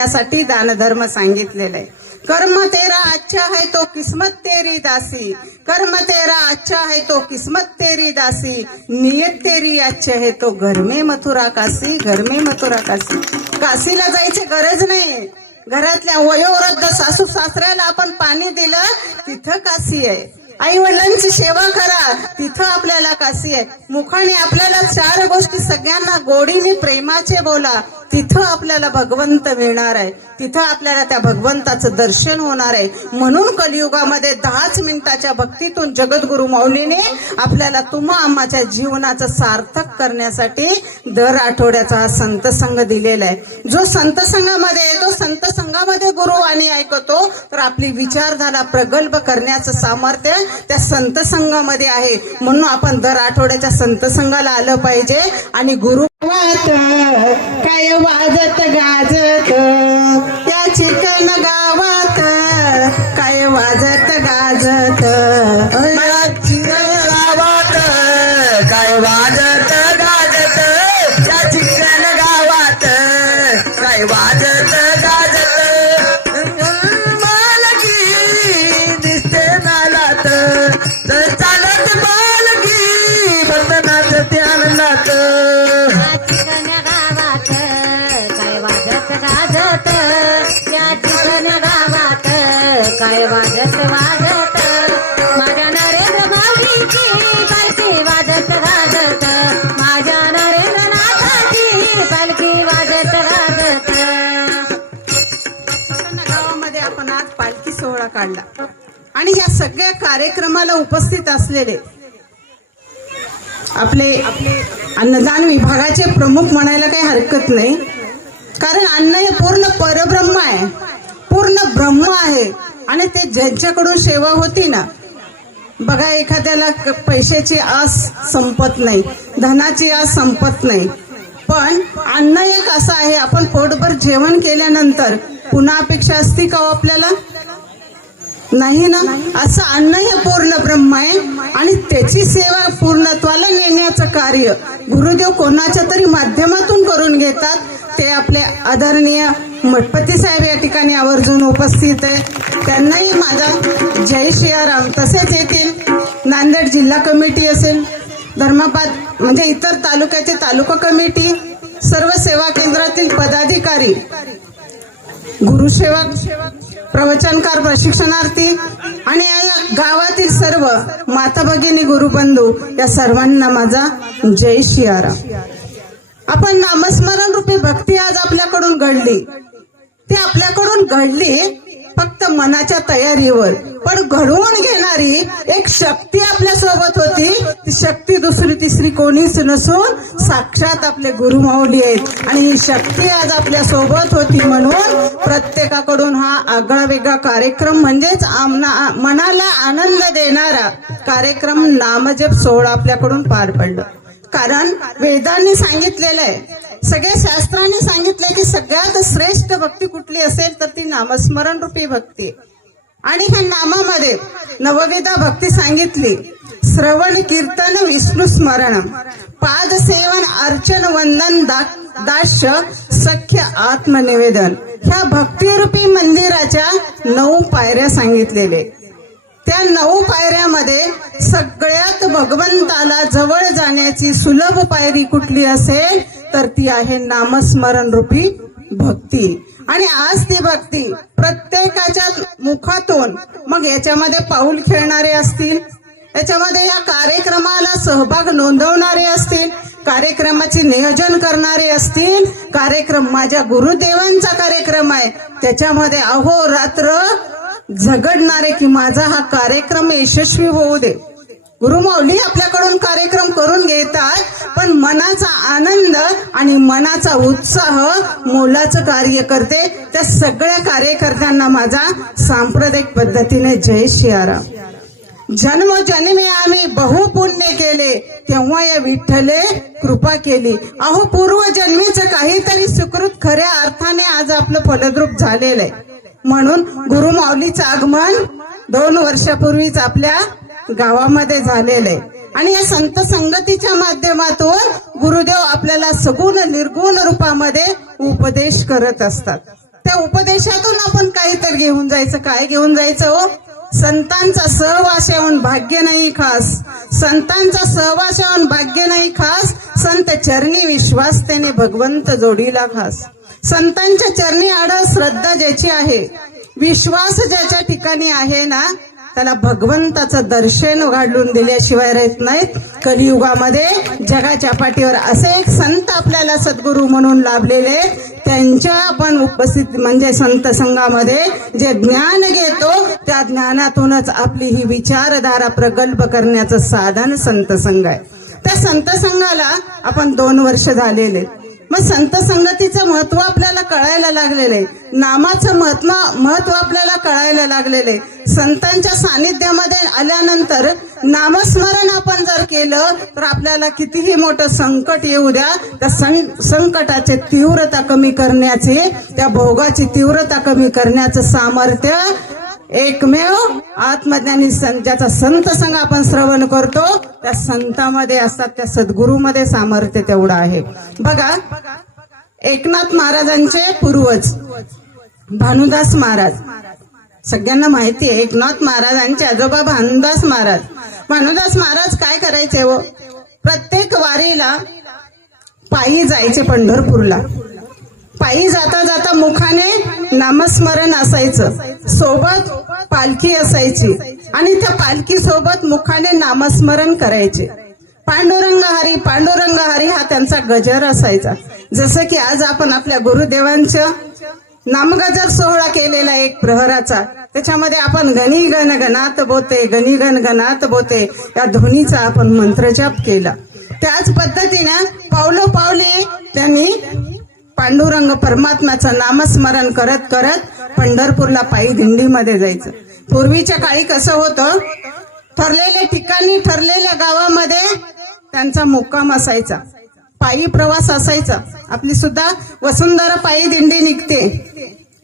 त्यासाठी दानधर्म सांगितलेलं आहे। कर्म तेरा अच्छा है तो किस्मत तेरी दासी, कर्म तेरा अच्छा है तो किस्मत तेरी दासी, नियत तेरी अच्छे है तो घर में मथुरा काशी, घर में मथुरा काशी। काशीला जायची गरज नाही, घरातल्या वयोवृद्ध सासू सासऱ्याला आपण पाणी दिलं तिथं काशी आहे। आई वडिलांची सेवा करा तिथं आपल्याला काशी आहे। मुखाने आपल्याला चार गोष्टी सगळ्यांना गोडीने प्रेमाचे बोला तिथं आपल्याला भगवंत मिळणार आहे, तिथं आपल्याला त्या भगवंताचं दर्शन होणार आहे। म्हणून कलियुगामध्ये 10 मिनिटाच्या भक्तीतून जगद्गुरु माऊलीने आपल्याला तुम्हा आम्हाच्या जीवनाचं सार्थक करण्यासाठी दर आठवड्याचा हा संत संघ दिलेला आहे। जो संत संघामध्ये येतो, संत संघामध्ये गुरुवाणी ऐकतो, तर आपली विचारधारा प्रगल्भ करण्याचं सामर्थ्य त्या संत संघामध्ये आहे। म्हणून आपण दर आठवड्याच्या संत संघाला आलं पाहिजे आणि गुरु काय वाजत गाजत त्या चिकन गावात, काय वाजत गाजत गावात, काय वाजत गाजत त्या चिकन गावात, काय वाजत गाजत मालकी दिसते नालात, तर चालत मालकी बंधनात ध्यानात, काय वाजत वाजत माझ्या नरेंद्र भाऊजीची पालखी वाजत वाजत, माझ्या नरेंद्रनाथाची पालखी वाजत वाजत। गावामध्ये आपण आज पालखी सोहळा काढला आणि या सगळ्या कार्यक्रमाला उपस्थित असलेले आपले अन्नदान विभागाचे प्रमुख म्हणायला काही हरकत नाही, कारण अन्न हे पूर्ण परब्रह्म आहे, पूर्ण ब्रह्म आहे। आणि ते ज्यांच्याकडून सेवा होती ना, बघा एखाद्याला पैशाची आस संपत नाही, धनाची आस संपत नाही, पण अन्न एक असं आहे, आपण पोटभर जेवण केल्यानंतर पुन्हा अपेक्षा असती का आपल्याला? नाही ना। असं अन्न हे पूर्ण ब्रह्म आहे आणि त्याची सेवा पूर्णत्वाला नेण्याचं कार्य गुरुदेव कोणाच्या तरी माध्यमातून करून घेतात। ते आपले आदरणीय मठपती साहेब या ठिकाणी आवर्जून उपस्थित आहे, त्यांनाही माझा जय श्रीराम। तसेच येथील नांदेड जिल्हा कमिटी असेल, धर्माबाद म्हणजे इतर तालुक्याचे तालुका कमिटी, सर्व सेवा केंद्रातील पदाधिकारी, गुरुसेवक, प्रवचनकार, प्रशिक्षणार्थी आणि या गावातील सर्व माता भगिनी गुरुबंधू या सर्वांना माझा जय श्रीराम। आपण नामस्मरण रूपी भक्ती आज आपल्याकडून घडली, ती आपल्याकडून घडली फक्त मनाच्या तयारीवर, पण घडवून घेणारी एक शक्ती आपल्या सोबत होती। ती शक्ती दुसरी तिसरी कोणीच नसून साक्षात आपले गुरु माऊली आहेत आणि ही शक्ती आज आपल्या सोबत होती। म्हणून प्रत्येकाकडून हा आगळा वेगळा कार्यक्रम म्हणजेच मनाला आनंद देणारा कार्यक्रम नामजप सोहळा आपल्याकडून पार पडला। कारण वेदांनी सांगितलेलं आहे, सगळ्या शास्त्रांनी सांगितलंय की सगळ्यात श्रेष्ठ भक्ती कुठली असेल तर ती नामस्मरण रूपी भक्ती। आणि ह्या नामामध्ये नवविधा भक्ती सांगितली, श्रवण कीर्तन विष्णू स्मरण, पाद सेवन अर्चन वंदन दास्य सख्य आत्मनिवेदन, ह्या भक्तिरूपी मंदिराच्या 9 पायऱ्या सांगितलेले। त्या 9 पायऱ्यामध्ये सगळ्यात भगवंताला जवळ जाण्याची सुलभ पायरी कुठली असेल तर ती आहे नामस्मरण रूपी भक्ती। आणि आज ती भक्ती प्रत्येकाच्या मुखातून, मग याच्यामध्ये पाऊल खेळणारे असतील, याच्यामध्ये या कार्यक्रमाला सहभाग नोंदवणारे असतील, कार्यक्रमाचे नियोजन करणारे असतील, कार्यक्रम माझ्या गुरुदेवांचा कार्यक्रम आहे त्याच्यामध्ये अहोरात्र झगडणारे की माझा हा कार्यक्रम यशस्वी होऊ दे। गुरुमाऊली आपल्याकडून कार्यक्रम करून घेतात, पण मनाचा आनंद आणि मनाचा उत्साह मोलाचं कार्य करते। त्या सगळ्या कार्यकर्त्यांना माझा सांप्रदायिक पद्धतीने जय श्रीराम। जन्मोजन्मी आम्ही बहु पुण्य केले, तेव्हा या विठ्ठले कृपा केली। अहो पूर्वजन्मीचं काहीतरी सुकृत खऱ्या अर्थाने आज आपलं फलद्रूप झालेलं आहे। म्हणून गुरुमाऊलीचं आगमन 2 वर्षापूर्वीच आपल्या गावामध्ये झालेलं आहे आणि या संत संगतीच्या माध्यमातून गुरुदेव आपल्याला सगुण निर्गुण रूपामध्ये उपदेश करत असतात। त्या उपदेशातून आपण काहीतरी घेऊन जायचं. काय घेऊन जायचं हो? संतांचा सहवास येऊन भाग्य नाही खास, संतांचा सहवास येऊन भाग्य नाही खास, संत चरणी विश्वास त्याने भगवंत जोडीला खास. संतांच्या चरणी आड श्रद्धा ज्याची आहे, विश्वास ज्याच्या ठिकाणी आहे ना, त्याला भगवंताचं दर्शन घडून दिल्याशिवाय राहत नाहीत. कलियुगामध्ये जगाच्या पाठीवर असे एक संत आपल्याला सद्गुरू म्हणून लाभलेले, त्यांच्या आपण उपस्थित म्हणजे संत संघामध्ये जे ज्ञान घेतो त्या ज्ञानातूनच आपली ही विचारधारा प्रगल्भ करण्याचं साधन संत संघ आहे. त्या संत संघाला आपण 2 वर्ष झालेले. मग संत संगतीचं महत्व आपल्याला कळायला लागलेले, नामाचं महत्व आपल्याला कळायला लागलेले. संतांच्या सानिध्यामध्ये आल्यानंतर नामस्मरण आपण जर केलं तर आपल्याला कितीही मोठं संकट येऊ द्या, त्या संकटाची तीव्रता कमी करण्याचे, त्या भोगाची तीव्रता कमी करण्याचं सामर्थ्य एकमेव आत्मज्ञानी ज्याचा संत संघ आपण श्रवण करतो त्या संतामध्ये असतात, त्या सद्गुरूमध्ये सामर्थ्य तेवढं आहे. बघा, एकनाथ महाराजांचे पूर्वज भानुदास महाराज, सगळ्यांना माहिती आहे एकनाथ महाराजांचे आजोबा भानुदास महाराज. भानुदास महाराज काय करायचे हो? प्रत्येक वारीला पायी जायचे पंढरपूरला. पायी जाता जाता मुखाने नामस्मरण असायचं, सोबत पालखी असायची आणि त्या पालखी सोबत मुखाने नामस्मरण करायचे. पांडुरंग हरी पांडुरंग हरी हा त्यांचा गजर असायचा. जसं की आज आपण आपल्या गुरुदेवांचं नामगजर सोहळा केलेला एक प्रहराचा, त्याच्यामध्ये आपण गणी गण गणात बोते, गणी गण गणात बोते या ध्वनीचा आपण मंत्रजाप केला. त्याच पद्धतीने पावलोपावली त्यांनी पांडुरंग परमात्म्याचं नामस्मरण करत करत पंढरपूरला पायी दिंडीमध्ये जायचं. पूर्वीच्या काळी कसं होतं, ठरलेल्या ठिकाणी ठरलेल्या गावामध्ये त्यांचा मुक्काम असायचा, पायी प्रवास असायचा. आपली सुद्धा वसुंधरा पायी दिंडी निघते,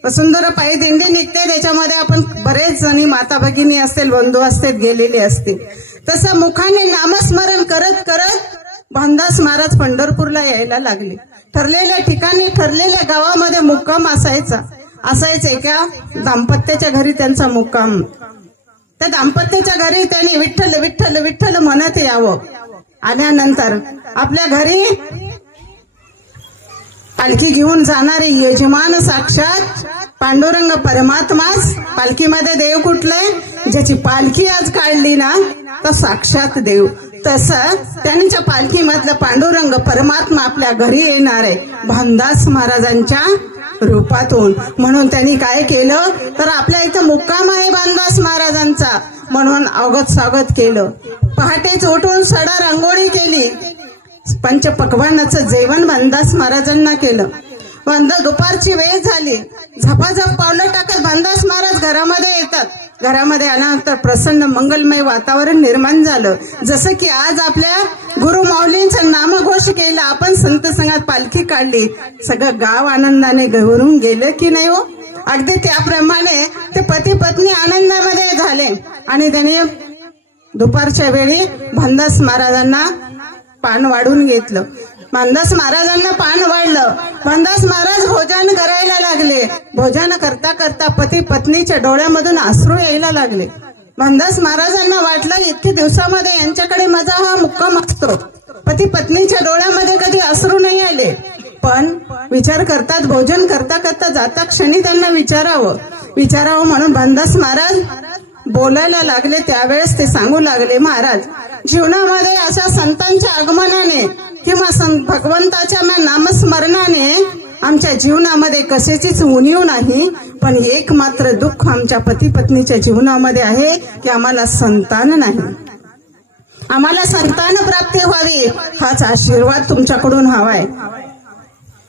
वसुंधरा पायी दिंडी निघते, त्याच्यामध्ये आपण बरेच जणी माता भगिनी असतील, बंधू असतील, गेलेले असतील. तसं मुखाने नामस्मरण करत करत भानुदास महाराज पंढरपूरला यायला लागले. ठरलेल्या ठिकाणी ठरलेल्या गावामध्ये मुक्काम असायचे का दाम्पत्याच्या घरी त्यांचा मुक्काम. त्या दाम्पत्याच्या घरी त्यांनी विठ्ठल विठ्ठल विठ्ठल म्हणत यावं. आल्यानंतर आपल्या घरी पालखी घेऊन जाणारे यजमान साक्षात पांडुरंग परमात्माच. पालखीमध्ये देव कुठले? ज्याची पालखी आज काढली ना तर साक्षात देव. तसं त्यांच्या पालखीमधलं पांडुरंग परमात्मा आपल्या घरी येणार आहे भानुदास महाराजांच्या रूपातून. म्हणून त्यांनी काय केलं तर आपल्या इथं मुक्काम आहे भानुदास महाराजांचा म्हणून अवगत स्वागत केलं. पहाटेच उठून सडा रांगोळी केली, पंचपक्वान्नाचं जेवण भानुदास महाराजांना केलं. दुपारची वेळ झाली, झपाझप पावलं टाकत भानुदास महाराज घरामध्ये येतात. घरामध्ये आल्यानंतर प्रसन्न मंगलमय वातावरण निर्माण झालं. जसं की आज आपल्या गुरु माऊलींचं नामघोष केला, आपण संत संघात पालखी काढली, सगळं गाव आनंदाने भरून गेलं की नाही हो? अगदी त्याप्रमाणे ते पती पत्नी आनंदामध्ये झाले आणि त्याने दुपारच्या वेळी भानुदास महाराजांना पान वाढून घेतलं. भानुदास महाराजांना पान वाढलं. भानुदास महाराज भोजन करायला लागले. भोजन करता करता पती पत्नीच्या डोळ्यामधून अश्रू यायला लागले. भानुदास महाराजांना वाटलं इतके दिवसामध्ये यांच्याकडे माझा हा मुक्काम असतो, पती पत्नीच्या डोळ्यामध्ये कधी अश्रू नाही आले. पण विचार करतात, भोजन करता करता जाता क्षणी त्यांना विचारावं म्हणून भानुदास महाराज बोलायला लागले. त्यावेळेस ते सांगू लागले, महाराज जीवनामध्ये अशा संतांच्या आगमनाने किंवा भगवंताच्या नामस्मरणाने आमच्या जीवनामध्ये कशाचीच उणीव नाही, पण एक मात्र दुःख आमच्या पती पत्नीच्या जीवनामध्ये आहे की आम्हाला संतान नाही. आम्हाला संतान प्राप्ती व्हावी हाच आशीर्वाद तुमच्याकडून हवाय.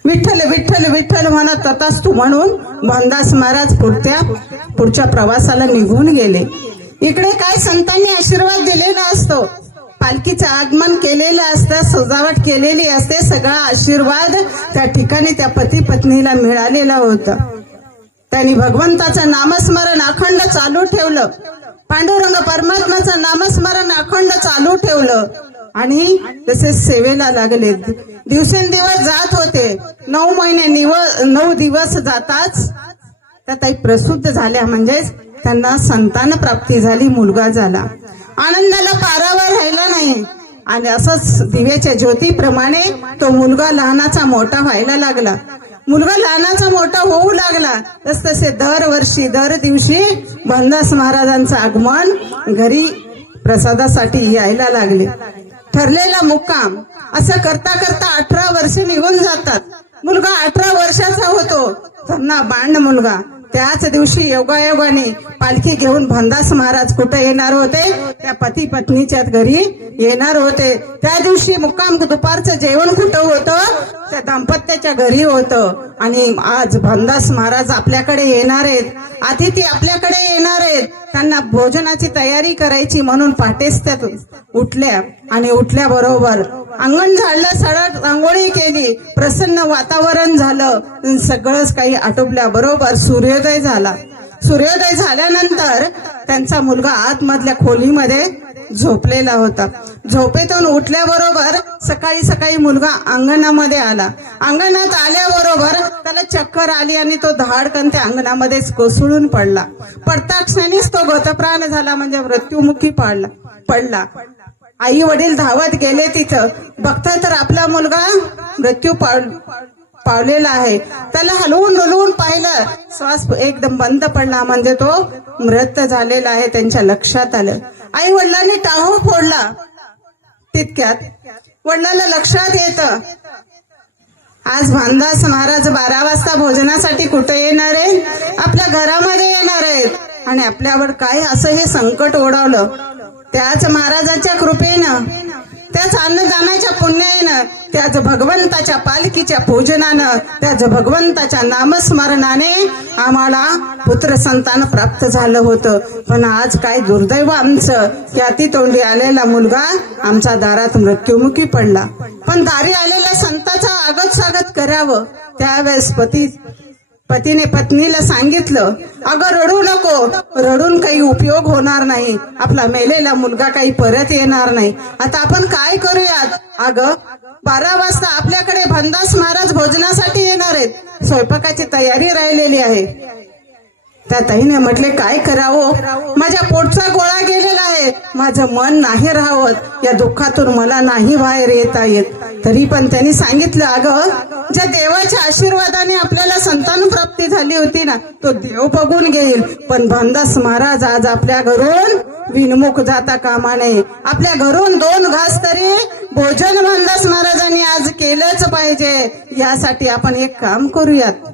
विठ्ठल विठ्ठल विठ्ठल म्हणत तथास्तु म्हणून भानुदास महाराज पुढच्या प्रवासाला निघून गेले. इकडे काय संतांनी आशीर्वाद दिलेला असतो, पालखीचं आगमन केलेलं असतं, सजावट केलेली असते, सगळा आशीर्वाद त्या ठिकाणी त्या पती पत्नीला मिळालेला होता. त्यांनी भगवंताचं नामस्मरण अखंड चालू ठेवलं, पांडुरंग परमात्म्याचं नामस्मरण अखंड चालू ठेवलं आणि तसे सेवेला लागले. दिवसेंदिवस जात होते. 9 महिने 9 दिवस जाताच त्या ताई प्रसूत झाल्या, म्हणजेच त्यांना संतान प्राप्ती झाली, मुलगा झाला. आनंदाला पारावर राहिला नाही आणि असंच दिव्याच्या ज्योतीप्रमाणे तो मुलगा लहानाचा मोठा व्हायला लागला. मुलगा लहानाचा मोठा होऊ लागला तसतसे दरवर्षी दर दिवशी भंडास महाराजांचं आगमन घरी प्रसादासाठी यायला लागले. ठरलेला मुक्काम असं करता करता 18 वर्ष निघून जातात. मुलगा 18 वर्षाचा होतो. त्यांना बांड मुलगा. त्याच दिवशी योगायोगाने पालखी घेऊन भंडास महाराज कुठे येणार होते? त्या पती पत्नीच्या घरी येणार होते. त्या दिवशी मुक्काम दुपारचं जेवण कुठं होतं? त्या दाम्पत्याच्या घरी होतं. आणि आज भंडास महाराज आपल्याकडे येणार आहेत, अतिथी आपल्याकडे येणार आहेत. त्यांना भोजनाची तयारी करायची म्हणून पहाटेच त्या उठल्या आणि उठल्याबरोबर अंगण झाडलं, सडक रांगोळी केली, प्रसन्न वातावरण झालं. सगळंच काही आटोपल्याबरोबर सूर्योदय झाला. सूर्योदय झाल्यानंतर त्यांचा मुलगा आतमधल्या खोलीमध्ये झोपलेला होता. झोपेतून उठल्याबरोबर सकाळी सकाळी मुलगा अंगणामध्ये आला. अंगणात आल्याबरोबर त्याला चक्कर आली आणि तो धाडकन त्या अंगणामध्येच कोसळून पडला. पडता क्षणीच तो गतप्राण झाला, म्हणजे मृत्युमुखी पडला. आई वडील धावत गेले तिथं. बघतात तर आपला मुलगा मृत्यू पावलेला आहे. त्याला हलवून पाहिलं, श्वास एकदम बंद पडला, म्हणजे तो मृत झालेला आहे. त्यांच्या लक्षात आलं. आई वडिलांनी टाहो फोडला. तितक्यात वडिलांना लक्षात येतं, आज भानदास महाराज 12 वाजता भोजनासाठी कुठे येणार आहे? आपल्या घरामध्ये येणार आहेत आणि आपल्यावर काय असं हे संकट ओढवलं. त्याच महाराजाच्या कृपेनं, त्याच अन्नदानाच्या पुण्यानं, त्याच भगवंताच्या पालखीच्या पूजनानं, त्याच भगवंताच्या नामस्मरणाने आम्हाला पुत्र संतान प्राप्त झालं होतं. पण आज काय दुर्दैव आमचं की अतितोंडी आलेला मुलगा आमच्या दारात मृत्युमुखी पडला. पण दारी आलेल्या संताचा आगत स्वागत करावं. त्यावेळेस पतीने पत्नीला सांगितलं, अगं रडू नको, रडून काही उपयोग होणार नाही, आपला मेलेला मुलगा काही परत येणार नाही. आता आपण काय करूयात? अगं 12 वाजता आपल्याकडे भंडास महाराज भोजनासाठी येणार आहेत, स्वयंपाकाची तयारी राहिलेली आहे. त्या ताईने म्हटले, काय करावं? माझ्या पोटचा गोळा गेलेला आहे, माझं मन नाही राहत, या दुःखातून मला नाही बाहेर येता येत. तरी पण त्यांनी सांगितलं, अगं ज्या देवाच्या आशीर्वादाने आपल्याला संतान प्राप्ती झाली होती ना, तो देव बघून घेईल. पण भंडास महाराज आज आपल्या घरून विनमुख जाता कामा नये. आपल्या घरून 2 घास तरी भोजन भंडास महाराजांनी आज केलंच पाहिजे. यासाठी आपण एक काम करूयात.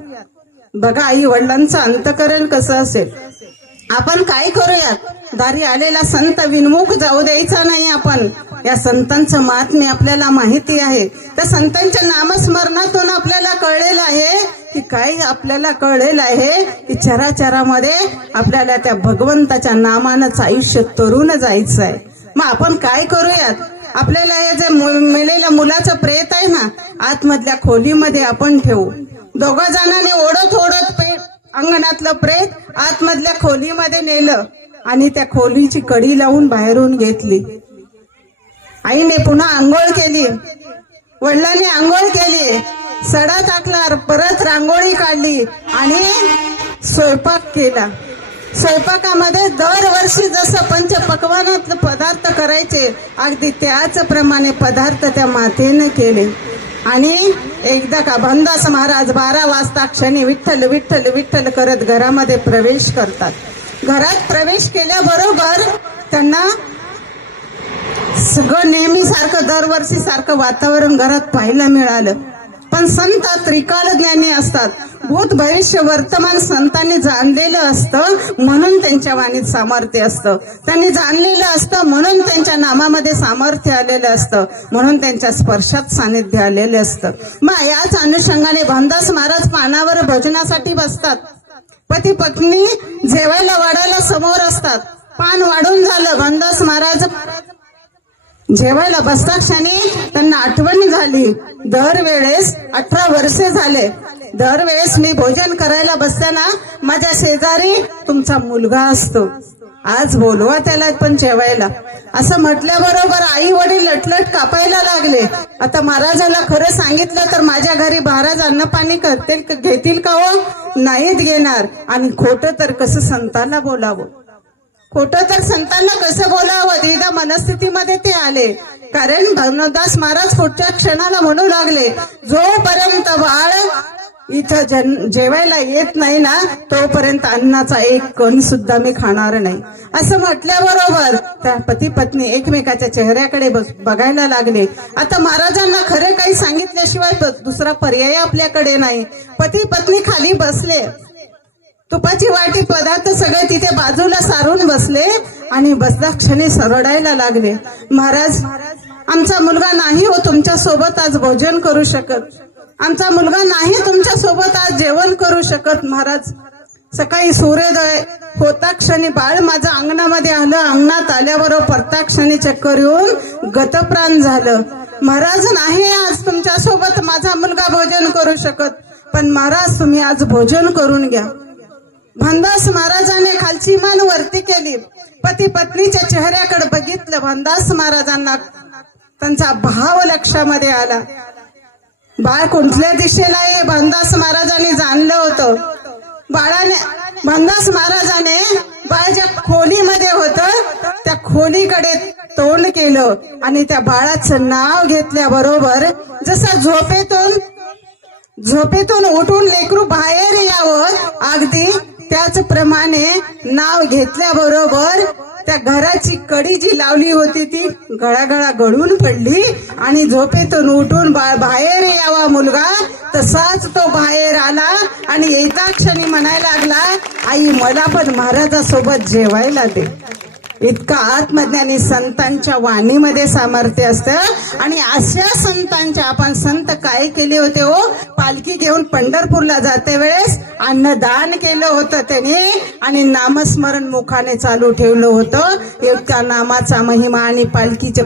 बघा आई वडिलांचं अंतकरण कसं असेल. आपण काय करूयात? दारी आलेला संत विनमुख जाऊ द्यायचा नाही. आपण या संतांचं महात्म्य आपल्याला माहिती आहे. त्या संतांच्या नामस्मरणातून आपल्याला कळलेलं आहे की काय? आपल्याला कळलेलं आहे की चराचरामध्ये आपल्याला त्या भगवंताच्या नामानंच आयुष्य तरुण जायचं आहे. मग आपण काय करूयात? आपल्याला हे जे मेलेल्या मुलाचं प्रेत आहे ना, आतमधल्या खोलीमध्ये आपण ठेवू. 2 जणांनी ओढत अंगणातलं प्रेत आतमधल्या खोलीमध्ये नेलं आणि त्या खोलीची कडी लावून बाहेरून घेतली. आईने पुन्हा आंघोळ केली, वडिलांनी आंघोळ केली, सडा टाकला, परत रांगोळी काढली आणि स्वयंपाक केला. स्वयंपाकामध्ये दरवर्षी जसं पंचपक्वान्नातले पदार्थ करायचे, अगदी त्याच प्रमाणे पदार्थ त्या मातेने केले. आणि एकदा का भंडास महाराज 12 वाजता क्षणी विठ्ठल विठ्ठल विठ्ठल करत घरामध्ये प्रवेश करतात. घरात प्रवेश केल्याबरोबर त्यांना सगळं नेहमी सारखं दरवर्षी सारखं वातावरण घरात पाहायला मिळालं. पण संत त्रिकाल ज्ञानी असतात. भूत भविष्य वर्तमान संतांनी जाणलेलं असतं, म्हणून त्यांच्या वाणीत सामर्थ्य असतं. त्यांनी जाणलेलं असतं म्हणून त्यांच्या नामामध्ये सामर्थ्य आलेलं असतं, म्हणून त्यांच्या स्पर्शात सानिध्य आलेलं असतं. मग याच अनुषंगाने भंडास महाराज पानावर भोजनासाठी बसतात. पती पत्नी जेवायला वाढायला समोर असतात. पान वाढून झालं. भंडास महाराज जेवायला बसता क्षणी त्यांना आठवण झाली, दरवेळेस 18 वर्षे झाले, दरवेळेस मी भोजन करायला बसताना माझ्या शेजारी तुमचा मुलगा असतो. आज बोलवा त्याला पण जेवायला. असं म्हटल्याबरोबर आई वडील लटलट कापायला लागले. आता महाराजाला खरं सांगितलं तर माझ्या घरी महाराज अन्न पाणी करतील घेतील का हो? नाहीत घेणार. आणि खोटं तर कसं संतांना बोलावं, खोटं तर संतांना कसं बोलावं, या मनस्थितीमध्ये ते आले. कारण भावनदास महाराज पुढच्या क्षणाला म्हणू लागले, जोपर्यंत बाळ इथं जेवायला येत नाही ना तोपर्यंत अन्नाचा एक कण सुद्धा मी खाणार नाही. असं म्हटल्याबरोबर त्या पती पत्नी एकमेकाच्या चेहऱ्याकडे बघायला लागले. आता महाराजांना खरं काही सांगितल्याशिवाय दुसरा पर्याय आपल्याकडे नाही. पती पत्नी खाली बसले, तुपाची वाटी पदार्थ सगळे तिथे बाजूला सारून बसले आणि बसल्या क्षणी सरडायला लागले. महाराज, आमचा मुलगा नाही हो तुमच्या सोबत आज भोजन करू शकत, आमचा मुलगा नाही तुमच्या सोबत आज जेवण करू शकत. महाराज, सकाळी सूर्योदय होता क्षणी बाळ माझं अंगणामध्ये आलं, अंगणात आल्याबरोबर परता क्षणी चक्कर येऊन गतप्राण झालं. महाराज, नाही आज तुमच्या सोबत माझा मुलगा भोजन करू शकत, पण महाराज तुम्ही आज भोजन करून घ्या. भानदास महाराजांनी खालची मान वरती केली, पती पत्नीच्या चेहऱ्याकडे बघितलं. भानदास महाराजांना त्यांचा भाव लक्षामध्ये आला. बाळ कुठल्या दिशेला आहे भानदास महाराजांनी जाणलं होतं. भानदास महाराजाने बाळ ज्या खोलीमध्ये होतं त्या खोलीकडे तोंड केलं आणि त्या बाळाचं नाव घेतल्याबरोबर जसं झोपेतून उठून लेकरू बाहेर यावं अगदी त्याचप्रमाणे नाव घेतल्याबरोबर त्या घराची कडी जी लावली होती ती गळागळा गळून पडली आणि झोपेतून उठून बाहेर यावा मुलगा तसाच तो बाहेर आला आणि येता क्षणी म्हणायला लागला, आई मला पण महाराजासोबत जेवायला दे. इतका आत्मज्ञानी संतांच्या वाणीमध्ये सामर्थ्य असतं. आणि अशा संतांच्या आपण संत काय केले होते हो, पालखी घेऊन पंढरपूरला जाते वेळेस अन्नदान केलं होतं त्याने आणि नामस्मरण मुखाने चालू ठेवलं होतं. इतका नामाचा महिमा आणि पालखीचे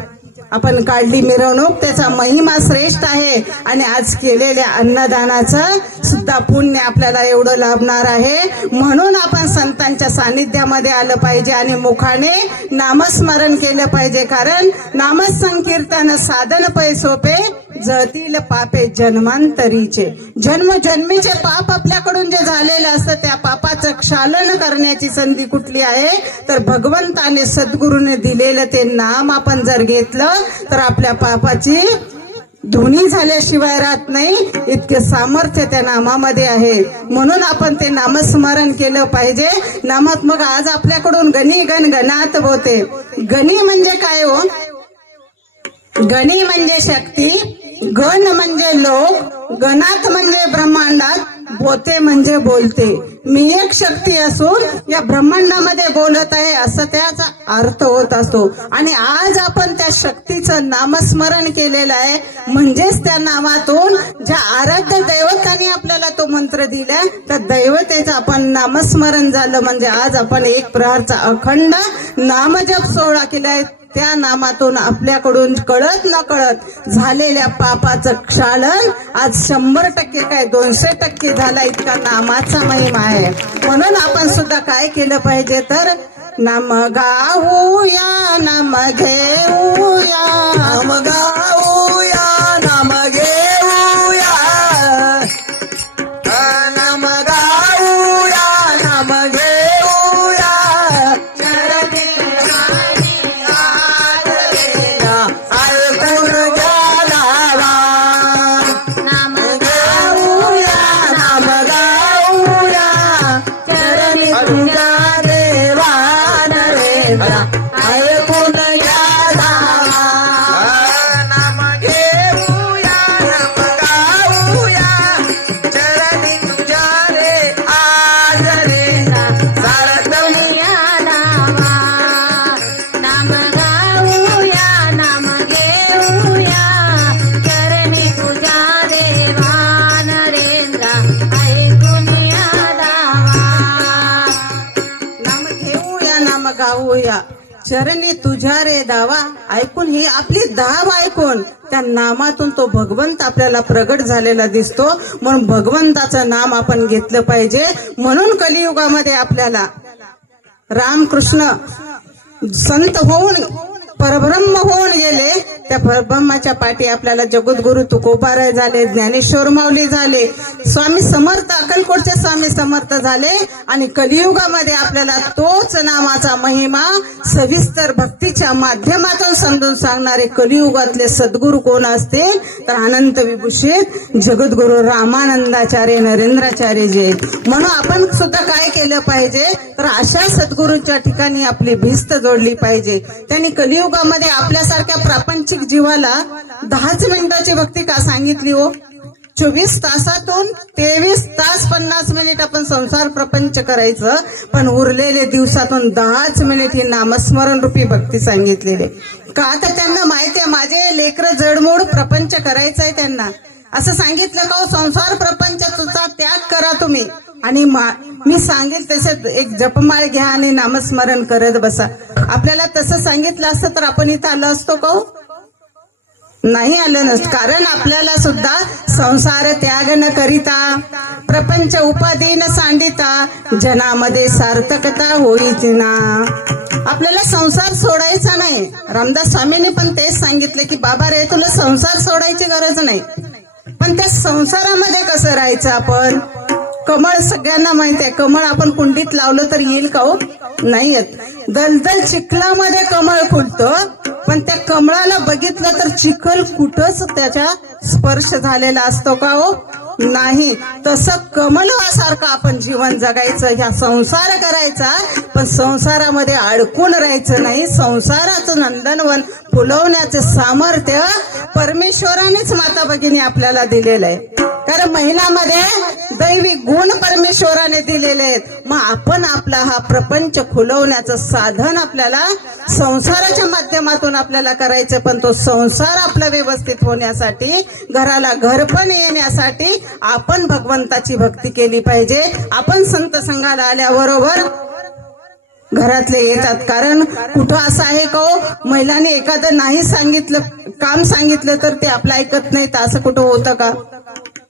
आपण काढली मिरवणूक, त्याचा महिमा श्रेष्ठ आहे. आणि आज केलेल्या अन्नदानाचं सुद्धा पुण्य आपल्याला एवढं लाभणार आहे. म्हणून आपण संतांच्या सानिध्यामध्ये आलं पाहिजे आणि मुखाने नामस्मरण केलं पाहिजे. कारण नामसंकीर्तन साधन पै सोपे, जळतील पापे जन्मांतरीचे. जन्मजन्मीचे पाप आपल्याकडून जे झालेलं असतं त्या पापाचं क्षालन करण्याची संधी कुठली आहे तर भगवंताने सद्गुरूने दिलेलं ते नाम आपण जर घेतलं तर आपल्या पापाची धुनी झाल्याशिवाय राहत नाही. इतके सामर्थ्य त्या नामामध्ये आहे. म्हणून आपण ते नामस्मरण केलं पाहिजे. नामात मग आज आपल्याकडून गणी गण गणात होते. गणी म्हणजे काय हो, गणी म्हणजे शक्ती, गण म्हणजे लोक, गणात म्हणजे ब्रह्मांडात, बोते म्हणजे बोलते. मी एक शक्ती असून या ब्रह्मांडामध्ये बोलत आहे असं त्याचा अर्थ होत असतो. आणि आज आपण त्या शक्तीचं नामस्मरण केलेलं आहे. म्हणजेच त्या नामातून ज्या आराध्य दैवताने आपल्याला तो मंत्र दिला त्या दैवतेचं आपण नामस्मरण झालं. म्हणजे आज आपण एक प्रहारचा अखंड नामजप सोहळा केलाय. त्या नामातून आपल्याकडून कळत न कळत झालेल्या पापाचं क्षालन आज 100% काय 200% झाला. इतका नामाचा महिमा आहे. म्हणून आपण सुद्धा काय केलं पाहिजे तर नाम गाऊया, नाम घेऊया, नाम गाऊया, नाम घेऊया, नाम गाऊया, नाम घेऊया, ऐकून घ्या नावा. नाम गाऊया, नाम गाऊया, चरणी तुझ्या देवा नरेंद्रा, ऐकून घ्या नावा. नाम घेऊया, नाम गाऊया, चरणी तुझ्या रे आज रे सारथं या नामा. नाम गाऊया, नाम घेऊया, चरणी तुझ्या देवा नरेंद्रा, ऐकून या नामा. नाम घेऊया, नाम गाऊया, चरणी तुझ्या रे दावा. ऐकून ही आपली धाव ऐकून त्या नामातून तो भगवंत आपल्याला प्रगट झालेला दिसतो. म्हणून भगवंताचं नाम आपण घेतलं पाहिजे. म्हणून कलियुगामध्ये आपल्याला रामकृष्ण संत होऊन परब्रह्म होऊन गेले, त्या परब्रह्माच्या पाठी आपल्याला जगद्गुरु तुकोबाराय झाले, ज्ञानेश्वर माऊली झाले, स्वामी समर्थ अक्कलकोटचे स्वामी समर्थ झाले. आणि कलियुगामध्ये आपल्याला तोच नामाचा महिमा सविस्तर भक्तीच्या माध्यमातून समजून सांगणारे कलियुगातले सद्गुरु कोण असतील तर अनंत विभूषित जगद्गुरु रामानंदाचार्य नरेंद्राचार्यजी आहेत. म्हणून आपण सुद्धा काय केलं पाहिजे तर अशा सद्गुरूंच्या ठिकाणी आपली भिस्त जोडली पाहिजे. त्यांनी कलियुगामध्ये आपल्यासारख्या प्रापंचिक जीवाला 10च मिनिटाची भक्ती का सांगितली हो? 24 तासातून 23 तास 50 मिनिट आपण संसार प्रपंच करायचं, पण उरलेले दिवसातून 10च मिनिट ही नामस्मरण रूपी भक्ती सांगितलेली. का तर त्यांना माहिती आहे माझे लेकरं जडमूड प्रपंच करायचं आहे त्यांना. असं सांगितलं का हो, संसार प्रपंचाचा त्याग करा तुम्ही आणि मी सांगेल तसं एक जपमाळ घ्या आणि नामस्मरण करत बसा. आपल्याला तसं सांगितलं असतं तर आपण इथं आलो असतो का हो? नाही आलं नसतं. कारण आपल्याला सुद्धा संसार त्याग न करिता प्रपंच उपाधी न सांडिता जनामध्ये सार्थकता होईची ना. आपल्याला संसार सोडायचा नाही. रामदास स्वामींनी पण तेच सांगितलं की बाबा रे तुला संसार सोडायची गरज नाही, पण त्या संसारामध्ये कसं राहायचं आपण. कमळ सगळ्यांना माहिती आहे, कमळ आपण कुंडीत लावलं तर येईल का हो? नाही येत. दलदल चिखलामध्ये कमळ फुलतं, पण त्या कमळाला बघितलं तर चिखल कुठंच त्याच्या स्पर्श झालेला असतो का हो? नाही. तसं कमळासारखं आपण जीवन जगायचं, ह्या संसार करायचा, पण संसारामध्ये अडकून राहायचं नाही. संसाराचं नंदनवन फुलवण्याचं सामर्थ्य परमेश्वरानेच माता भगिनी आपल्याला दिलेलं आहे. कारण महिलांमध्ये दैवी गुण परमेश्वराने दिलेले आहेत. मग आपण आपला हा प्रपंच खुलवण्याचं साधन आपल्याला संसाराच्या माध्यमातून आपल्याला करायचं, पण तो संसार आपला व्यवस्थित होण्यासाठी, घराला घरपण येण्यासाठी आपण भगवंताची भक्ती केली पाहिजे. आपण संत संघाला आल्याबरोबर घरातले येतात. कारण कुठं असं आहे का हो, महिलांनी एखादं नाही सांगितलं काम सांगितलं तर ते आपलं ऐकत नाही, तर असं कुठं होतं का?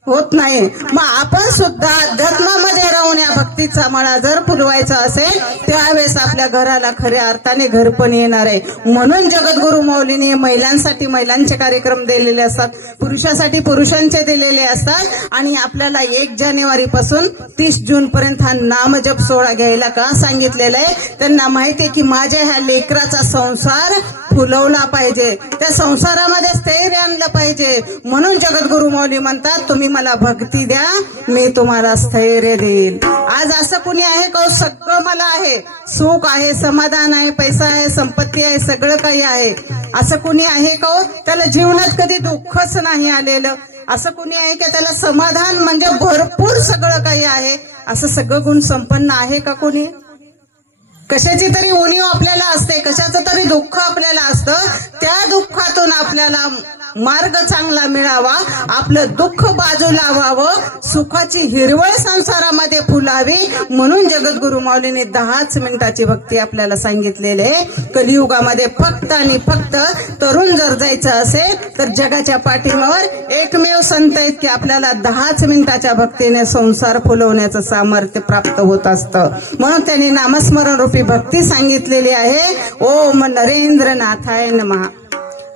होत नाही. मग आपण सुद्धा अध्यात्मामध्ये राहून या भक्तीचा मळा जर फुलवायचा असेल त्यावेळेस आपल्या घराला खऱ्या अर्थाने घरपण येणार आहे. म्हणून जगद्गुरु माऊलींनी महिलांसाठी महिलांचे कार्यक्रम दिलेले असतात, पुरुषासाठी पुरुषांचे दिलेले असतात. आणि आपल्याला 1 जानेवारी पासून 30 जून पर्यंत हा नामजप सोहळा घ्यायला का सांगितलेला आहे? त्यांना माहिती आहे की माझ्या ह्या लेकराचा संसार फुलवला पाहिजे, त्या संसारामध्ये स्थैर्य आणलं पाहिजे. म्हणून जगद्गुरु माऊली म्हणतात तुम्ही मला भक्ती द्या, मी तुम्हाला स्थैर्य देईल. आज असं कुणी आहे का सगळं मला आहे, सुख आहे, समाधान आहे, पैसा आहे, संपत्ती आहे, सगळं काही आहे, असं कुणी आहे का हो? त्याला जीवनात कधी दुःखच नाही आलेलं. असं कुणी आहे का त्याला समाधान म्हणजे भरपूर सगळं काही आहे, असं सगळं गुण संपन्न आहे का कोणी? कशाची तरी उणीव आपल्याला असते, कशाचं तरी दुःख आपल्याला असतं. त्या दुःखातून आपल्याला मार्ग चांगला मिळावा, आपलं दुःख बाजूला व्हावं, सुखाची हिरवळ संसारामध्ये फुलावी. म्हणून जगद्गुरु माऊलीने 10च मिनिटाची भक्ती आपल्याला सांगितलेली आहे. कलियुगामध्ये फक्त आणि फक्त तरुण जर जायचं असेल तर जगाच्या पाठीवर एकमेव संत आहेत की आपल्याला 10च मिनिटाच्या भक्तीने संसार फुलवण्याचं सामर्थ्य प्राप्त होत असतं. म्हणून त्यांनी नामस्मरण रूपी भक्ती सांगितलेली आहे. ओम नरेंद्रनाथाय नमः.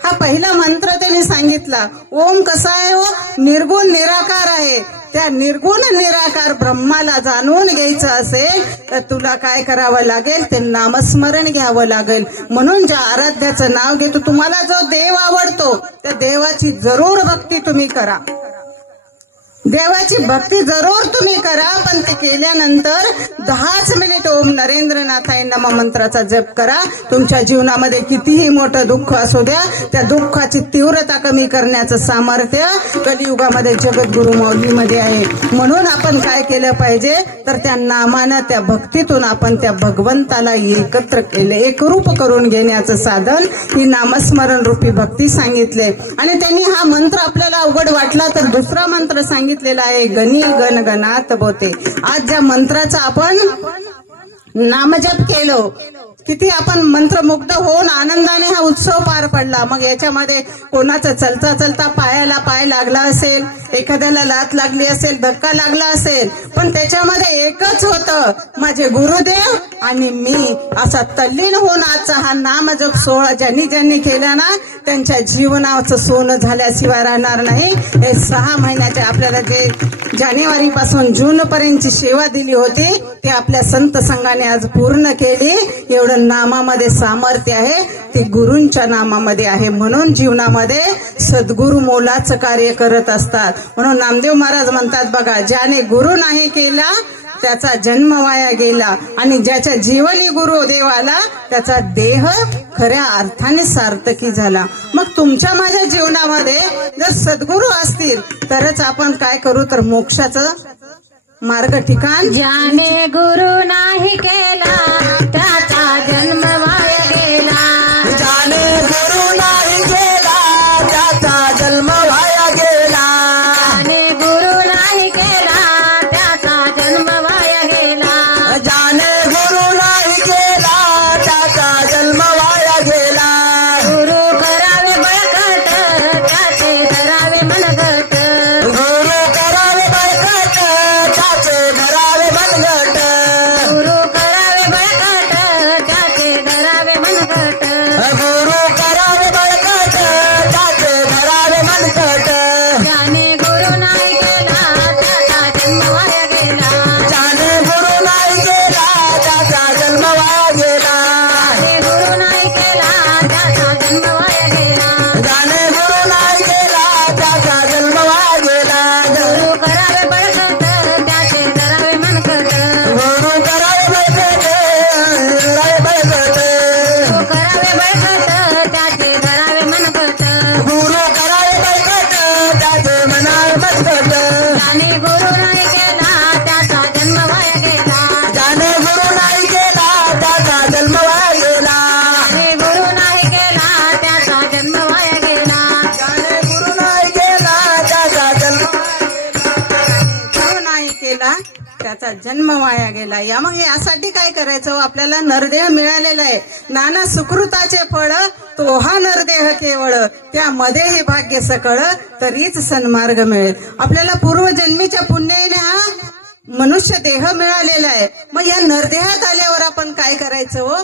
हा पहिला मंत्र त्यांनी सांगितला. ओम कसा आहे हो? निर्गुण निराकार आहे. त्या निर्गुण निराकार ब्रह्माला जाणून घ्यायचं असेल तर तुला काय करावं लागेल? ते नामस्मरण घ्यावं लागेल. म्हणून ज्या आराध्याचं नाव घेतो, तुम्हाला जो देव आवडतो त्या देवाची जरूर भक्ती तुम्ही करा. देवाची भक्ती जरूर तुम्ही करा, पण ते केल्यानंतर 10च मिनिट ओम नरेंद्रनाथाय नमः मंत्राचा जप करा. तुमच्या जीवनामध्ये कितीही मोठं दुःख असू द्या, त्या दुःखाची तीव्रता कमी करण्याचं सामर्थ्य कलियुगामध्ये जगद्गुरु माऊलीमध्ये आहे. म्हणून आपण काय केलं पाहिजे तर त्या नामानं, त्या भक्तीतून आपण त्या भगवंताला एकत्र केले, एकरूप करून घेण्याचं साधन ही नामस्मरण रूपी भक्ती सांगितले. आणि त्यांनी हा मंत्र आपल्याला अवघड वाटला तर दुसरा मंत्र सांगितलेला आहे, गणी गण गणात बोते. आज ज्या मंत्राचा आपण नामजप केलो, किती आपण मंत्रमुग्ध होऊन आनंदाने हा उत्सव पार पडला. मग याच्यामध्ये कोणाचा चलता चलता पायाला पाय लागला असेल, एखाद्याला लात लागली असेल, धक्का लागला असेल, पण त्याच्यामध्ये एकच होतं, माझे गुरुदेव आणि मी. असा तल्लीन होऊन आजचा हा नामजप सोहळा ज्यांनी ज्यांनी केला ना, त्यांच्या जीवनाचं सोनं झाल्याशिवाय राहणार नाही. हे 6 महिन्याचे आपल्याला जे जानेवारी पासून जून पर्यंतची सेवा दिली होती ती आपल्या संत संघाने आज पूर्ण केली. एवढं नामामध्ये सामर्थ्य आहे, ते गुरूंच्या नामामध्ये आहे. म्हणून जीवनामध्ये सद्गुरू मोलाचं कार्य करत असतात. म्हणून नामदेव महाराज म्हणतात बघा, ज्याने गुरु नाही केला त्याचा जन्म वाया गेला, आणि ज्याच्या जीवनी गुरु देवाला त्याचा देह खऱ्या अर्थाने सार्थकी झाला. मग तुमच्या माझ्या जीवनामध्ये जर सद्गुरू असतील तरच आपण काय करू, तर मोक्षाचं मार्ग ठिकाण. ज्याने गुरु नाही केला त्याचा जन्म वाया गेला. ज्याने गुरु नाही केला त्याचा जन्म वाया गेला. ज्याने गुरु नाही केला त्याचा जन्म वाया गेला. ज्याने गुरु नाही केला त्याचा जन्म वाया गेला. गुरु करावे बळकट त्याचे धरावे मनगट. गुरु करावे बळकट त्याचे धरावे मनगट. गुरु करावे बळकट त्याचे धरावे मनगट. गुरु करावे बळकट त्याचे धरावे मनगट. ज्याने गुरु नाही केला त्याचा जन्म वाया गेला. ज्याने गुरु नाही केला त्याचा जन्म वाया गेला. ज्याने गुरु नाही केला त्याचा जन्म वाया गेला. ज्याने गुरु नाही केला त्याचा जन्म वाया गेला. गुरु करावे बळकट त्याचे धरावे मनगट. गुरु करावे बळकट धरावे बळकट. गुरु करावे बळकट त्याचे धरावे मनगट. गुरु करावे बळकट त्याचे मनावे मनगट. ज्याने गुरु नाही केला त्याचा जन्म वाया गेला. ज्याने गुरु नाही केला त्याचा जन्म वाया गेला. ज्याने गुरु नाही केला त्याचा जन्म वाया गेला. ज्याने गुरु नाही केला त्याचा जन्म गुरु नाही केला त्याचा जन्म वाया गेला. या मग यासाठी काय करायचं, आपल्याला नरदेह मिळालेला आहे. नाना सुकृताचे फळ तो हा नरदेह केवळ, त्यामध्ये हे भाग्य सकळ तरीच सन्मार्ग मिळेल. आपल्याला पूर्वजन्मीच्या पुण्याने हा मनुष्य देह मिळालेला आहे. मग या नरदेहात आल्यावर आपण काय करायचं हो,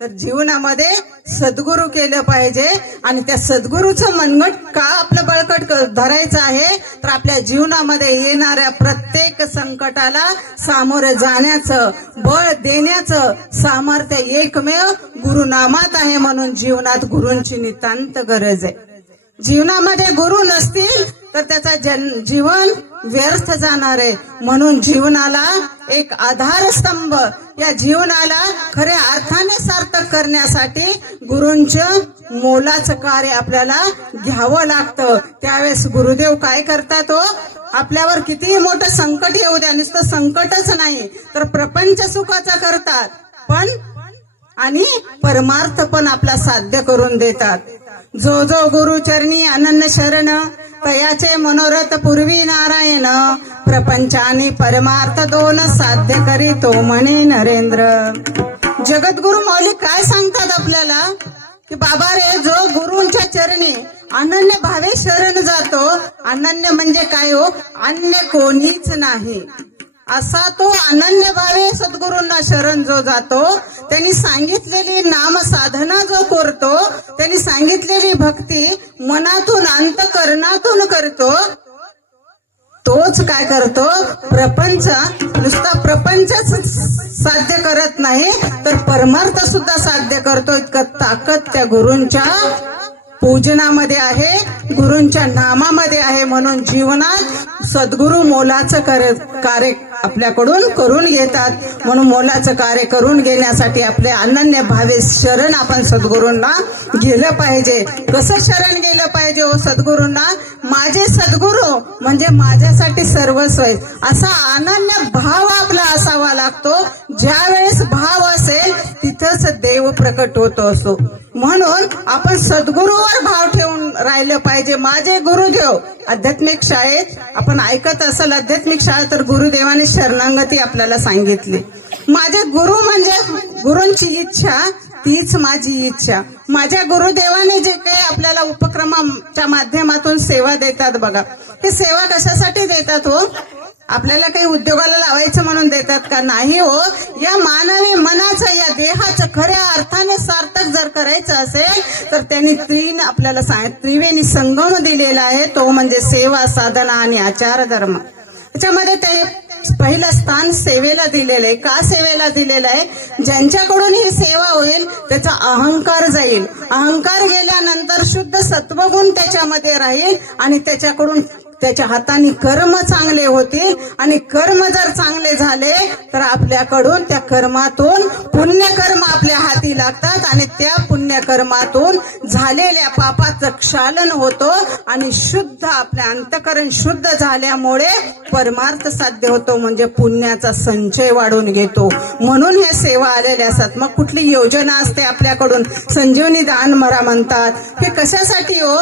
तर जीवनामध्ये सद्गुरू केलं पाहिजे. आणि त्या सद्गुरूचं मनगट का आपलं बळकट धरायचं आहे, तर आपल्या जीवनामध्ये येणाऱ्या प्रत्येक संकटाला सामोरे जाण्याचं, बळ देण्याचं सामर्थ्य एकमेव गुरुनामात आहे. म्हणून जीवनात गुरूंची नितांत गरज आहे. जीवनामध्ये गुरु नसतील तर त्याचा जीवन व्यर्थ जाणार आहे. म्हणून जीवनाला एक आधारस्तंभ, या जीवनाला खऱ्या अर्थाने सार्थक करण्यासाठी गुरूंचं मोलाचं कार्य आपल्याला घ्यावं लागतं. त्यावेळेस गुरुदेव काय करतात हो, आपल्यावर कितीही मोठं संकट येऊ द्या, नुसतं संकटच नाही तर प्रपंच सुखाचा करतात, पण आणि परमार्थ पण आपला साध्य करून देतात. जो जो गुरुचरणी अनन्य शरण तयाचे मनोरथ पूर्वी नारायण. प्रपंचानी परमार्थ दोन साध्य करी तो म्हणे नरेंद्र. जगद्गुरु माऊली काय सांगतात आपल्याला, की बाबा रे, जो गुरूंच्या चरणी अनन्य भावे शरण जातो, अनन्य म्हणजे काय हो, अन्य कोणीच नाही, असा तो अनन्य भावे सद्गुरूंना शरण जो जातो, त्यांनी सांगितलेली नाम साधना जो करतो, त्यांनी सांगितलेली भक्ती मनातून अंतःकरणातून करतो, तोच काय करतो, प्रपंच, नुसता प्रपंचच साध्य करत नाही तर परमार्थ सुद्धा साध्य करतो. इतकं ताकद त्या गुरूंच्या पूजनामध्ये आहे, गुरूंच्या नामामध्ये आहे. म्हणून जीवनात सद्गुरू मोलाचं कार्य आपल्याकडून करून घेतात. म्हणून मोलाचं कार्य करून घेण्यासाठी आपले अनन्य भावे शरण आपण सद्गुरूंना गेलं पाहिजे. कसं शरण गेलं पाहिजे हो सद्गुरूंना, माझे सद्गुरू म्हणजे माझ्यासाठी सर्वस्व आहे, असा अनन्य भाव आपला असावा लागतो. ज्या वेळेस भाव असेल तिथंच देव प्रकट होतो असो. म्हणून आपण सद्गुरूवर भाव ठेवून राहिलं पाहिजे. माझे गुरुदेव, आध्यात्मिक शाळेत आपण ऐकत असाल, आध्यात्मिक शाळेत तर गुरुदेवाने शरणागती आपल्याला सांगितली. माझे गुरु म्हणजे गुरूंची इच्छा तीच माझी इच्छा. माझ्या गुरुदेवाने जे काही आपल्याला उपक्रमाच्या माध्यमातून सेवा देतात बघा, हे सेवा कशासाठी देतात हो? आपल्याला काही उद्योगाला लावायचं म्हणून देतात का? नाही हो. या मानवी मनाचं, या देहाचं खऱ्या अर्थाने सार्थक जर करायचं असेल तर त्यांनी आपल्याला त्रिवेणी संगम दिलेला आहे, तो म्हणजे सेवा, साधना आणि आचार धर्म. त्याच्यामध्ये ते पहिलं स्थान सेवेला दिलेलं आहे. का सेवेला दिलेलं आहे? ज्यांच्याकडून ही सेवा होईल त्याचा अहंकार जाईल. अहंकार गेल्यानंतर शुद्ध सत्वगुण त्याच्यामध्ये राहील आणि त्याच्याकडून त्याच्या हाताने कर्म चांगले होतील आणि कर्म जर चांगले झाले तर आपल्याकडून त्या कर्मातून पुण्यकर्म आपल्या हाती लागतात आणि त्या पुण्यकर्मातून झालेल्या पापाचं क्षालन होतो आणि शुद्ध आपल्या अंतःकरण शुद्ध झाल्यामुळे परमार्थ साध्य होतो, म्हणजे पुण्याचा संचय वाढून घेतो. म्हणून हे सेवा आलेल्या असतात. मग कुठली योजना असते आपल्याकडून, संजीवनी दान मरा म्हणतात. हे कशासाठी हो?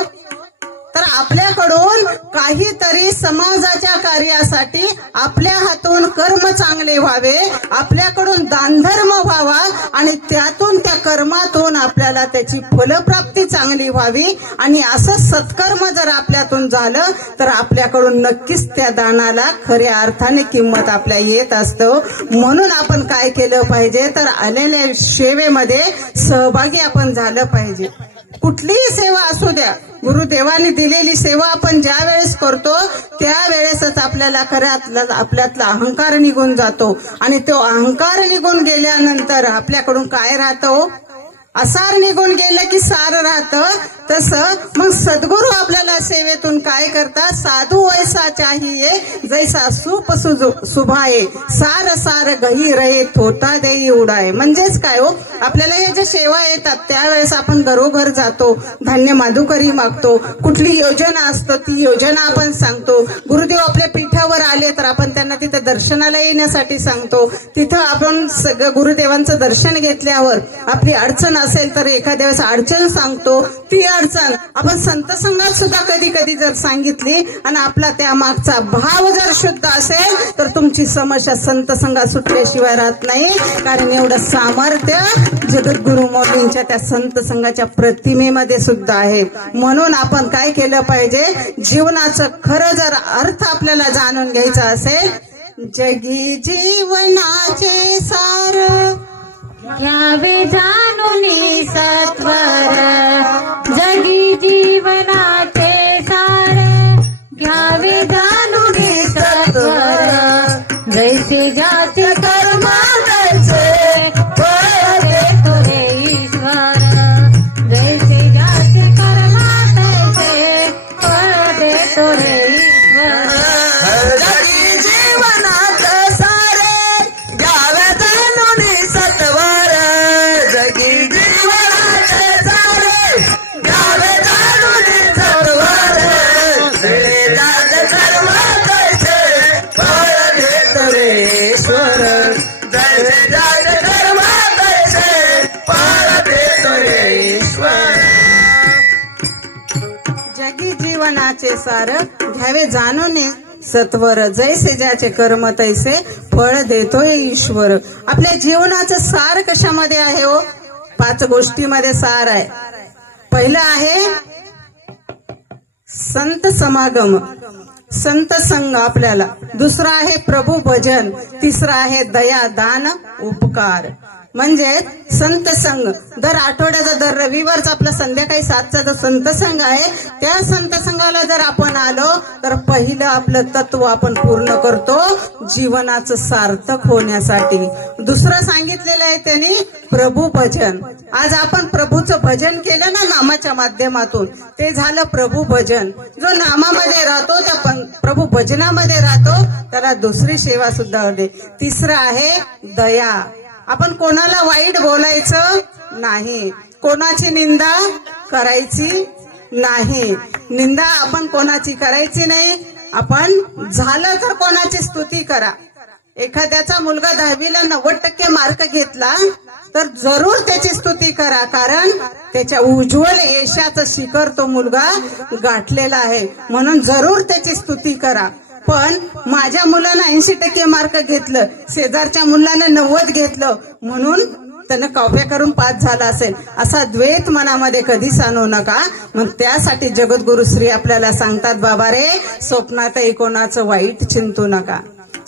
तर आपल्याकडून काहीतरी समाजाच्या कार्यासाठी आपल्या हातून कर्म चांगले व्हावे, आपल्याकडून दानधर्म व्हावा आणि त्यातून त्या कर्मातून आपल्याला त्याची फलप्राप्ती चांगली व्हावी. आणि असं सत्कर्म जर आपल्यातून झालं तर आपल्याकडून नक्कीच त्या दानाला खऱ्या अर्थाने किंमत आपल्या येत असतं. म्हणून आपण काय केलं पाहिजे तर आलेल्या सेवेमध्ये सहभागी आपण झालं पाहिजे. कुठलीही सेवा असू द्या, गुरुदेवाने दिलेली सेवा आपण ज्या वेळेस करतो त्यावेळेसच आपल्याला आपल्यातला अहंकार निघून जातो आणि तो अहंकार निघून गेल्यानंतर आपल्याकडून काय राहतो? असार निघून गेलं की सार राहतं. तसं मग सद्गुरू आपल्याला सेवेतून काय करतात? साधू वैसा चाहिये जैसा सूप सुभाये, सार सार गही रहे थोता देई उडाये. म्हणजेच काय हो, आपल्याला हे जे सेवा येतात त्यावेळेस आपण घरोघर जातो, धान्य माधुकरी मागतो, कुठली योजना असतो ती योजना आपण सांगतो. गुरुदेव आपल्या पीठावर आले तर आपण त्यांना तिथे दर्शनाला येण्यासाठी सांगतो. तिथं आपण सगळं गुरुदेवांचं दर्शन घेतल्यावर आपली अडचण असेल तर एखाद्या वेळेस अडचण सांगतो. ती अडचण आपण संत संघात सुद्धा कधी कधी जर सांगितली आणि आपला त्या मागचा भाव जर शुद्ध असेल तर तुमची समस्या संत संघात सुटल्याशिवाय राहत नाही. कारण एवढं सामर्थ्य जगद्गुरु मौलींच्या त्या संत संघाच्या प्रतिमेमध्ये सुद्धा आहे. म्हणून आपण काय केलं पाहिजे? जीवनाचं खरं जर अर्थ आपल्याला जाणून घ्यायचा असेल, जगी जीवनाचे सार घ्यावे जाणूनी सत्वर, जगी जीवनाचे सार घ्यावे जाणूनी सत्वर, जैसे जाती कर्म तैसे फळ देतो रे ईश्वर, जैसे जाती कर्म तैसे फळ देतो रे ईश्वर. जगी जीवनात सारे घ्यावे जाणूनी सत्वर, जगी जीवनाचे सारे घ्यावे जाणूनी सत्वर, जैसे जात कर्म तैसे फळ देतो रे ईश्वर, जैसे जात कर्म तैसे फळ देतो रे ईश्वर. जगी जीवनाचे सार घ्यावे जाणून सत्वर, जैसे ज्याचे कर्म तैसे फळ देतोय ईश्वर. आपल्या जीवनाचं सार कशामध्ये आहे हो? 5 गोष्टीमध्ये सार आहे. पहिलं आहे संत समागम, संत संघ आपल्याला. दुसरं आहे प्रभू भजन. तिसरं आहे दया दान उपकार. म्हणजे संत संघ. दर आठवड्याचा दर रविवारचा आपला संध्याकाळी 7चा जो संत संघ आहे त्या संत संघाला जर आपण आलो तर पहिलं आपलं तत्व आपण पूर्ण करतो जीवनाचं सार्थक होण्यासाठी. दुसरं सांगितलेलं आहे त्यांनी प्रभू भजन. आज आपण प्रभूचं भजन केलं ना नामाच्या माध्यमातून, ते झालं प्रभू भजन. जो नामामध्ये राहतो त्या प्रभू भजनामध्ये राहतो त्याला दुसरी सेवा सुद्धा होते. तिसरं आहे दया. आपण कोणाला वाईट बोलायचं नाही, कोणाची निंदा करायची नाही. निंदा आपण कोणाची करायची नाही. आपण झालं तर कोणाची स्तुती करा. एखाद्याचा मुलगा 10वीला 90% मार्क घेतला तर जरूर त्याची स्तुती करा, कारण त्याच्या उज्ज्वल यशाचं शिखर तो मुलगा गाठलेला आहे. म्हणून जरूर त्याची स्तुती करा. पण माझ्या मुलानं 80% मार्क घेतलं, शेजारच्या मुलानं 90 घेतलं म्हणून त्यानं कॉप्या करून पास झाला असेल, असा द्वेष मनामध्ये कधीच आणू नका. मग त्यासाठी जगद्गुरु श्री आपल्याला सांगतात, बाबा रे, स्वप्नातही कोणाचं वाईट चिंतू नका,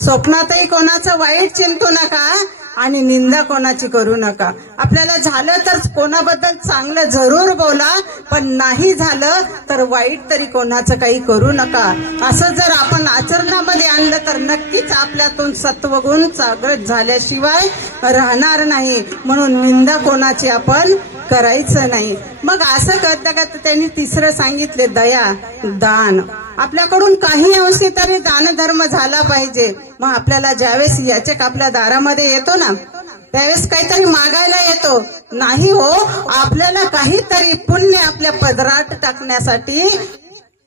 स्वप्नातही कोणाचं वाईट चिंतू नका आणि निंदा कोणाची करू नका. आपल्याला झालं तर कोणाबद्दल चांगलं जरूर बोला, पण नाही झालं तर वाईट तरी कोणाचं काही करू नका. असं जर आपण आचरणामध्ये आणलं तर नक्कीच आपल्यातून सत्वगुण जागृत झाल्याशिवाय राहणार नाही. म्हणून निंदा कोणाची आपण करायचं नाही. मग असं करता करता त्यांनी तिसरं सांगितले, दया, दान. आपल्याकडून काही अंशी तरी दानधर्म झाला पाहिजे. मग आपल्याला ज्यावेळेस याचक आपल्या दारामध्ये येतो ना, त्यावेळेस काहीतरी मागायला येतो नाही हो, आपल्याला काहीतरी पुण्य आपल्या पदरात टाकण्यासाठी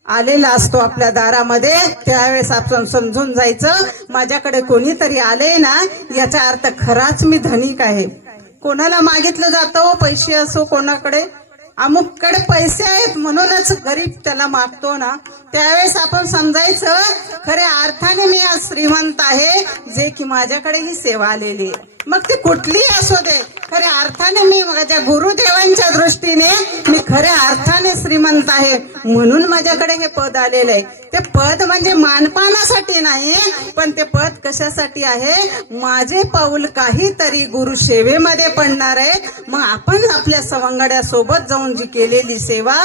आलेला असतो आपल्या दारामध्ये. त्यावेळेस आपण समजून जायचं, माझ्याकडे कोणीतरी आले ना, याचा अर्थ खराच मी धनिक आहे. कोणाला मागितलं जातं पैसे असो, कोणाकडे अमुककडे पैसे आहेत म्हणूनच गरीब त्याला मागतो ना, त्यावेळेस आपण समजायचं खऱ्या अर्थाने मी आज श्रीमंत आहे, जे की माझ्याकडे ही सेवा आलेली आहे. मग ती कुठलीही असू दे, खऱ्या अर्थाने मी माझ्या गुरुदेवांच्या दृष्टीने मी खऱ्या अर्थाने श्रीमंत आहे म्हणून माझ्याकडे हे पद आलेलं आहे. ते पद म्हणजे मानपानासाठी नाही, पण ते पद कशासाठी आहे, माझे पाऊल काहीतरी गुरु सेवेमध्ये पडणार आहे. मग आपण आपल्या सवंगड्यासोबत जाऊन जी केलेली सेवा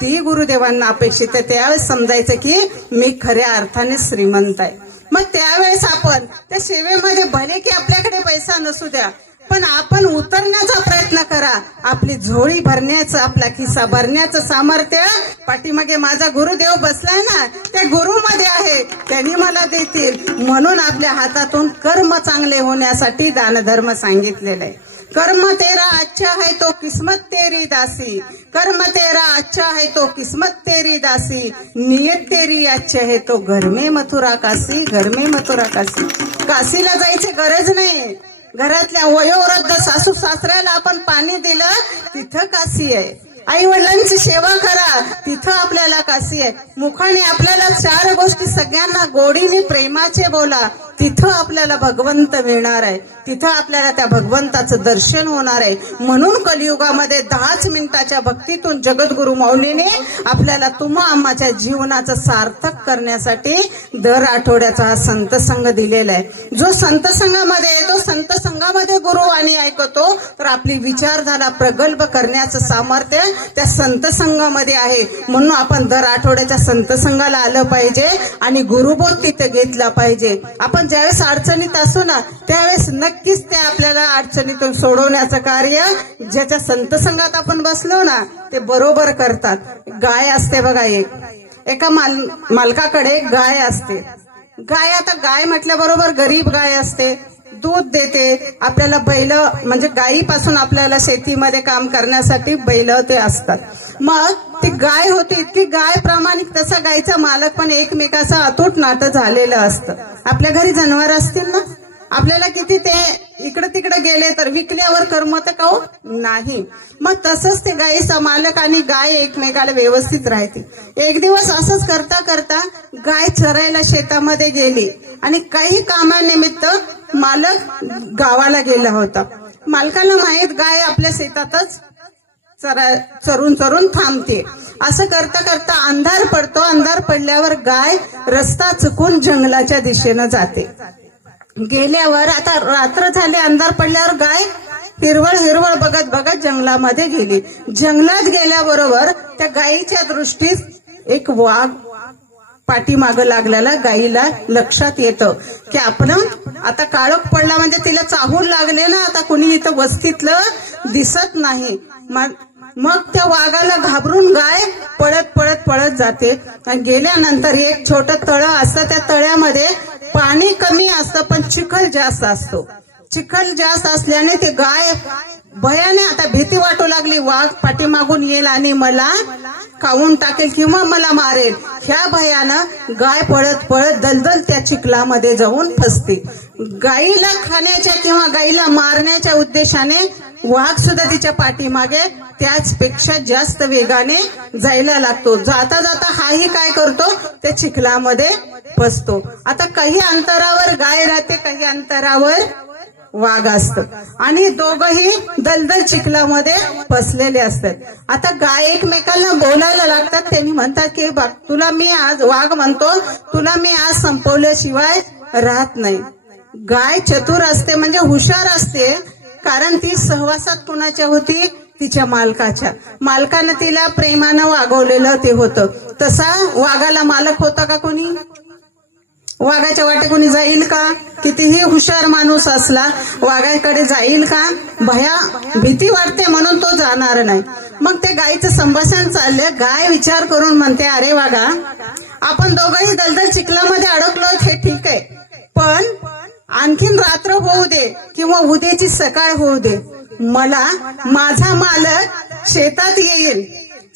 ती गुरुदेवांना अपेक्षित आहे. त्यावेळेस समजायचं की मी खऱ्या अर्थाने श्रीमंत आहे. मग त्यावेळेस आपण त्या सेवेमध्ये भले की आपल्याकडे पैसा नसू द्या, पण आपण उतरण्याचा प्रयत्न करा. आपली झोळी भरण्याचं, आपला खिस्सा भरण्याचं सामर्थ्य पाठीमागे माझा गुरुदेव बसलाय ना, त्या गुरुमध्ये आहे, त्यांनी मला देतील. म्हणून आपल्या हातातून कर्म चांगले होण्यासाठी दानधर्म सांगितलेलं आहे. कर्म तेरा अच्छा है तो किस्मत तेरी दासी, कर्म तेरा अच्छा है तो किस्मत तेरी दासी, नियत तेरी अच्छा है तो घर में मथुरा काशी, घर में मथुरा काशी. काशीला जायची गरज नाही. घरातल्या वयोवृद्ध सासू सासऱ्याला आपण पाणी दिलं, तिथं काशी आहे. आई वडिलांची सेवा करा, तिथं आपल्याला काशी आहे. मुखाने आपल्याला 4 गोष्टी सगळ्यांना गोडीने प्रेमाचे बोला, तिथं आपल्याला भगवंत मिळणार आहे. तिथं आपल्याला त्या भगवंताचं दर्शन होणार आहे. म्हणून कलियुगामध्ये 10 मिनिटाच्या भक्तीतून जगद्गुरु माऊलीने आपल्याला तुम्हा आम्हाच्या जीवनाचं सार्थक करण्यासाठी दर आठवड्याचा हा संत संघ दिलेला आहे. जो संत संघामध्ये येतो, संत संघामध्ये गुरुवाणी ऐकतो, तर आपली विचारधारा प्रगल्भ करण्याचं सामर्थ्य त्या संत संघामध्ये आहे. म्हणून आपण दर आठवड्याच्या संत संघाला आलं पाहिजे आणि गुरुबोध तिथे घेतला पाहिजे. आपण ज्यावेळेस अडचणीत असू ना, त्यावेळेस नक्कीच ते आपल्याला अडचणीतून सोडवण्याचं कार्य ज्याच्या संत संघात आपण बसलो ना, ते बरोबर करतात. गाय असते बघा, एका मालकाकडे गाय असते. गाय, आता गाय म्हटल्याबरोबर गरीब गाय असते, दूध देते. आपल्याला बैल म्हणजे गायीपासून आपल्याला शेतीमध्ये काम करण्यासाठी बैल ते असतात. मग ती गाय होती, इतकी गाय प्रामाणिक, तसा गायचा मालक पण एकमेकाचा अतूट नातं झालेलं असतं. आपल्या घरी जनावर असतील ना, आपल्याला किती ते इकडे तिकडे गेले तर विकल्यावर करमत का हो? नाही. मग तसंच ते गायीचा मालक आणि गाय एकमेकाला व्यवस्थित राहते. एक दिवस असंच करता करता गाय चरायला शेतामध्ये गेली आणि काही कामानिमित्त मालक गावाला गेला होता. मालकाला माहित गाय आपल्या शेतातच चरून चरून थांबते. असं करता करता अंधार पडतो. अंधार पडल्यावर गाय रस्ता चुकून जंगलाच्या दिशेनं जाते. गेल्यावर आता रात्र झाली, अंधार पडल्यावर गाय हिरवळ हिरवळ बघत बघत जंगलामध्ये गेली. जंगलात गेल्याबरोबर त्या गायीच्या दृष्टीत एक वाघ पाठीमागं लागलेला गायीला लक्षात येतं की आपण आता काळोख पडला म्हणजे तिला चाहूल लागले ना, आता कुणी इथं वस्तीतलं दिसत नाही. मग त्या वाघाला घाबरून गाय पळत पळत पळत जाते. आणि गेल्यानंतर एक छोटं तळं असतं, त्या तळ्यामध्ये पाणी कमी असतं पण चिखल जास्त असतो. चिखल जास्त असल्याने ते गाय भयाने आता भीती वाटू लागली, वाघ पाठीमागून येईल आणि मला खाऊन टाकेल किंवा मला मारेल. ह्या भयानं गाय पळत पळत दलदल त्या चिखलामध्ये जाऊन फसते. गाईला खाण्याच्या किंवा गाईला मारण्याच्या उद्देशाने वाघ सुद्धा तिच्या पाठीमागे त्याचपेक्षा जास्त वेगाने जायला लागतो. जाता जाता हाही काय करतो, त्या चिखलामध्ये फसतो. आता काही अंतरावर गाय राहते, काही अंतरावर वाघ असत आणि दोघही दलदल चिखलामध्ये फसलेले असतात. आता गाय एकमेकांना बोलायला लागतात. त्यांनी म्हणतात की तुला मी आज, वाघ म्हणतो तुला मी आज संपवल्याशिवाय राहत नाही. गाय चतुर असते म्हणजे हुशार असते, कारण ती सहवासात कुणाच्या होती, तिच्या मालकानं तिला प्रेमानं वागवलेलं ते होतं. तसा वाघाला मालक होता का कोणी? वाघाच्या वाटे कोणी जाईल का? कितीही हुशार माणूस असला वाघाकडे जाईल का? भीती वाटते म्हणून तो जाणार नाही. मग ते गायीचं संभाषण चाललं. गाय विचार करून म्हणते, अरे वाघा, आपण दोघंही दलदल चिखलामध्ये अडकलो हे ठीक आहे, पण आणखीन रात्र होऊ दे किंवा उद्याची सकाळ होऊ दे, मला माझा मालक शेतात येईल.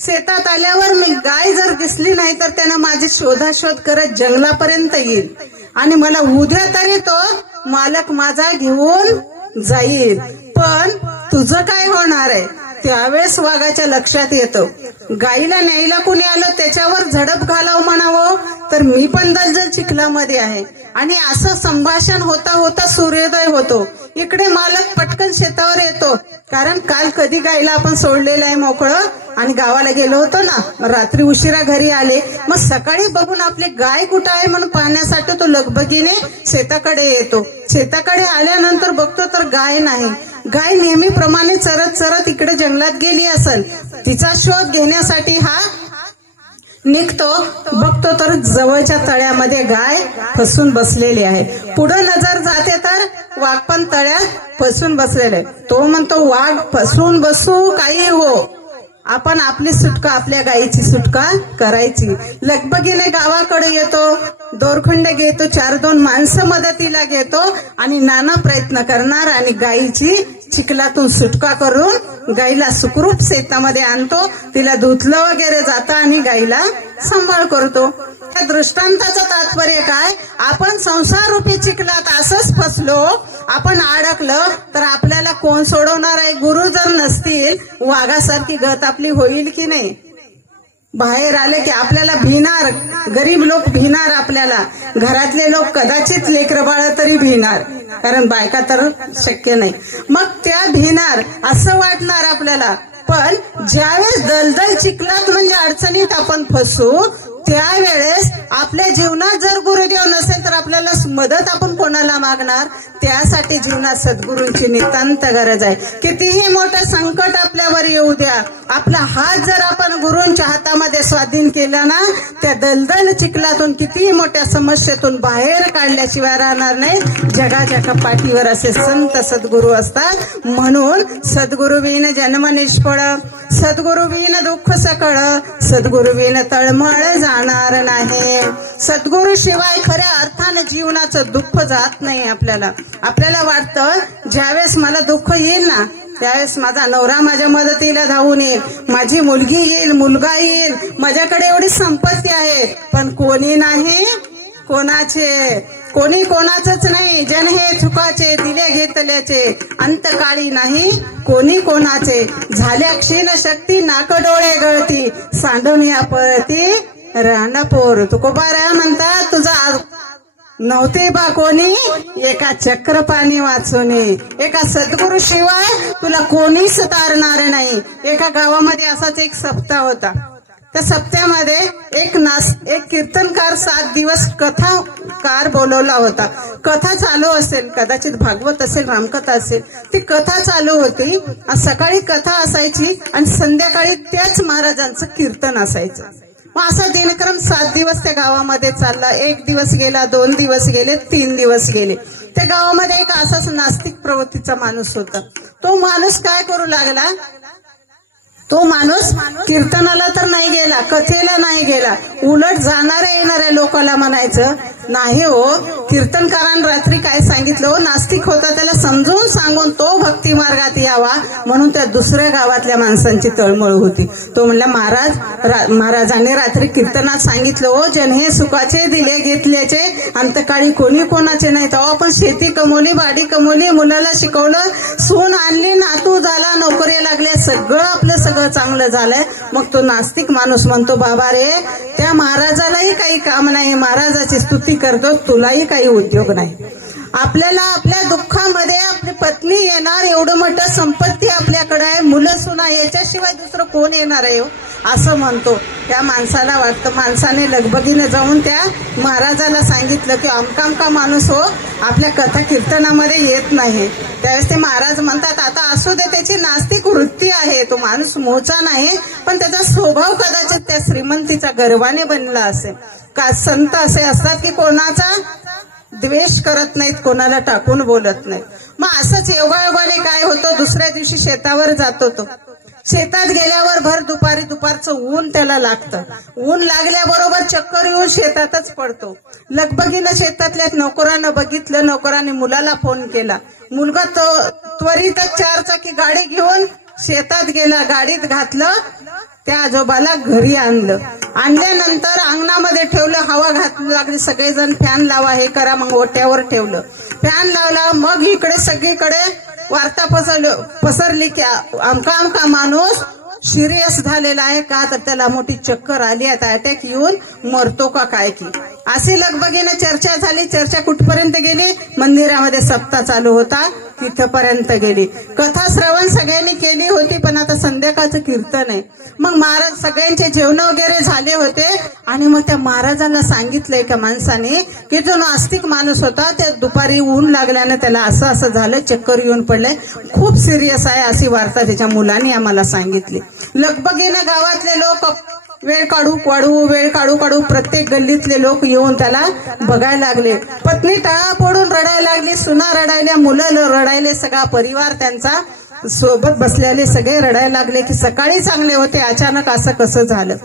शेतात आल्यावर मी गाय जर दिसली नाही तर त्यानं माझी शोधाशोध करत जंगलापर्यंत येईल आणि मला उद्या तरी तो मालक माझा घेऊन जाईल. पण तुझं काय होणार आहे? त्यावेळेस वाघाच्या लक्षात येतं, गाईला न्यायला कोणी आलं त्याच्यावर झडप घालावं म्हणावं तर मी पण दलदल चिखलामध्ये आहे. आणि असं संभाषण होता होता सूर्योदय होतो. इकडे मालक पटकन शेतावर येतो, कारण काल कधी गायला आपण सोडलेलं आहे मोकळं आणि गावाला गेलो होतो ना, रात्री उशिरा घरी आले. मग सकाळी बघून आपली गाय कुठं आहे म्हणून पाहण्यासाठी तो लगबगीने शेताकडे येतो. शेताकडे आल्यानंतर बघतो तर गाय नाही. गाय नेहमीप्रमाणे चरत चरत इकडे जंगलात गेली असेल. तिचा शोध घेण्यासाठी हा निघतो. बघतो तर जवळच्या तळ्यामध्ये गाय फसून बसलेली आहे. पुढे नजर जाते तर वाघ पण तळ्यात फसून बसलेले. तो म्हणतो, वाघ फसून बसू काही हो, आपण आपली सुटका, आपल्या गायीची सुटका करायची. लगबगीने गावाकडे येतो, दोरखंड घेतो, 4-2 माणसं मदतीला घेतो आणि नाना प्रयत्न करणार आणि गायीची चिखलातून सुटका करून गायीला सुखरूप शेतामध्ये आणतो. तिला धुतलं वगैरे जातं आणि गायीला सांभाळ करतो. त्या दृष्टांताचं तात्पर्य काय? आपण संसार रूपी चिखलात असंच फसलो, आपण अडकलं तर आपल्याला कोण सोडवणार आहे? गुरु जर नसतील, वाघासारखी गत आपली होईल की नाही? बाहेर आले की आपल्याला भिणार, गरीब लोक भिणार, आपल्याला घरातले लोक कदाचित लेकरं बाळ तरी भिणार, कारण बायका तर शक्य नाही. मग त्या भिणार, असं वाटणार आपल्याला. पण ज्यावेळेस दलदल चिखलात म्हणजे अडचणीत आपण फसू, त्यावेळेस आपल्या जीवनात जर गुरुदेव नसेल तर आपल्याला मदत आपण कोणाला मागणार? त्यासाठी जीवनात सद्गुरूंची नितांत गरज आहे. कितीही मोठं संकट आपल्यावर येऊ द्या, आपला हात जर आपण गुरूंच्या हातामध्ये स्वाधीन केला ना, त्या दलदल चिखलातून कितीही मोठ्या समस्येतून बाहेर काढल्याशिवाय राहणार नाही. जगाच्या कपाटीवर असे संत सद्गुरू असतात. म्हणून सद्गुरुविन जन्म निष्फळ, सद्गुरुविन दुःख सकळ, सद्गुरुविन तळमळ जाणार नाही. सद्गुरु शिवाय खऱ्या अर्थाने जीवनाचं दुःख जात नाही. आपल्याला वाटतं ज्यावेळेस मला दुःख येईल ना, त्यावेळेस माझा नवरा माझ्या मदतीला धावून येईल, माझी मुलगी येईल, मुलगा येईल, माझ्याकडे एवढी संपत्ती आहे. पण कोणी नाही, कोणी कोणाचंच नाही. जन हे चुकाचे, दिले घेतल्याचे, अंतकाळी नाही कोणी कोणाचे. झाल्या क्षीण शक्ती, नाक डोळे गळती, सांडून पळती रानपोर. तुकोबारा म्हणतात, तुझा नव्हते बा कोणी, एका चक्र पाणी वाचून, एका सद्गुरु शिवाय तुला कोणीच तारणार नाही. एका गावामध्ये असाच एक सप्ताह होता. त्या सप्त्यामध्ये एक कीर्तनकार 7 दिवस कथाकार बोलवला होता. कथा चालू असेल, कदाचित भागवत असेल, रामकथा असेल, ती कथा चालू होती. सकाळी कथा असायची आणि संध्याकाळी त्याच महाराजांचं कीर्तन असायचं. मग असा दिनक्रम 7 दिवस त्या गावामध्ये चालला. 1 दिवस गेला, 2 दिवस गेले, 3 दिवस गेले. त्या गावामध्ये एक असाच नास्तिक प्रवृत्तीचा माणूस होता. तो माणूस काय करू लागला? तो माणूस कीर्तनाला तर नाही गेला, कथेला नाही गेला, उलट जाणाऱ्या येणाऱ्या लोकांना म्हणायचं, नाही हो, कीर्तनकारांनी रात्री काय सांगितलं हो, नास्तिक होता त्याला समजून सांगून तो भक्ती मार्गात यावा म्हणून त्या दुसऱ्या गावातल्या माणसांची तळमळ होती. तो म्हणला महाराजांनी रात्री कीर्तनात सांगितलं हो, जन हे सुखाचे दिले घेतल्याचे अंतकाळी कोणी कोणाचे नाही. तेव्हा आपण शेती कमवली, बाडी कमवली, मुलाला शिकवलं, सून आणली, नातू झाला, नोकरी लागले, सगळं आपलं सगळं चांगलं झालंय. मग तो नास्तिक माणूस म्हणतो, बाबा रे त्या महाराजालाही काही काम नाही, महाराजाची स्तुती करतो, तुलाही काही उद्योग नाही. आपल्याला आपल्या दुःखामध्ये आपली पत्नी येणार, एवढं मोठं संपत्ती आपल्याकडे आहे, मुलं सुना, याच्याशिवाय दुसरं कोण येणार आहे हो, असं म्हणतो. त्या माणसाला वाटतं, माणसाने लगबगीने जाऊन त्या महाराजाला सांगितलं की अमका माणूस हो आपल्या कथा कीर्तनामध्ये येत नाही. त्यावेळेस ते महाराज म्हणतात, आता असू दे, त्याची नास्तिक वृत्ती आहे, तो माणूस मोचा नाही, पण त्याचा स्वभाव कदाचित त्या श्रीमंतीचा गर्वाने बनला असेल. का संत असे असतात की कोणाचा द्वेष करत नाहीत, कोणाला टाकून बोलत नाहीत. मग असंच योगायोगाने काय होतं, दुसऱ्या दिवशी शेतावर जातो. तो शेतात गेल्यावर भर दुपारचं ऊन त्याला लागतं. ऊन लागल्याबरोबर चक्कर येऊन शेतातच पडतो. लगबगीनं शेतातल्या नोकरानं बघितलं, नोकराने मुलाला फोन केला. मुलगा तो त्वरितच 4 चाकी गाडी घेऊन शेतात गेला, गाडीत घातलं, त्या आजोबाला घरी आणल्यानंतर अंगणामध्ये ठेवलं, हवा घातली लागली, सगळेजण फॅन लावा हे करा, मग ओट्यावर ठेवलं, फॅन लावला. मग इकडे सगळीकडे वार्ता पसरली की अमका माणूस सिरियस झालेला आहे, का तर त्याला मोठी चक्कर आली, आता अटॅक येऊन मरतो का काय की. अशी लगबगीने चर्चा झाली. चर्चा कुठपर्यंत गेली, मंदिरामध्ये सप्ताह चालू होता तिथपर्यंत गेली. कथा श्रवण सगळ्यांनी केली होती, पण आता संध्याकाळचं कीर्तन आहे. मग महाराज सगळ्यांचे जेवण वगैरे झाले होते आणि मग त्या महाराजांना सांगितलंय का माणसाने की जो नास्तिक माणूस होता ते दुपारी ऊन लागल्याने त्याला असं झालं, चक्कर येऊन पडलंय, खूप सिरियस आहे, अशी वार्ता त्याच्या मुलांनी आम्हाला सांगितली. लगबगीनं गावातले लोक वेळ काढू प्रत्येक गल्लीतले लोक येऊन त्याला बघायला लागले. पत्नी टाळा पडून रडायला लागली, सुना रडायल्या, मुलं रडायले, सगळा परिवार त्यांचा सोबत बसलेले सगळे रडायला लागले की सकाळी चांगले होते, अचानक असं कसं झालं.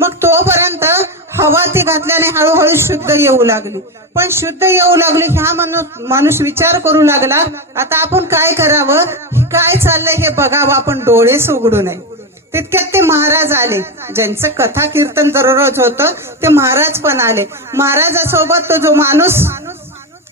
मग तोपर्यंत हवा ती घातल्याने हळूहळू शुद्ध येऊ लागली. पण शुद्ध येऊ लागली हा माणूस विचार करू लागला, आता आपण काय करावं, काय चाललंय हे बघावं, आपण डोळेच उघडू नये. तितक्यात ते महाराज आले, ज्यांचं कथा कीर्तन दररोज होतं ते महाराज पण आले. महाराजासोबत तो जो माणूस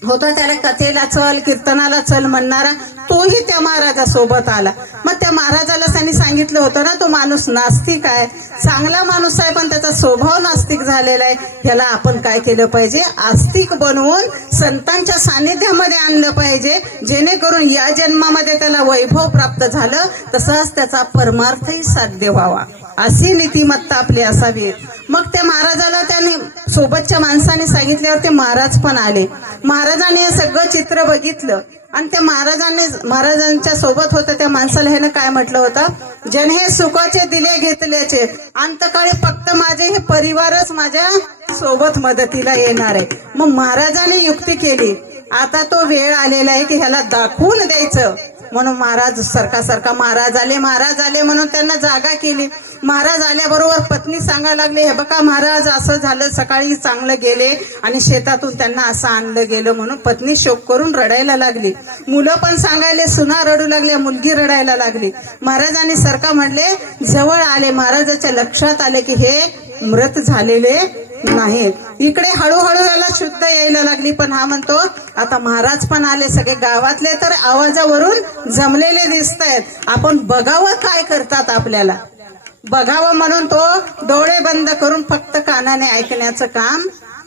होता त्याला कथेला चल, कीर्तनाला चल म्हणणारा, तोही त्या महाराजासोबत आला. मग त्या महाराजाला त्यांनी सांगितलं होतं ना, तो माणूस नास्तिक आहे, चांगला माणूस आहे, पण त्याचा स्वभाव नास्तिक झालेला आहे, याला आपण काय केलं पाहिजे, आस्तिक बनवून संतांच्या सानिध्यामध्ये आणलं पाहिजे, जेणेकरून या जन्मामध्ये त्याला वैभव प्राप्त झालं, तसंच त्याचा परमार्थही साध्य व्हावा, अशी नीतिमत्ता आपली असावी. मग त्या महाराजाला त्यांनी सोबतच्या माणसाने सांगितल्यावर ते महाराज पण आले. महाराजांनी हे सगळं चित्र बघितलं आणि त्या महाराजांच्या सोबत होतं त्या माणसाला ह्यानं काय म्हटलं होतं, जन हे सुखाचे दिले घेतल्याचे अंतकाळी फक्त माझे हे परिवारच माझ्या सोबत मदतीला येणार आहे. मग महाराजांनी युक्ती केली, आता तो वेळ आलेला आहे की ह्याला दाखवून द्यायचं, म्हणून महाराज सरका महाराज आले म्हणून त्यांना जागा केली. महाराज आल्याबरोबर पत्नी सांगायला लागली, हे बघा महाराज असं झालं, सकाळी चांगलं गेले आणि शेतातून त्यांना असं आणलं गेलं, म्हणून पत्नी शोक करून रडायला लागली. मुलं पण सांगायले, सुना रडू लागल्या, मुलगी रडायला लागली. महाराजांनी सरका म्हणले, जवळ आले, महाराजाच्या लक्षात आले की हे मृत झालेले नाहीत. इकडे हळूहळू याला शुद्ध यायला लागली, पण हा म्हणतो आता महाराज पण आले, सगळे गावातले तर आवाजावरून जमलेले दिसत आहेत, आपण बघावं काय करतात, आपल्याला बघावं म्हणून तो डोळे बंद करून फक्त कानाने ऐकण्याचं काम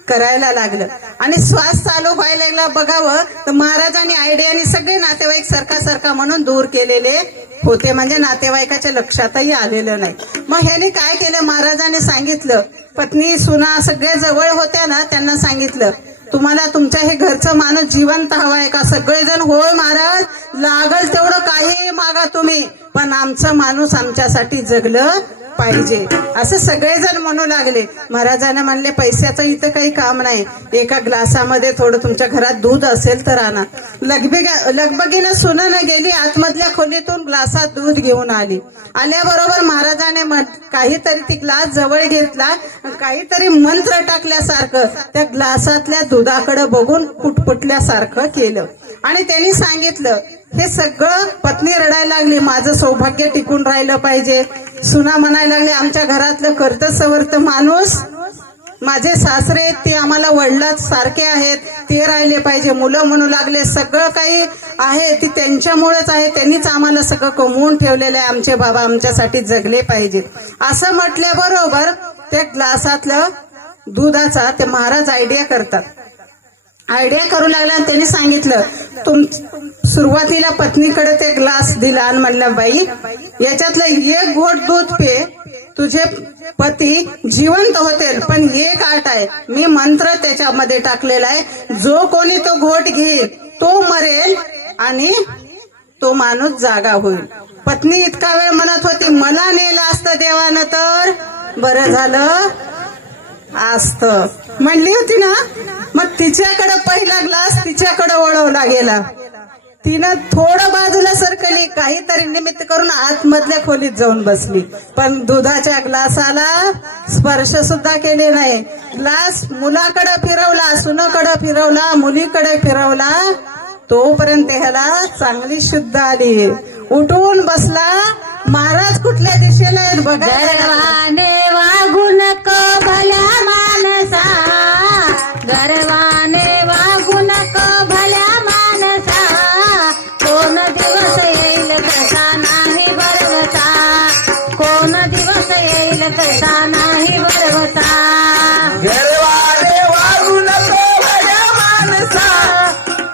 करायला लागलं आणि श्वास चालू व्हायला लागला. बघावं तर महाराजांनी आयडियाने सगळे नातेवाईक सरका म्हणून दूर केलेले होते, म्हणजे नातेवाईकाच्या लक्षातही आलेलं नाही. मग ह्याने काय केलं, महाराजांनी सांगितलं, पत्नी सुना सगळे जवळ होत्या ना, त्यांना सांगितलं, तुम्हाला तुमच्या हे घरचं माणूस जिवंत हवाय का? सगळेजण होय महाराज, लागल तेवढं काही मागा तुम्ही, पण आमचं माणूस आमच्यासाठी जगलं पाहिजे असं सगळेजण म्हणू लागले. महाराजांना म्हणले पैशाचं इथं काही काम नाही, एका ग्लासामध्ये थोडं तुमच्या घरात दूध असेल तर आणा. लगबगीनं सुनेनं गेली, आतमधल्या खोलीतून ग्लासात दूध घेऊन आली. आल्याबरोबर महाराजाने काहीतरी ती ग्लास जवळ घेतला, काहीतरी मंत्र टाकल्यासारखं त्या ग्लासातल्या दुधाकडे बघून पुटपुटल्यासारखं केलं आणि त्यांनी सांगितलं, हे सगळं. पत्नी रडायला लागली, माझं सौभाग्य टिकून राहिलं पाहिजे. सुना म्हणायला लागले, आमच्या घरातलं कर्त सवर्त माणूस, माझे सासरे आहेत ते आम्हाला वडिलात सारखे आहेत, ते राहिले पाहिजे. मुलं म्हणू लागले, सगळं काही आहे ती त्यांच्यामुळेच आहे, त्यांनीच आम्हाला सगळं कमवून ठेवलेलं आहे, आमचे बाबा आमच्यासाठी जगले पाहिजेत. असं म्हटल्याबरोबर त्या ग्लासातलं दुधाचा ते महाराज आयडिया करू लागला आणि त्यांनी सांगितलं, सुरुवातीला पत्नीकडे ते ग्लास दिला आणि म्हणलं, बाई याच्यातलं एक घोट दूध पे, तुझे पती जिवंत होतील. पण एक अट आहे, मी मंत्र त्याच्यामध्ये टाकलेला आहे, जो कोणी तो घोट घेईल तो मरेल आणि तो माणूस जागा होईल. पत्नी इतका वेळ म्हणत होती, मला नेलं असतं देवानं तर बरं झालं असतं म्हणली होती ना. मग तिच्याकडे पहिला ग्लास तिच्याकडे वळवला गेला. तिनं थोडं बाजूला सरकली, काहीतरी निमित्त करून आतमधल्या खोलीत जाऊन बसली, पण दुधाच्या ग्लासाला स्पर्श सुद्धा केले नाही. ग्लास मुलाकडे फिरवला, सुनाकडे फिरवला, मुलीकडे फिरवला, तोपर्यंत ह्याला चांगली शुद्ध आली. उठून बसला. महाराज कुठल्या दिशेला आहेत बघा. गर्वाने वागू नको भल्या मानसा, गर्वाने वागू नको भल्या मानसा, कोण दिवस येईल तसा नाही बरवता, कोण दिवस येईल तसा नाही बरवता. गर्वाने वागू नको भल्या माणसा,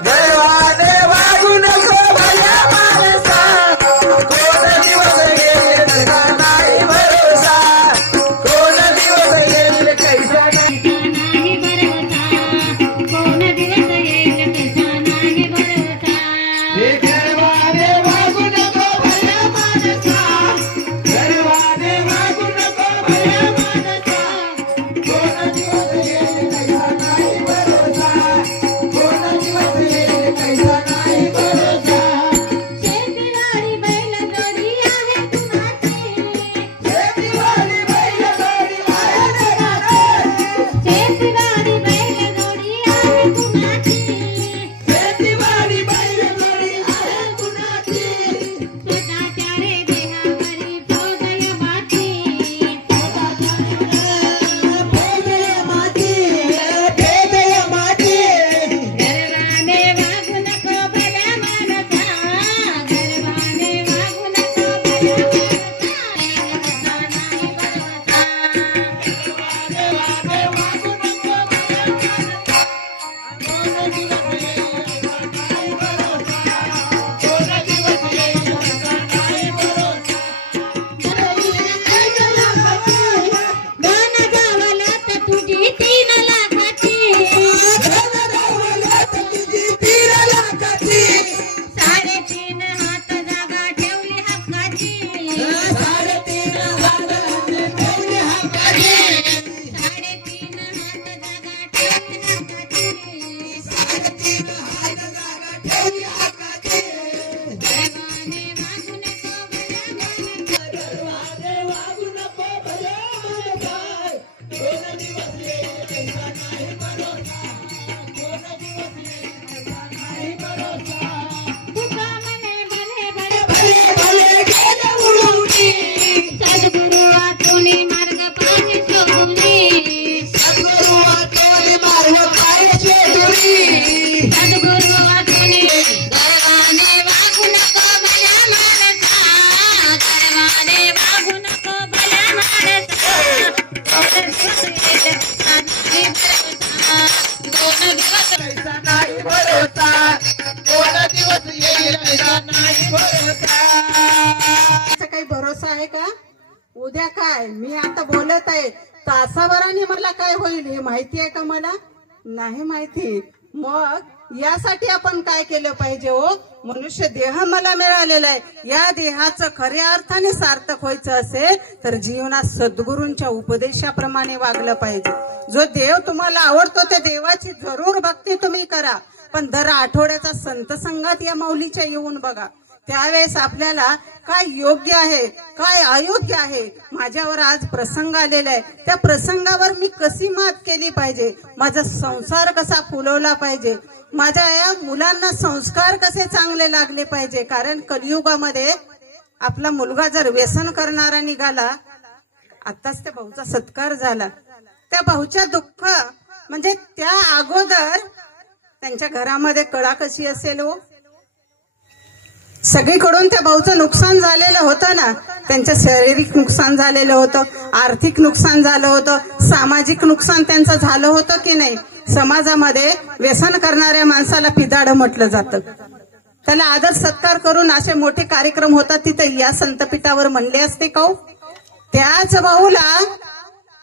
गर्वाने वागू नको भल्या माणसा, कोण दिवस येईल तसा नाही भरोसा, कोण दिवस येईल कैसा नाही. नाही बरवता, कोण दिवस येईल तसा नाही बरवता. हे गर्वाने वागू नको भल्या माणसा, गर्वाने वागू नको भल्या माणसा, कोण दिवस येईल कैसा नाही भरोसा, कोण दिवस येईल कैसा नाही भरोसा. शेतीवाडी बैलगाडी आहे कुणाची, शेतीवाडी बैलगाडी आहे कुणाची, शेतीवाडी बैलगाडी आहे कुणाची, शेतीवाडी बैलगाडी आहे कुणाची. स्वतःच्या रे देहावरी भोगय माती, भेदय माती, भेदय माती. गर्वाने वागू नको भल्या मानसा, गर्वाने वागू नको भल्या मानसा, नाही बरवता. दोन गावाला तर तुझी 3 लाखाची, साडेतीन हात जागा ठेवली हक्काची, साडेतीन हात जागा ठेवली हक्काची, गर्वाने वागू नको भल्या मानसा, तुका म्हणे भले भले सद्गुरु वाचुनी मार्ग पाणी शोधुनी, सद्गुरु वाचुनी गर्वाने वागू नको भल्या मानसा, गर्वाने वागू नको भल्या मानसा, दोन दिवस येईल तसा नाही बरवता. कोण दिवस येईल कैसा नाही भरोसा. याचा काही भरोसा आहे का? उद्या काय, मी आता बोलत आहे, तासाभराने मला काय होईल हे माहिती आहे का? मला नाही माहिती. मग यासाठी आपण काय केलं पाहिजे हो? मनुष्य देह मला मिळालेला आहे, या देहाचं खऱ्या अर्थाने सार्थक व्हायचं असेल तर जीवनात सद्गुरूंच्या उपदेशाप्रमाणे वागलं पाहिजे. जो देव तुम्हाला आवडतो त्या देवाची जरूर भक्ती तुम्ही करा, पण दर आठवड्याचा संत संघात या माऊलीच्या येऊन बघा. त्यावेळेस आपल्याला काय योग्य आहे, काय अयोग्य आहे, माझ्यावर आज प्रसंग आलेला आहे, त्या प्रसंगावर मी कशी मात केली पाहिजे, माझा संसार कसा फुलवला पाहिजे, माझ्या या मुलांना संस्कार कसे चांगले लागले पाहिजे. कारण कलियुगामध्ये आपला मुलगा जर व्यसन करणारा निघाला, आताच त्या भाऊचा सत्कार झाला, त्या भाऊच्या दुःख म्हणजे त्या अगोदर त्यांच्या घरामध्ये कळा कशी असेल हो. सगळीकडून त्या भाऊचं नुकसान झालेलं होतं ना, त्यांचं शारीरिक नुकसान झालेलं होतं, आर्थिक नुकसान झालं होतं, सामाजिक नुकसान त्यांचं झालं होतं की नाही. समाजामध्ये व्यसन करणाऱ्या माणसाला पिदाड म्हटलं जातं, त्याला आदर सत्कार करून असे मोठे कार्यक्रम होतात, तिथे या संतपीठावर म्हणले असते का हो? त्याच भाऊला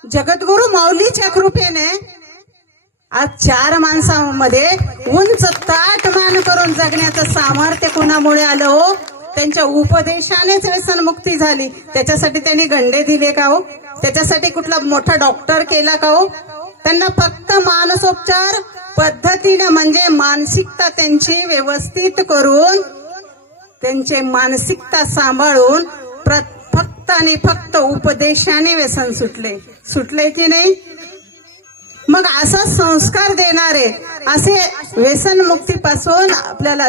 जगद्गुरु माऊलीच्या कृपेने आज 4 माणसांमध्ये उंच ताट मान करून जगण्याचं सामर्थ्य कुणामुळे आलं हो? त्यांच्या उपदेशानेच व्यसनमुक्ती झाली. त्याच्यासाठी त्यांनी गंडे दिले का हो? त्याच्यासाठी कुठला मोठा डॉक्टर केला का हो? त्यांना फक्त मानसोपचार पद्धतीने म्हणजे मानसिकता त्यांची व्यवस्थित करून, त्यांची मानसिकता सांभाळून फक्त आणि फक्त उपदेशाने व्यसन सुटले की नाही. मग असा संस्कार देणारे, असे व्यसनमुक्तीपासून आपल्याला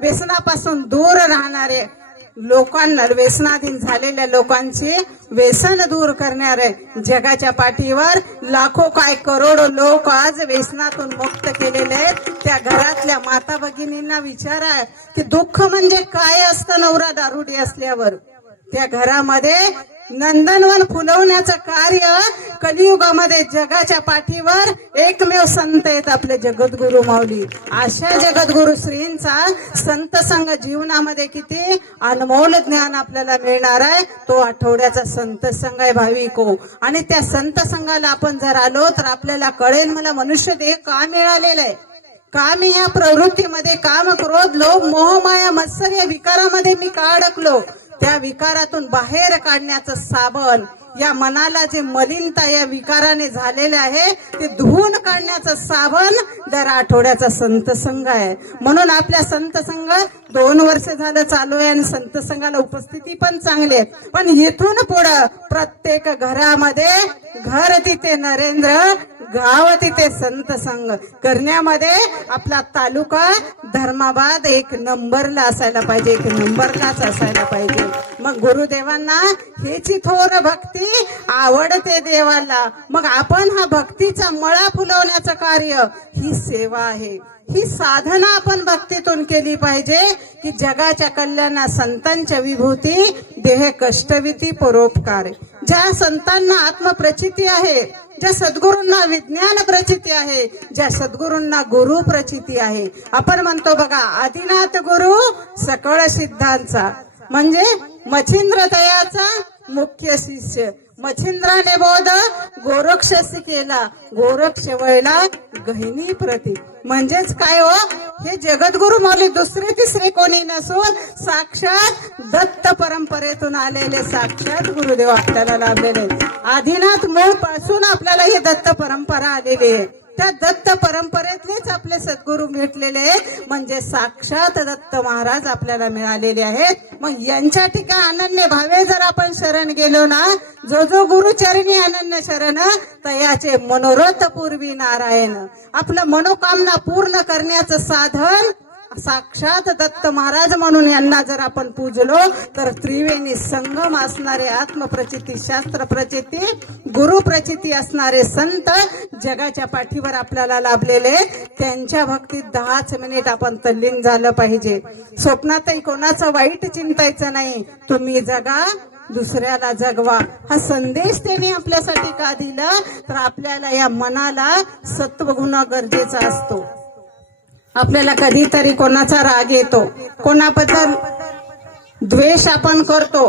व्यसनापासून दूर राहणारे लोकांना, व्यसनाधीन झालेल्या लोकांचे व्यसन दूर करणारे जगाच्या पाठीवर लाखो काय करोडो लोक आज व्यसनातून मुक्त केलेले आहेत. त्या घरातल्या माता भगिनींना विचारा की दुःख म्हणजे काय असतं नवरा दारुडी असल्यावर. त्या घरामध्ये नंदनवन फुलवण्याचं कार्य कलियुगामध्ये जगाच्या पाठीवर एकमेव संत आहेत आपले जगद्गुरु माऊली. अशा जगद्गुरु श्रींचा संत संघ जीवनामध्ये किती अनमोल ज्ञान आपल्याला मिळणार आहे. तो आठवड्याचा संत संघ आहे भाविको. आणि त्या संत संघाला आपण जर आलो तर आपल्याला कळेल मला मनुष्य देह का मिळालेला आहे, का मी या प्रवृत्तीमध्ये काम, क्रोध, लोभ, मोह, माया, मत्सर या विकारामध्ये मी का अडकलो. त्या विकारातून बाहेर काढण्याचं साबण, या मनाला जे मलिनता या विकाराने झालेले आहे ते धुवून काढण्याचं साबण दर आठवड्याचा संत संघ आहे. म्हणून आपल्या संत संघ 2 वर्ष झालं चालू आहे आणि संत संघाला उपस्थिती पण चांगली आहे. पण इथून पुढं प्रत्येक घरामध्ये घर तिथे नरेंद्र, गाव तिथे संत संघ करण्यामध्ये आपला तालुका धर्माबाद 1 नंबरला असायला पाहिजे, 1 नंबरलाच असायला पाहिजे. मग गुरुदेवांना हेची थोर भक्ती आवडते देवाला. मग आपण हा भक्तीचा मळा फुलवण्याचं कार्य, ही सेवा आहे, ही साधना आपण भक्तीतून केली पाहिजे की जगाच्या कल्याणा संतांच्या विभूती, देह कष्टविती, परोपकार. ज्या संतांना आत्मप्रचिती आहे, ज्या सद्गुरूंना विज्ञान प्रचिती आहे, ज्या सद्गुरूंना गुरु प्रचिती आहे. आपण म्हणतो बघा आदिनाथ गुरु सकळ सिद्धांचा, म्हणजे मच्छिंद्र दयाचा मुख्य शिष्य. मच्छिंद्राने बोध गोरक्षसी केला, गोरक्ष वळला गहिनी प्रती. म्हणजेच काय हो, हे जगद्गुरु माऊली दुसरे तिसरे कोणी नसून साक्षात दत्त परंपरेतून आलेले साक्षात गुरुदेव आपल्याला लाभलेले. आदिनाथ मूळ पासून आपल्याला ही दत्त परंपरा आलेली आहे. त्या दत्त परंपरेतलेच आपले सद्गुरू भेटलेले आहेत, म्हणजे साक्षात दत्त महाराज आपल्याला मिळालेले आहेत. मग यांच्या ठिकाणी अनन्य भावे जर आपण शरण गेलो ना, जो जो गुरुचरणी अनन्य शरण तयाचे मनोरथ पूर्वी नारायण. आपलं मनोकामना पूर्ण करण्याचं साधन साक्षात दत्त महाराज म्हणून यांना जर आपण पूजलो तर त्रिवेणी संगम असणारे आत्मप्रचिती, शास्त्र प्रचिती, गुरु प्रचिती असणारे संत जगाच्या पाठीवर आपल्याला लाभलेले. त्यांच्या भक्तीत 10 मिनिट आपण तल्लीन झालं पाहिजे. स्वप्नातही कोणाचं वाईट चिंतायचं नाही, तुम्ही जगा दुसऱ्याला जगवा. हा संदेश त्यांनी आपल्यासाठी का दिला तर आपल्याला या मनाला सत्वगुण गरजेचा असतो. आपल्याला कधीतरी कोणाचा राग येतो, कोणाबद्दल द्वेष आपण करतो,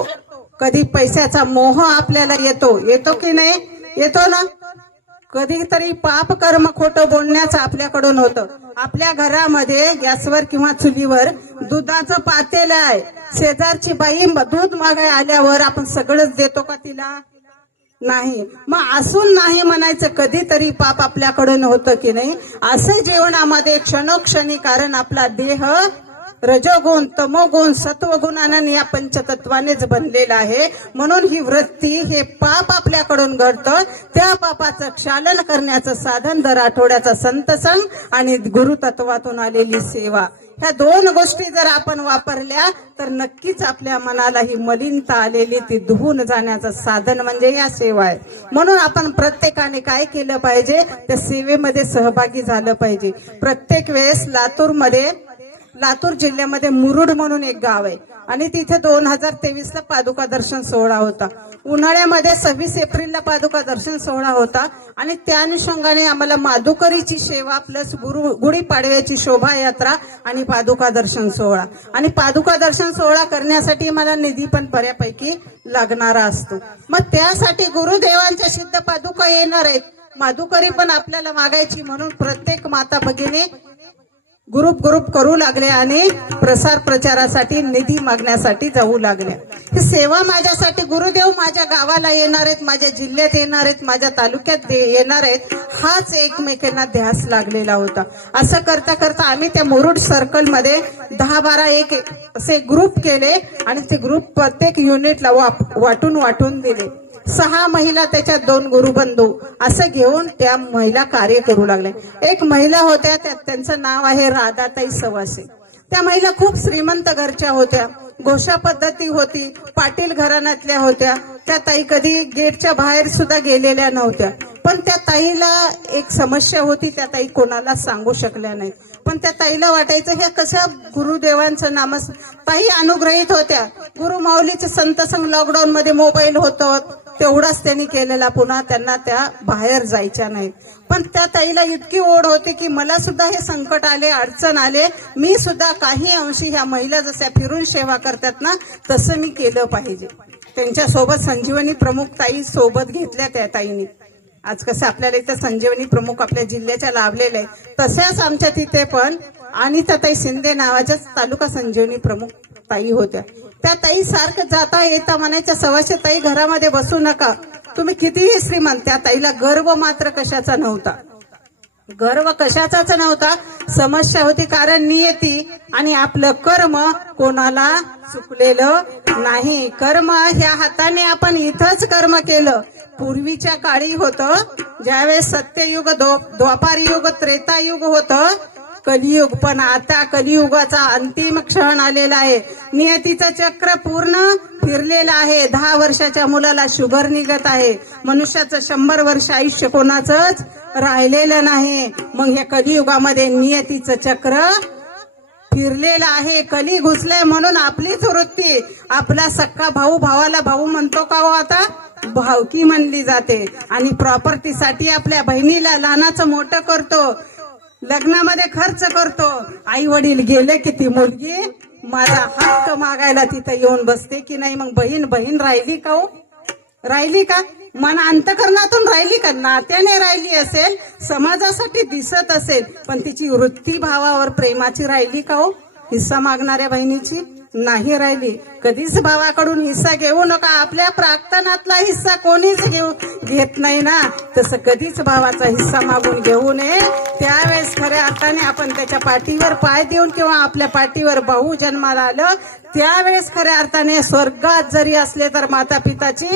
कधी पैशाचा मोह आपल्याला येतो की नाही, येतो ना. कधीतरी पाप कर्म खोटं बोलण्याचं आपल्याकडून होतं. आपल्या घरामध्ये गॅसवर किंवा चुलीवर दुधाचं पातेलं आहे, शेजारची बाई दूध मागाय आल्यावर आपण सगळंच देतो का तिला? नाही. मग असून नाही म्हणायचं, कधीतरी पाप आपल्याकडून होतं की नाही. असं जीवनामध्ये क्षणोक्षणी, कारण आपला देह रजोगुण तमोगुण सत्वगुणाने या पंचतत्वानेच बनलेला आहे. म्हणून ही वृत्ती, हे पाप आपल्याकडून घडतं. त्या पापाचं क्षालन करण्याचं साधन दर आठवड्याचा संतसंग आणि गुरुतत्वातून आलेली सेवा, ह्या दोन गोष्टी जर आपण वापरल्या तर नक्कीच आपल्या मनाला ही मलिनता आलेली ती धुवून जाण्याचं साधन म्हणजे या सेवा आहे. म्हणून आपण प्रत्येकाने काय केलं पाहिजे, त्या सेवेमध्ये सहभागी झालं पाहिजे. प्रत्येक वेळेस लातूर जिल्ह्यामध्ये मुरुड म्हणून एक गाव आहे आणि तिथे 2023 ला पादुका दर्शन सोहळा होता. उन्हाळ्यामध्ये 26 एप्रिलला पादुका दर्शन सोहळा होता आणि त्या अनुषंगाने आम्हाला माधुकरीची सेवा प्लस गुढीपाडव्याची शोभायात्रा आणि पादुका दर्शन सोहळा, आणि पादुका दर्शन सोहळा करण्यासाठी मला निधी पण बऱ्यापैकी लागणारा असतो. मग त्यासाठी गुरुदेवांच्या सिद्ध पादुका येणार आहेत, माधुकरी पण आपल्याला मागायची. म्हणून प्रत्येक माता भगिनी ग्रुप करू लागले आणि प्रसार प्रचारासाठी निधी मागण्यासाठी जाऊ लागल्या. ही सेवा माझ्यासाठी, गुरुदेव माझ्या गावाला येणार आहेत, माझ्या जिल्ह्यात येणार आहेत, माझ्या तालुक्यात येणार आहेत, हाच एकमेकांना ध्यास लागलेला होता. असं करता करता आम्ही त्या मुरुड सर्कलमध्ये 10-12 असे ग्रुप केले आणि ते ग्रुप प्रत्येक युनिटला वाटून दिले. 6 महिला, त्याच्यात 2 गुरुबंधू, असं घेऊन त्या महिला कार्य करू लागले. एक महिला होत्या, त्यांचं नाव आहे राधाताई सवासे. त्या महिला खूप श्रीमंत घरच्या होत्या, घोषा पद्धती होती, पाटील घराण्यातल्या होत्या. त्या ताई कधी गेटच्या बाहेर सुद्धा गेलेल्या नव्हत्या. पण त्या ताईला एक समस्या होती, त्या ताई कोणाला सांगू शकल्या नाहीत. पण त्या ताईला वाटायचं हे कशा गुरुदेवांचं नामस. ताई अनुग्रहित होत्या. गुरु माऊलीचे संतसंग लॉकडाऊन मध्ये मोबाईल होतं, तेवढाच त्यांनी केलेला, पुन्हा त्यांना त्या बाहेर जायच्या नाहीत. पण त्या ताईला इतकी ओढ होती की मला सुद्धा हे संकट आले, अडचण आले, मी सुद्धा काही अंशी ह्या महिला जशा फिरून सेवा करतात ना तसं मी केलं पाहिजे. त्यांच्या सोबत संजीवनी प्रमुख ताई सोबत घेतल्या त्या ताईंनी. आज कसं आपल्याला इथं संजीवनी प्रमुख आपल्या जिल्ह्याच्या लाभलेले आहे, तशाच आमच्या तिथे पण अनिताताई शिंदे नावाच्याच तालुका संजीवनी प्रमुख ताई होत्या. त्या ताई सारखं जाता येता म्हणायच्या, सवाशे ताई घरामध्ये बसू नका, तुम्ही कितीही श्रीमंत. त्या ताईला गर्व मात्र कशाचा नव्हता, गर्व कशाचाच नव्हता. समस्या होती कारण नियती आणि आपलं कर्म कोणाला चुकलेलं नाही. कर्म ह्या हाताने आपण इथंच कर्म केलं. पूर्वीच्या काळी होतं ज्यावेळेस सत्ययुग, द्वापार युग, त्रेतायुग होतं, कलियुग. पण आता कलियुगाचा अंतिम क्षण आलेला आहे. नियतीचं चक्र पूर्ण फिरलेलं आहे. 10 वर्षाच्या मुलाला शुगर निघत आहे. मनुष्याचं 100 वर्ष आयुष्य कोणाचंच राहिलेलं नाही. मग ह्या कलियुगामध्ये नियतीचं चक्र फिरलेलं आहे. कली घुसलंय म्हणून आपलीच वृत्ती, आपला सक्का भाऊ भावाला भाऊ म्हणतो का हो, आता भावकी म्हणली जाते. आणि प्रॉपर्टीसाठी आपल्या बहिणीला लहानाचं मोठं करतो, लग्नामध्ये खर्च करतो. आई वडील गेले की ती मुलगी माझा हक्क मागायला तिथं येऊन बसते की नाही. मग बहीण राहिली का हो, राहिली का? मन अंतकरणातून राहिली का? नात्याने राहिली असेल, समाजासाठी दिसत असेल, पण तिची वृत्ती भावावर प्रेमाची राहिली का हो? हिस्सा मागणाऱ्या बहिणीची नाही राहिली. कधीच भावाकडून हिस्सा घेऊ नका. आपल्या प्राक्तनातला हिस्सा कोणीच घेत नाही ना, तसं कधीच भावाचा हिस्सा मागून घेऊ नये. त्यावेळेस खऱ्या अर्थाने आपण त्याच्या पाठीवर पाय देऊन किंवा आपल्या पाठीवर भाऊ जन्माला आलं त्यावेळेस खऱ्या अर्थाने स्वर्गात जरी असले तर माता पिताची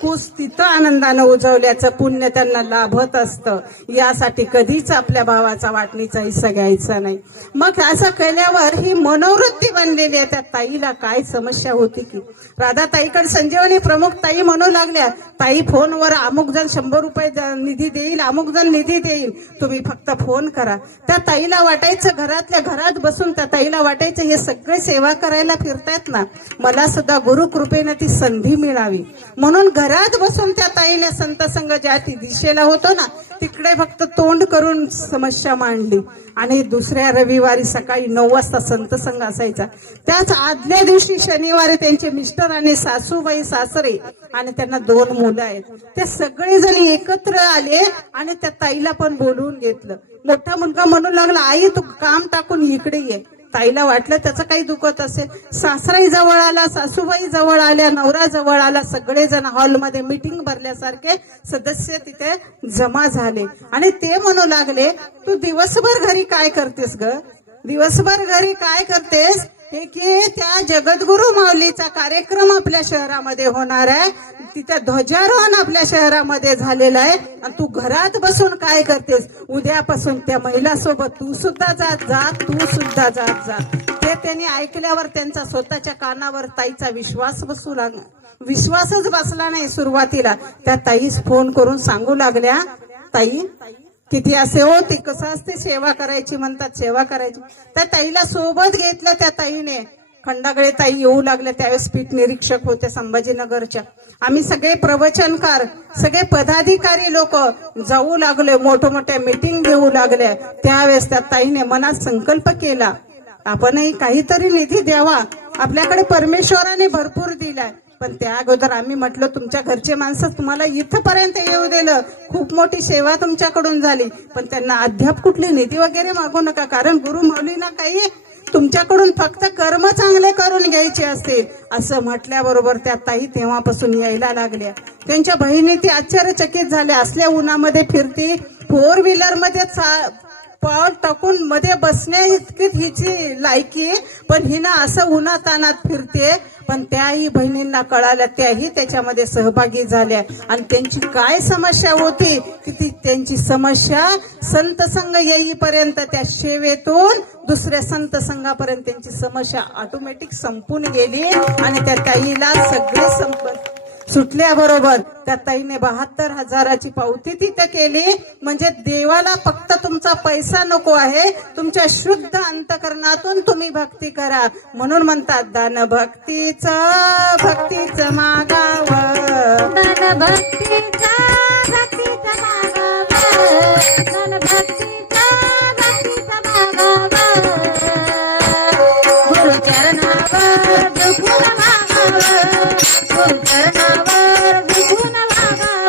कुस तिथं आनंदानं उजवल्याचं पुण्य त्यांना लाभत असतं. यासाठी कधीच आपल्या भावाचा वाटणीचा हिस्सा घ्यायचा नाही. मग असं केल्यावर ही मनोवृत्ती बनलेली आहे. त्या ताईला काय समस्या होती की राधाताईकडे संजीवनी प्रमुख ताई म्हणू लागल्या, ताई फोनवर अमुक जण 100 रुपये निधी देईल, अमुक जण निधी देईल, तुम्ही फक्त फोन करा. त्या ताईला वाटायचं घरातल्या घरात बसून त्या ताईला वाटायचं हे सगळे सेवा करायला फिरतायत ना, मला सुद्धा गुरु कृपेने ती संधी मिळावी. म्हणून घरात बसून त्या ताईने संत संघ ज्या दिशेला होतो ना तिकडे फक्त तोंड करून समस्या मांडली. आणि दुसऱ्या रविवारी सकाळी 9 वाजता संत संघ असायचा. त्याच आदल्या दिवशी शनिवारी त्यांचे मिस्टर आणि सासूबाई सासरे आणि त्यांना 2 मुलं आहेत, ते सगळेजण एकत्र आले आणि त्या ताईला पण बोलवून घेतलं. मोठा मुलगा म्हणू लागला, आई तू काम टाकून इकडे ये. ताईला वाटलं त्याचं काही दुखत असेल. सासराई जवळ आला, सासूबाई जवळ आल्या, नवरा जवळ आला. सगळेजण हॉलमध्ये मीटिंग भरल्यासारखे सदस्य तिथे जमा झाले आणि ते म्हणू लागले, तू दिवसभर घरी काय करतेस ग? दिवसभर घरी काय करतेस? हे की त्या जगद्गुरु माऊलीचा कार्यक्रम आपल्या शहरामध्ये होणार आहे, तिचा ध्वजारोहण आपल्या शहरामध्ये झालेला आहे आणि तू घरात बसून काय करतेस? उद्यापासून त्या महिलासोबत तू सुद्धा जात जा, तू सुद्धा जात जा. ते त्यांनी ऐकल्यावर त्यांचा स्वतःच्या कानावर ताईचा विश्वास बसू लागला. विश्वासच बसला नाही सुरुवातीला. त्या ताईस फोन करून सांगू लागल्या, ताई किती असे हो ते कसं असते सेवा करायची म्हणतात, सेवा करायची. त्या ताईला सोबत घेतलं. त्या ताईने खंडागळे ताई येऊ लागल्या. त्यावेळेस पीठ निरीक्षक होते संभाजीनगरच्या. आम्ही सगळे प्रवचनकार, सगळे पदाधिकारी लोक जाऊ लागले, मोठमोठ्या मीटिंग घेऊ लागल्या. त्यावेळेस त्या ताईने मनात संकल्प केला, आपणही काहीतरी निधी द्यावा. आपल्याकडे परमेश्वराने भरपूर दिलाय, पण त्या अगोदर आम्ही म्हटलं तुमच्या घरचे माणसं तुम्हाला इथपर्यंत येऊ दिलं, खूप मोठी सेवा तुमच्याकडून झाली, पण त्यांना अद्याप कुठली निधी वगैरे मागू नका, कारण गुरु माऊलींना काही तुमच्याकडून फक्त कर्म चांगले करून घ्यायचे असतील. असं म्हटल्याबरोबर त्या ताई तेव्हापासून यायला लागल्या. त्यांच्या बहिणी ती आश्चर्यचकित झाल्या. असल्या उन्हामध्ये फिरती, 4 व्हीलर मध्ये पाऊल टाकून मध्ये बसण्या इतकीच हिची लायकी, पण हिनं असं उन्हातानात फिरते. पण त्याही बहिणींना कळाल्या, त्याही त्याच्यामध्ये सहभागी झाल्या आणि त्यांची काय समस्या होती की त्यांची समस्या संत संघ येईपर्यंत, त्या सेवेतून दुसऱ्या संत संघापर्यंत त्यांची समस्या ऑटोमॅटिक संपून गेली आणि त्या ताईला सगळे सुटल्याबरोबर त्या ताईने 72,000ची पावती तिथे केली. म्हणजे देवाला फक्त तुमचा पैसा नको आहे, तुमच्या शुद्ध अंतकरणातून तुम्ही भक्ती करा. म्हणून म्हणतात दान भक्तीचं मागावं, दान भक्तीचं मागावं, दान भक्तीचं मागावं, गुरुचरणावर झुकून मागावं, गुरुचरणावर झुकून मागावं.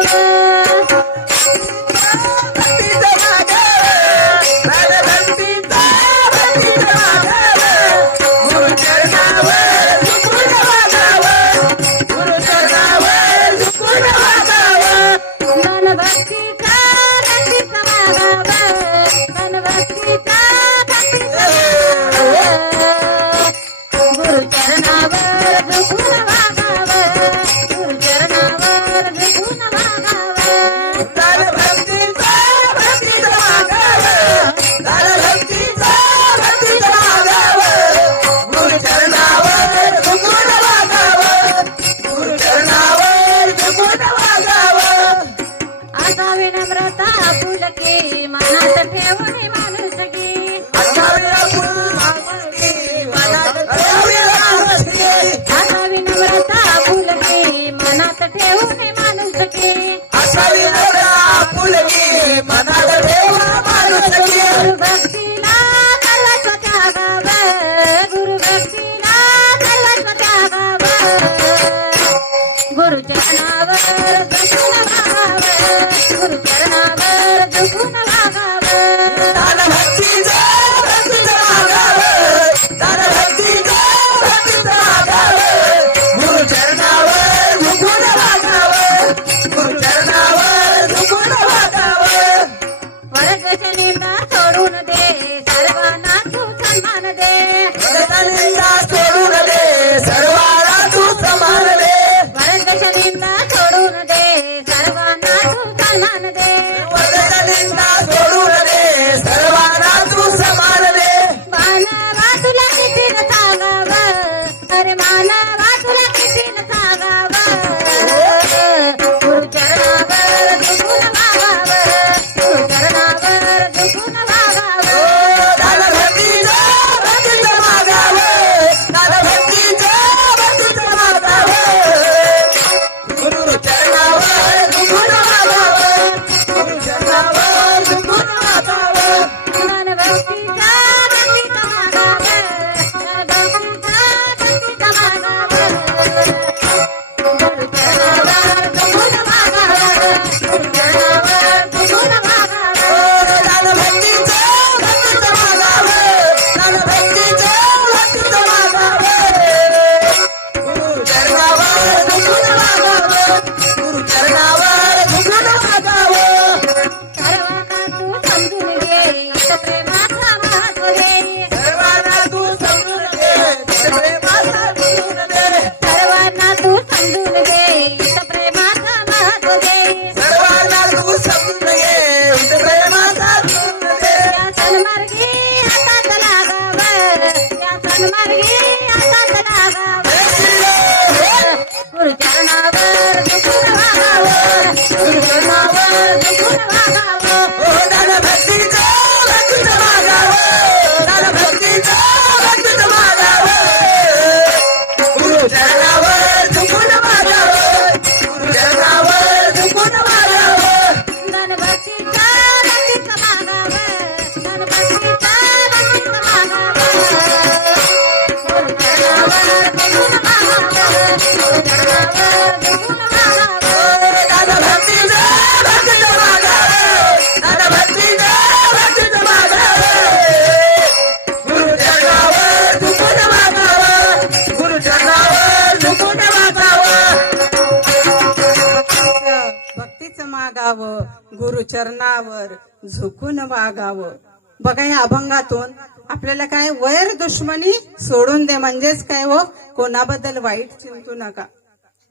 गुरुचरणावर झुकून वागावं. बघा या अभंगातून आपल्याला काय, वैर दुश्मनी सोडून दे, म्हणजेच काय हो, कोणाबद्दल वाईट चिंतू नका.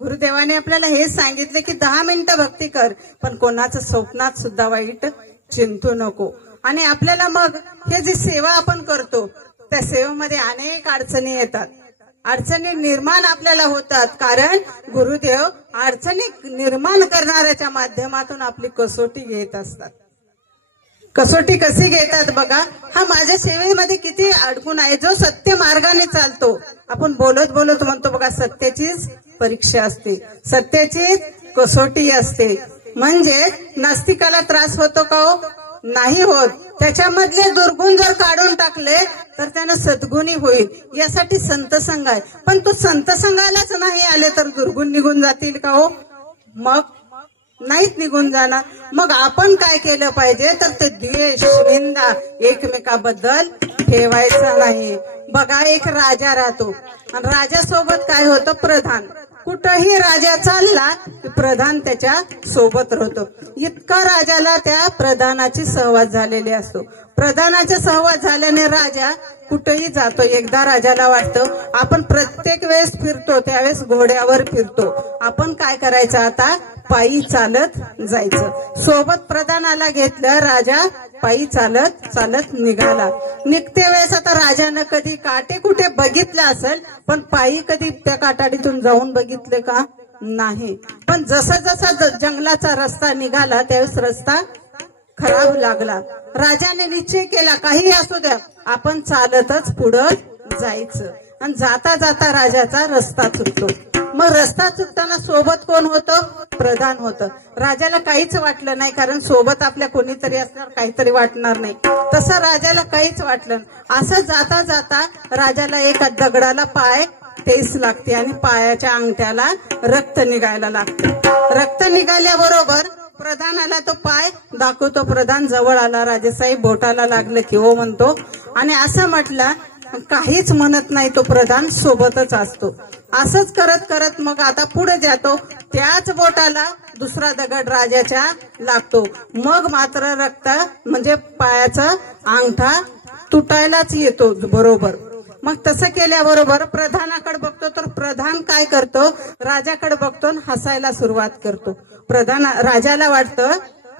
गुरुदेवाने आपल्याला हे सांगितले की 10 मिनिटं भक्ती कर, पण कोणाचं स्वप्नात सुद्धा वाईट चिंतू नको. आणि आपल्याला मग हे जी सेवा आपण करतो त्या सेवेमध्ये अनेक अडचणी येतात. अडचणी निर्माण आपल्याला होतात, कारण गुरुदेव अडचणी निर्माण करणाऱ्याच्या माध्यमातून आपली कसोटी घेत असतात. कसोटी कशी घेतात बघा, हा माझ्या सेवेमध्ये किती अडकून आहे. जो सत्य मार्गाने चालतो, आपण बोलत बोलत म्हणतो बघा, सत्याचीच परीक्षा असते, सत्याचीच कसोटी असते. म्हणजे नास्तिकाला त्रास होतो का हो? नाही होत. त्याच्यामधले दुर्गुण जर काढून टाकले तर त्यानं सद्गुणी होईल. यासाठी संत संघ आहे. पण तो संत संघालाच नाही आले तर दुर्गुण निघून जातील का हो? मग नाहीच निघून जाणार. मग आपण काय केलं पाहिजे तर ते द्वेष निंदा एकमेकाबद्दल ठेवायचा नाही. बघा एक राजा राहतो आणि राजासोबत काय होतं, प्रधान. कुठंही राजा चालला की प्रधान त्याच्या सोबत राहतो. इतका राजाला त्या प्रधानाची सहवास झालेली असतो. प्रधानाचा सहवास झाल्याने राजा कुठेही जातो. एकदा राजाला वाटतं आपण प्रत्येक वेळेस फिरतो त्यावेळेस घोड्यावर फिरतो, आपण काय करायचं आता, पायी चालत जायचं. सोबत प्रधानाला घेतलं, राजा पायी चालत चालत निघाला. निघते वेळेस आता राजानं कधी काटे कुठे बघितलं असेल, पण पायी कधी त्या काटाडीतून जाऊन बघितले का? नाही. पण जसा जसा जंगलाचा रस्ता निघाला त्यावेळेस रस्ता खराब लागला. राजाने निश्चय केला काही असू द्या आपण चालतच पुढं जायचं. आणि जाता जाता राजाचा रस्ता चुकतो. मग रस्ता चुकताना सोबत कोण होतं? प्रधान होतं. राजाला काहीच वाटलं नाही, कारण सोबत आपल्या कोणीतरी असणार, काहीतरी वाटणार नाही. तसं राजाला काहीच वाटलं. असं जाता जाता राजाला एका दगडाला पाय ठेच लागते आणि पायाच्या अंगठ्याला रक्त निघायला लागते. रक्त निघाल्याबरोबर प्रधानाला तो पाय दाखवतो. प्रधान जवळ आला, राजेसाहेब बोटाला लागलं की हो म्हणतो. आणि असं म्हटलं, काहीच म्हणत नाही तो प्रधान, सोबतच असतो. असंच करत करत मग आता पुढे जातो. त्याच बोटाला दुसरा दगड राजाच्या लागतो. मग मात्र रक्त म्हणजे पायाचा अंगठा तुटायलाच येतो बरोबर. मग तसं केल्याबरोबर प्रधानाकडे बघतो तर प्रधान काय करतो, राजाकडे बघतो आणि हसायला सुरुवात करतो. राजाला वाटतं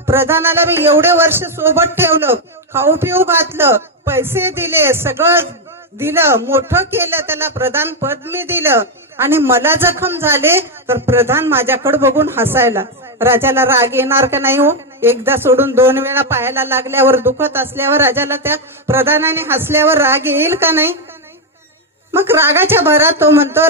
प्रधानाला मी एवढे वर्ष सोबत ठेवलं, खाऊ पिऊ घातलं, पैसे दिले, सगळं दिलं, मोठं केलं, त्याला प्रधान पद मी दिलं आणि मला जखम झाले तर प्रधान माझ्याकडे बघून हसायला. राजाला राग येणार का नाही हो? एकदा सोडून 2 वेळा पायाला लागल्यावर, दुखत असल्यावर राजाला त्या प्रधानाने हसल्यावर राग येईल का नाही? मग रागाच्या भरात तो म्हणतो,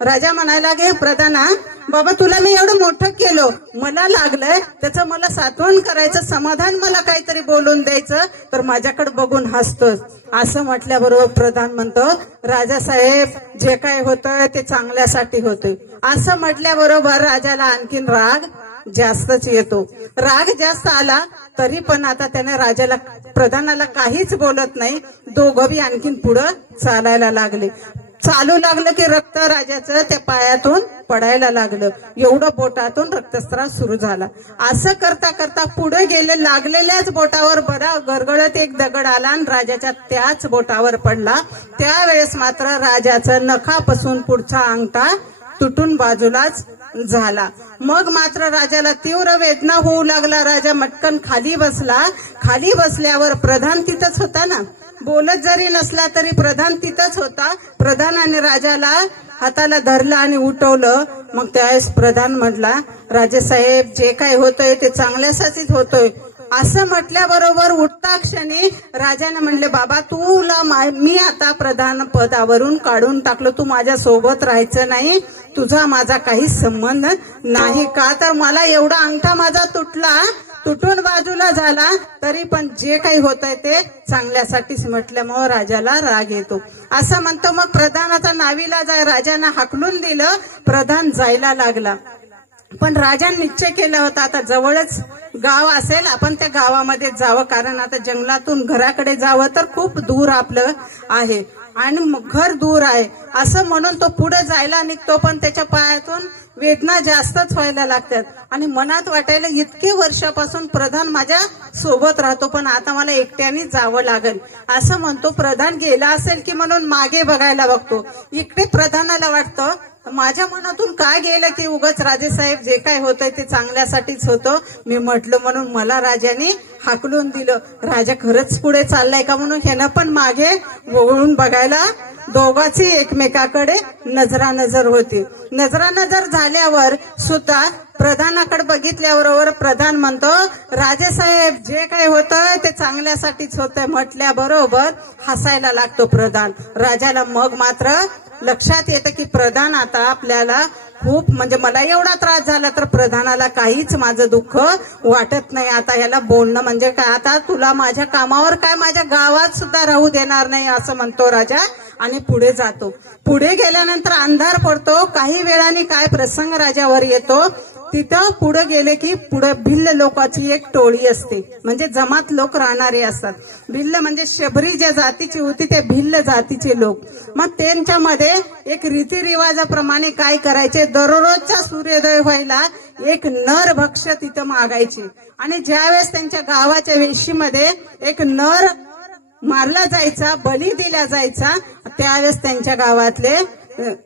राजा म्हणायला गे प्रधाना, बाबा तुला मी एवढं मोठं केलं, मला लागलंय, त्याचं मला सात्वन करायचं, समाधान मला काहीतरी बोलून द्यायचं, तर माझ्याकडे बघून हसतोस. असं म्हटल्याबरोबर प्रधान म्हणतो, राजासाहेब जे काय होतंय ते चांगल्यासाठी होतंय. असं म्हटल्याबरोबर राजाला आणखीन राग जास्तच येतो. राग जास्त आला तरी पण आता त्याने प्रधानाला काहीच बोलत नाही. दोघं बी आणखीन पुढं चालायला लागले. चालू लागलं की रक्त राजाचं त्या पायातून पडायला लागलं. एवढं बोटातून रक्तस्राव सुरू झाला. असं करता करता पुढे गेले. लागलेल्याच बोटावर बरा गरगळत एक दगड आला आणि राजाच्या त्याच बोटावर पडला. त्यावेळेस मात्र राजाचं नखापासून पुढचा अंगठा तुटून बाजूलाच झाला. मग मात्र राजाला तीव्र वेदना होऊ लागला. राजा मटकन खाली बसला. खाली बसल्यावर प्रधान तिथंच होता ना, बोलत जरी नसला तरी प्रधान तिथंच होता. प्रधानाने राजाला हाताला धरलं आणि उठवलं. मग त्यावेळेस प्रधान म्हटला, राजेसाहेब जे काय होतंय ते चांगल्यासाठीच होतोय. असं म्हटल्याबरोबर उठता क्षणी राजाने म्हणले, बाबा तुला मी आता प्रधान पदावरून काढून टाकलं, तू माझ्या सोबत राहायचं नाही, तुझा माझा काही संबंध नाही. का तर मला एवढा अंगठा माझा तुटून बाजूला झाला, तरी पण जे काही होतंय ते चांगल्यासाठीच म्हटल्यामुळे राजाला राग येतो. असं म्हणतो. मग प्रधानाचा नावीलाज आहे, राजाने हाकलून दिलं. प्रधान जायला लागला. पण राजाने निश्चय केला होता आता जवळच गाव असेल, आपण त्या गावामध्ये जावं, कारण आता जंगलातून घराकडे जावं तर खूप दूर आपलं आहे. आणि घर दूर आहे असं म्हणून तो पुढे जायला निघतो, पण त्याच्या पायातून वेदना जास्तच व्हायला लागतात आणि मनात वाटायला इतके वर्षापासून प्रधान माझ्या सोबत राहतो, पण आता मला एकट्याने जावं लागेल असं म्हणतो. प्रधान गेला असेल की म्हणून मागे बघायला बघतो. इकडे प्रधानाला वाटतं माझ्या मनातून काय गेलं की उगाच राजेसाहेब जे काय होतंय ते चांगल्यासाठीच होतं, मी म्हटलं म्हणून मला राजाने हाकलून दिलं. राजा खरंच पुढे चाललाय का म्हणून ह्यानं पण मागे वळून बघायला दोघांची एकमेकाकडे नजरानजर होती. नजरानजर झाल्यावर सुद्धा प्रधानाकडे बघितल्याबरोबर प्रधान म्हणतो राजेसाहेब जे काही होतंय ते चांगल्यासाठीच होतंय म्हटल्याबरोबर हसायला लागतो प्रधान. राजाला मग मात्र लक्षात येतं की प्रधान आता आपल्याला खूप म्हणजे मला एवढा त्रास झाला तर प्रधानाला काहीच माझं दुःख वाटत नाही. आता याला बोलणं म्हणजे काय, आता तुला माझ्या कामावर काय माझ्या गावात सुद्धा राहू देणार नाही असं म्हणतो राजा आणि पुढे जातो. पुढे गेल्यानंतर अंधार पडतो. काही वेळाने काय प्रसंग राजावर येतो, तिथं पुढे गेले की पुढे भिल्ल लोकांची एक टोळी असते, म्हणजे जमात लोक राहणारे असतात. भिल्ल म्हणजे शबरी ज्या जातीची होती ते भिल्ल जातीचे लोक. मग त्यांच्यामध्ये एक रीतिरिवाजाप्रमाणे काय करायचे, दररोजचा सूर्योदय व्हायला एक नर भक्ष्य तिथं मागायचे आणि ज्यावेळेस त्यांच्या गावाच्या वेशीमध्ये एक नर मारला जायचा, बली दिला जायचा, त्यावेळेस त्यांच्या गावातले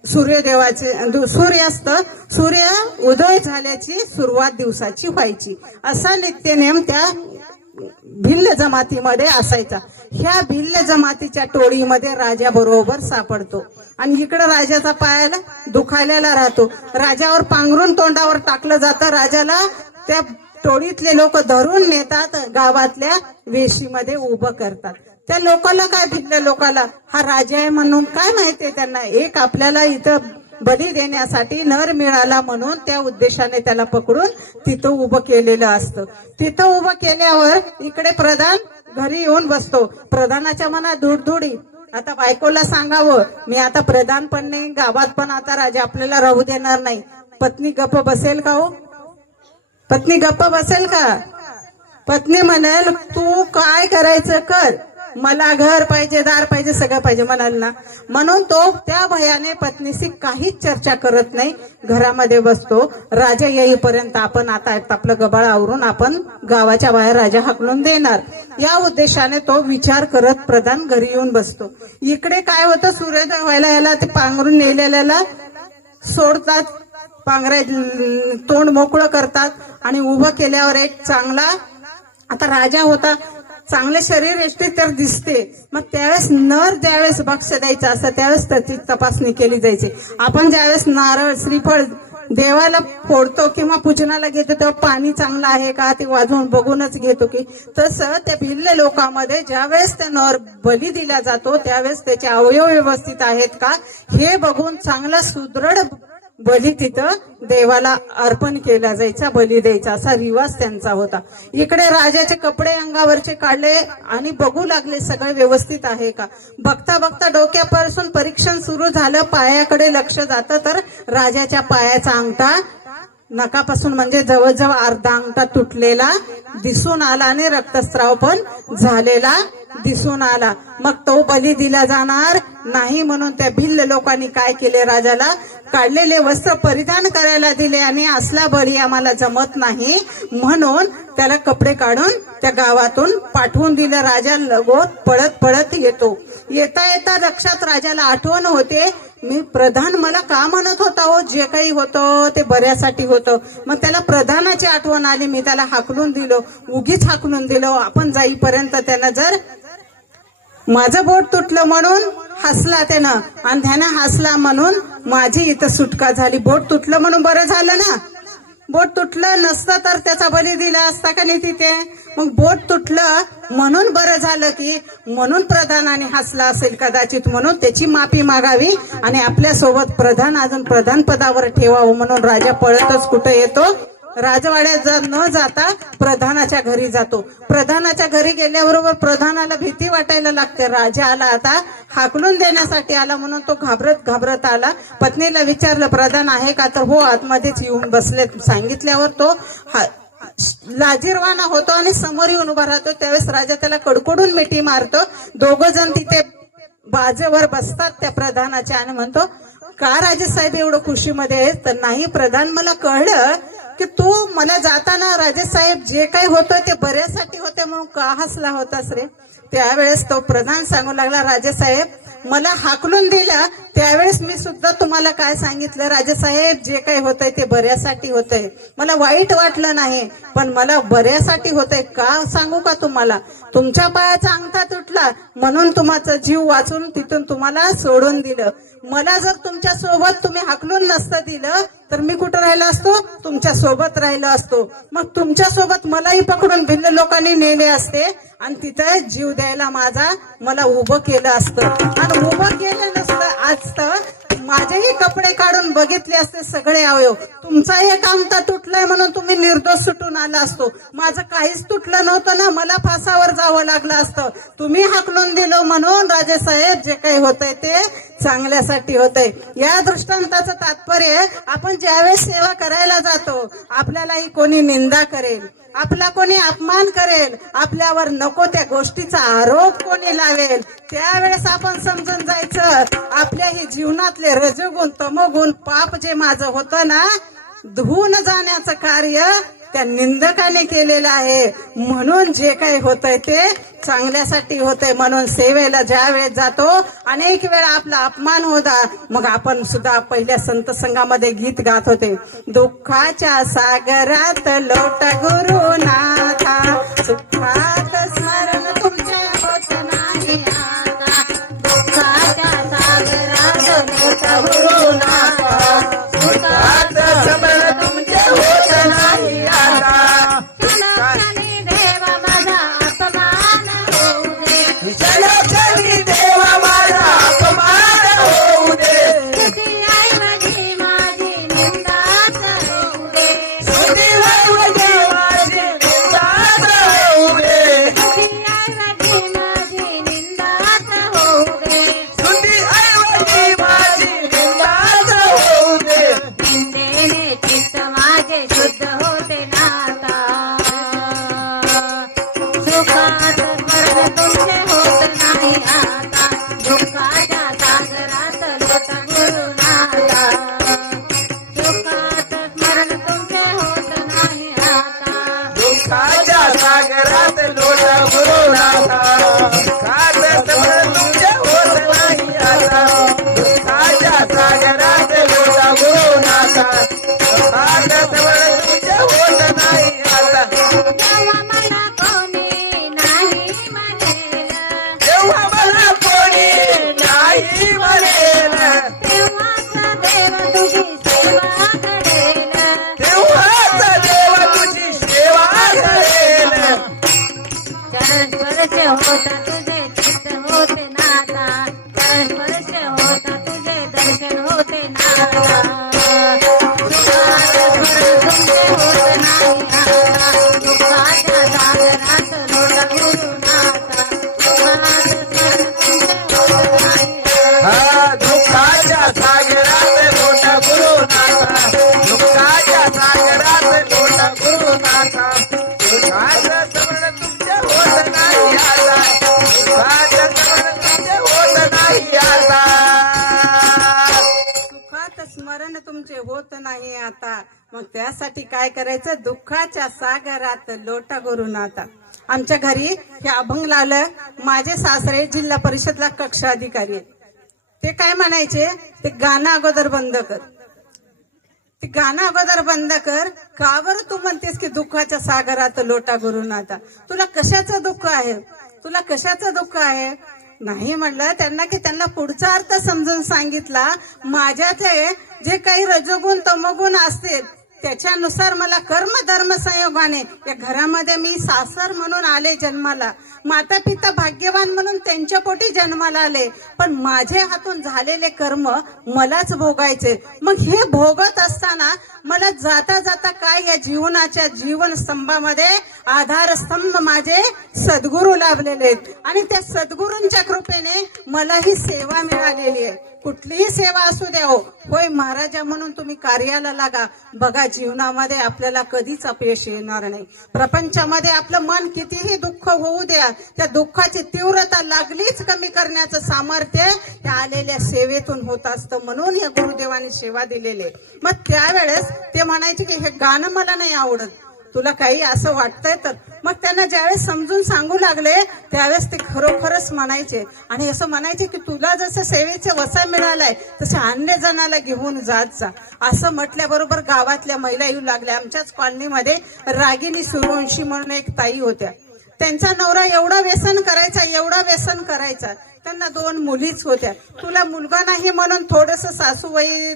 सूर्यदेवाचे सूर्य उदय झाल्याची सुरुवात दिवसाची व्हायची. असा नित्यनेम त्या भिल्ल जमातीमध्ये असायचा. ह्या भिल्ल जमातीच्या टोळीमध्ये राजा बरोबर सापडतो आणि इकडे राजाचा पायाला दुखायला राहतो. राजावर पांघरून तोंडावर टाकलं जातं. राजाला त्या टोळीतले लोक धरून नेतात, गावातल्या वेशीमध्ये उभं करतात. त्या लोकांना काय, भिल्ल लोकांना हा राजा आहे म्हणून काय माहितीये त्यांना, एक आपल्याला इथं बली देण्यासाठी नर मिळाला म्हणून त्या उद्देशाने त्याला पकडून तिथं उभं केलेलं असतं. तिथं उभं केल्यावर इकडे प्रधान घरी येऊन बसतो. प्रधानाच्या मनात धुडधुडी, आता बायकोला सांगावं मी आता प्रधान पण नाही, गावात पण आता राजा आपल्याला राहू देणार नाही. पत्नी गप्प बसेल का हो? पत्नी गप्प बसेल का? पत्नी म्हणेल तू काय करायचं कर, मला घर पाहिजे, दार पाहिजे, सगळं पाहिजे म्हणाल ना. म्हणून तो त्या भयाने पत्नीशी काहीच चर्चा करत नाही, घरामध्ये बसतो. राजा येईपर्यंत आपण आता आपलं गबाळ आवरून आपण गावाच्या बाहेर राजा हाकलून देणार या उद्देशाने तो विचार करत प्रधान घरी येऊन बसतो. इकडे काय होतं, सूर्योदय व्हायला याला ते पांघरून नेलेल्याला सोडतात, पांघरे तोंड मोकळं करतात आणि उभं केल्यावर एक चांगला, आता राजा होता, चांगले शरीर एष्टी तर दिसते. मग त्यावेळेस नर ज्यावेळेस भक्ष्य द्यायचं असं त्यावेळेस त्याची तपासणी केली जायची. आपण ज्यावेळेस नारळ श्रीफळ देवाला फोडतो किंवा पूजनाला घेतो तेव्हा पाणी चांगलं आहे का ते वाजवून बघूनच घेतो की, तसं त्या भिल्ल लोकांमध्ये ज्यावेळेस त्या नर बली दिला जातो त्यावेळेस त्याचे अवयव व्यवस्थित आहेत का हे बघून चांगला सुदृढ बली तिथं देवाला अर्पण केला जायचा, बली द्यायचा असा रिवाज त्यांचा होता. इकडे राजाचे कपडे अंगावरचे काढले आणि बघू लागले सगळे व्यवस्थित आहे का. बघता बघता डोक्यापासून परीक्षण सुरू झालं. पायाकडे लक्ष जातं तर राजाच्या पायाचा अंगठा नकापासून म्हणजे जवळजवळ अर्धा अंगठा तुटलेला दिसून आला आणि रक्तस्राव पण झालेला दिसून आला. मग तो बली दिला जाणार नाही म्हणून त्या भिल्ल लोकांनी काय केले, राजाला काढलेले वस्त्र परिधान करायला दिले आणि असला बळी आम्हाला जमत नाही म्हणून त्याला कपडे काढून त्या गावातून पाठवून दिलं. राजा लगोत पळत पळत येतो. येता येता लक्षात राजाला आठवण होते, मी प्रधान मला का म्हणत होता हो, जे काही होतं ते बऱ्यासाठी होतं. मग त्याला प्रधानाची आठवण आली, मी त्याला हाकलून दिलो, उगीच हाकलून दिलो. आपण जाईपर्यंत त्यानं जर माझं बोट तुटलं म्हणून हसला त्यानं आणि त्यानं हसला म्हणून माझी इथं सुटका झाली. बोट तुटलं म्हणून बरं झालं ना, बोट तुटलं नसतं तर त्याचा बली दिला असता का नाही तिथे. मग बोट तुटलं म्हणून बरं झालं की, म्हणून प्रधानाने हसला असेल कदाचित, म्हणून त्याची माफी मागावी आणि आपल्या सोबत प्रधान अजून प्रधान पदावर ठेवावं म्हणून राजा पळतच कुठं येतो, राजवाड्यात न जाता प्रधानाच्या घरी जातो. प्रधानाच्या घरी गेल्याबरोबर प्रधानाला भीती वाटायला लागते. राजा आला आता हाकलून देण्यासाठी आला म्हणून तो घाबरत घाबरत आला. पत्नीला विचारलं प्रधान आहे का, तर हो आतमध्येच येऊन बसले. सांगितल्यावर तो लाजीरवाना होतो आणि समोर येऊन उभा राहतो. त्यावेळेस राजा त्याला कडकडून मिठी मारतो. दोघं जण तिथे बाजेवर बसतात त्या प्रधानाच्या आणि म्हणतो का राजेसाहेब एवढं खुशीमध्ये आहे? तर नाही प्रधान, मला कळलं की तू मला जाताना राजेसाहेब जे काही होतं ते बऱ्यासाठी होते म्हणून का हसला होतास रे? त्यावेळेस तो प्रधान सांगू लागला, राजेसाहेब मला हाकलून दिलं त्यावेळेस मी सुद्धा तुम्हाला काय सांगितलं, राजेसाहेब जे काही होतंय ते बऱ्यासाठी होतंय, मला वाईट वाटलं नाही पण मला बऱ्यासाठी होतंय. का सांगू का तुम्हाला? तुमच्या पायाचा अंगठा तुटला म्हणून तुमचा जीव वाचून तिथून तुम्हाला सोडून दिलं. मला जर तुमच्या सोबत तुम्ही हाकलून नसतं दिलं तर मी कुठं राहिलो असतो? तुमच्या सोबत राहिलो असतो. मग तुमच्या सोबत मलाही पकडून भिल्ल लोकांनी नेले असते आणि तिथं जीव द्यायला मला उभं केलं असतं. आणि उभं केलं नसतं आज तर माझेही कपडे काढून बघितले असते सगळे अवयव. तुमचा एक अंगठा तुटलाय म्हणून तुम्ही निर्दोष सुटून आला असतो. माझं काहीच तुटलं नव्हतं ना, मला फासावर जावं लागलं असतं. तुम्ही हाकलून दिलं म्हणून राजेसाहेब जे काही होतंय ते चांगल्यासाठी होतंय. या दृष्टांताचं तात्पर्य, आपण ज्यावेळेस सेवा करायला जातो आपल्यालाही कोणी निंदा करेल, आपला कोणी अपमान करेल, आपल्यावर नको त्या गोष्टीचा आरोप कोणी लावेल, त्यावेळेस आपण समजून जायचं आपल्याही जीवनातले रजोगुण तमोगुण पाप जे माझं होतं ना धुवून जाण्याचं कार्य त्या निंदकाने केलेलं आहे. म्हणून जे काही होतंय ते चांगल्यासाठी होतंय. म्हणून सेवेला ज्या वेळेस जातो अनेक वेळा आपला अपमान होता. मग आपण सुद्धा पहिल्या संत संघामध्ये गीत गात होते, दुःखाच्या सागरात लोटा गुरुनाथा, सुखात स्मरण तुमचे होत नाही आता. दुःखाच्या सागरात लोटा गुरुनाथा, सुखात स्मरण तुमचे होत नाही आता. क्षणक्षणी देवा माझा अपमान होऊ दे, क्षणक्षणी देवा माझा अपमान होऊ दे. स्तुतीऐवजी माझी निंदाच होऊ दे, स्तुतीऐवजी माझी निंदाच होऊ दे. स्तुतीऐवजी माझी निंदाच होऊ दे, स्तुतीऐवजी माझी निंदाच होऊ दे. निंदेने चित्त माझे शुद्ध होते नाता. सुखात स्मरण तुमचे होत नाही आता, दुःखाच्या सागरात लोटा गुरुनाथा. सुखात स्मरण तुमचे होत नाही आता, दुःखाच्या सागरात लोटा गुरुनाथा, सुखात स्मरण तुमचे होत नाही आता. दुःखाच्या सागरात लोटा गुरुनाथा, सुखात स्मरण तुमचे होत नाही आता. तेव्हा मला कोणी नाही म्हणेल, तेव्हा मला कोणी नाही म्हणेल, तेव्हाच देव तुझी सेवा करेल, तेव्हाच देव तुझी सेवा करेल. चरण स्पर्श होता तुझे चित्त होते नाता, चरण स्पर्श होता तुझे दर्शन होते नाता. सुखात स्मरण तुमचे होत नाही आता, दुःखाच्या सागरात लोटा गुरुनाथा. सुखात स्मरण तुमचे होत नाही आता, हा दुःखाच्या सागरात लोटा गुरुनाथा, दुःखाच्या सागरात लोटा गुरुनाथा. सुखात स्मरण तुमचे होत नाही आता, सुखात स्मरण तुमचे होत नाही आता. सुखात स्मरण तुमचे होत नाही आता. मग त्यासाठी काय करायचं? दुःखाच्या सागरात लोटा गुरुनाथा. आमच्या घरी हे अभंग आलं. माझे सासरे जिल्हा परिषदला कक्षा अधिकारी आहेत. ते काय म्हणायचे, ते गाणं अगोदर बंद कर, ते गाणं अगोदर बंद कर. का बरं तू म्हणतेस की दुःखाच्या सागरात लोटा गुरुनाथा? तुला कशाचं दुःख आहे? तुला कशाचं दुःख आहे? नाही म्हणलं त्यांना की त्यांना पुढचा अर्थ समजून सांगितला. माझ्याचे जे काही रजोगुण तमोगुण असतील त्याच्यानुसार मला कर्म धर्म संयोगाने या घरामध्ये मी सासर म्हणून आले जन्माला, माता पिता भाग्यवान म्हणून त्यांच्या पोटी जन्माला आले, पण माझे हातून झालेले कर्म मलाच भोगायचे. मग हे भोगत असताना मला जाता जाता काय या जीवनाच्या जीवन स्तंभामध्ये आधारस्तंभ माझे सद्गुरू लाभलेले आहेत आणि त्या सद्गुरूंच्या कृपेने मला ही सेवा मिळालेली आहे. कुठलीही सेवा असू द्या हो, होय महाराजा म्हणून तुम्ही कार्याला लागा. बघा जीवनामध्ये आपल्याला कधीच अपयश येणार नाही. प्रपंचामध्ये आपलं मन कितीही दुःख होऊ द्या, त्या दुःखाची तीव्रता लागलीच कमी करण्याचं सामर्थ्य या आलेल्या सेवेतून होत असतं. म्हणून या गुरुदेवांनी सेवा दिलेली आहे. मग त्यावेळेस ते म्हणायचे की हे गाणं मला नाही आवडत, तुला काही असं वाटतंय तर. मग त्यांना ज्यावेळेस समजून सांगू लागले त्यावेळेस ते खरोखरच म्हणायचे आणि असं म्हणायचे की तुला जसं सेवेचे वसा मिळालाय तसे अन्य जणाला घेऊन जात जा. असं म्हटल्याबरोबर गावातल्या महिला येऊ लागल्या. आमच्याच कॉलनीमध्ये रागिनी सूर्यवंशी म्हणून एक ताई होत्या. त्यांचा नवरा एवढा व्यसन करायचा. त्यांना 2 मुलीच होत्या. तुला मुलगा नाही म्हणून थोडस सासूबाई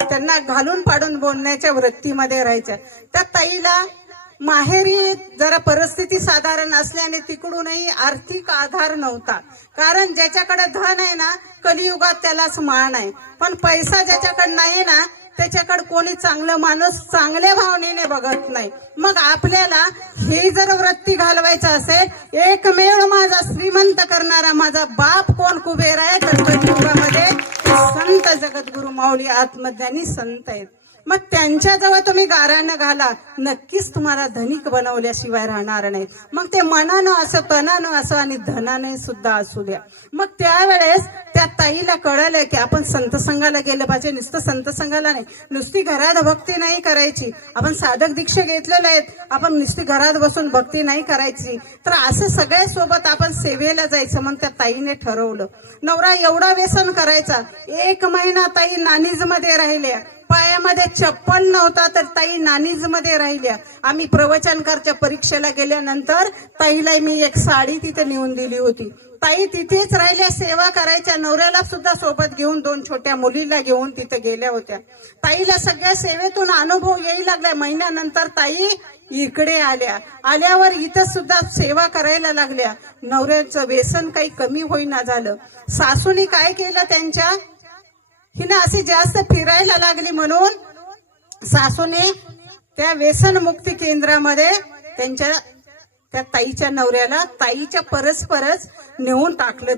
त्यांना घालून पाडून बोलण्याच्या वृत्तीमध्ये राहायच्या. त्या ताईला माहेरी जरा परिस्थिती साधारण असल्याने तिकडूनही आर्थिक आधार नव्हता. कारण ज्याच्याकडे धन आहे ना, कलियुगात त्यालाच मान आहे. पण पैसा ज्याच्याकडे नाही ना, त्याच्याकडे कोणी चांगलं माणूस चांगल्या भावनेने बघत नाही. मग आपल्याला ही जर वृत्ती घालवायचं असेल, एकमेव माझा श्रीमंत करणारा माझा बाप कोण कुबेर आहे तर कलियुगामध्ये संत जगद्गुरु माऊली आत्मज्ञानी संत आहेत. मग त्यांच्याजवळ तुम्ही गारानं घाला, नक्कीच तुम्हाला धनिक बनवल्याशिवाय राहणार नाही. मग ते मनानं असो, तनानं असो आणि धनाने सुद्धा असू द्या. मग त्यावेळेस त्या ताईला कळलं की आपण संत संघाला गेलं पाहिजे. नुसतं संत संघाला नाही, नुसती घरात भक्ती नाही करायची. आपण साधक दीक्षा घेतलेल्या आहेत, आपण नुसती घरात बसून भक्ती नाही करायची. तर असं सगळ्या सोबत आपण सेवेला जायचं म्हणून त्या ताईने ठरवलं. नवरा एवढा व्यसन करायचा. 1 महिना ताई नानीज मध्ये राहिल्या. पायामध्ये चप्पल नव्हता तर ताई नानीज मध्ये राहिल्या. आम्ही प्रवचनकारच्या परीक्षेला गेल्यानंतर ताईला मी एक साडी तिथे नेऊन दिली होती. ताई तिथेच राहिल्या, सेवा करायच्या. नवऱ्याला सुद्धा सोबत घेऊन 2 छोट्या मुलीला घेऊन तिथे गेल्या होत्या. ताईला सगळ्या सेवेतून अनुभव येऊ लागला. महिन्यानंतर ताई इकडे आल्यावर इथं सुद्धा सेवा करायला लागल्या. नवऱ्याचं व्यसन काही कमी होईना झालं. सासूने काय केलं, त्यांच्या हिनं अशी जास्त फिरायला लागली म्हणून सासूने त्या व्यसन मुक्ती केंद्रामध्ये त्या ताईच्या नवऱ्याला ताईच्या परस्परच नेऊन टाकलं.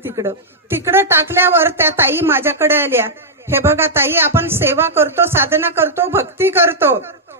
तिकडं टाकल्यावर त्या ताई माझ्याकडे आल्या. हे बघा ताई, आपण सेवा करतो, साधना करतो, भक्ती करतो,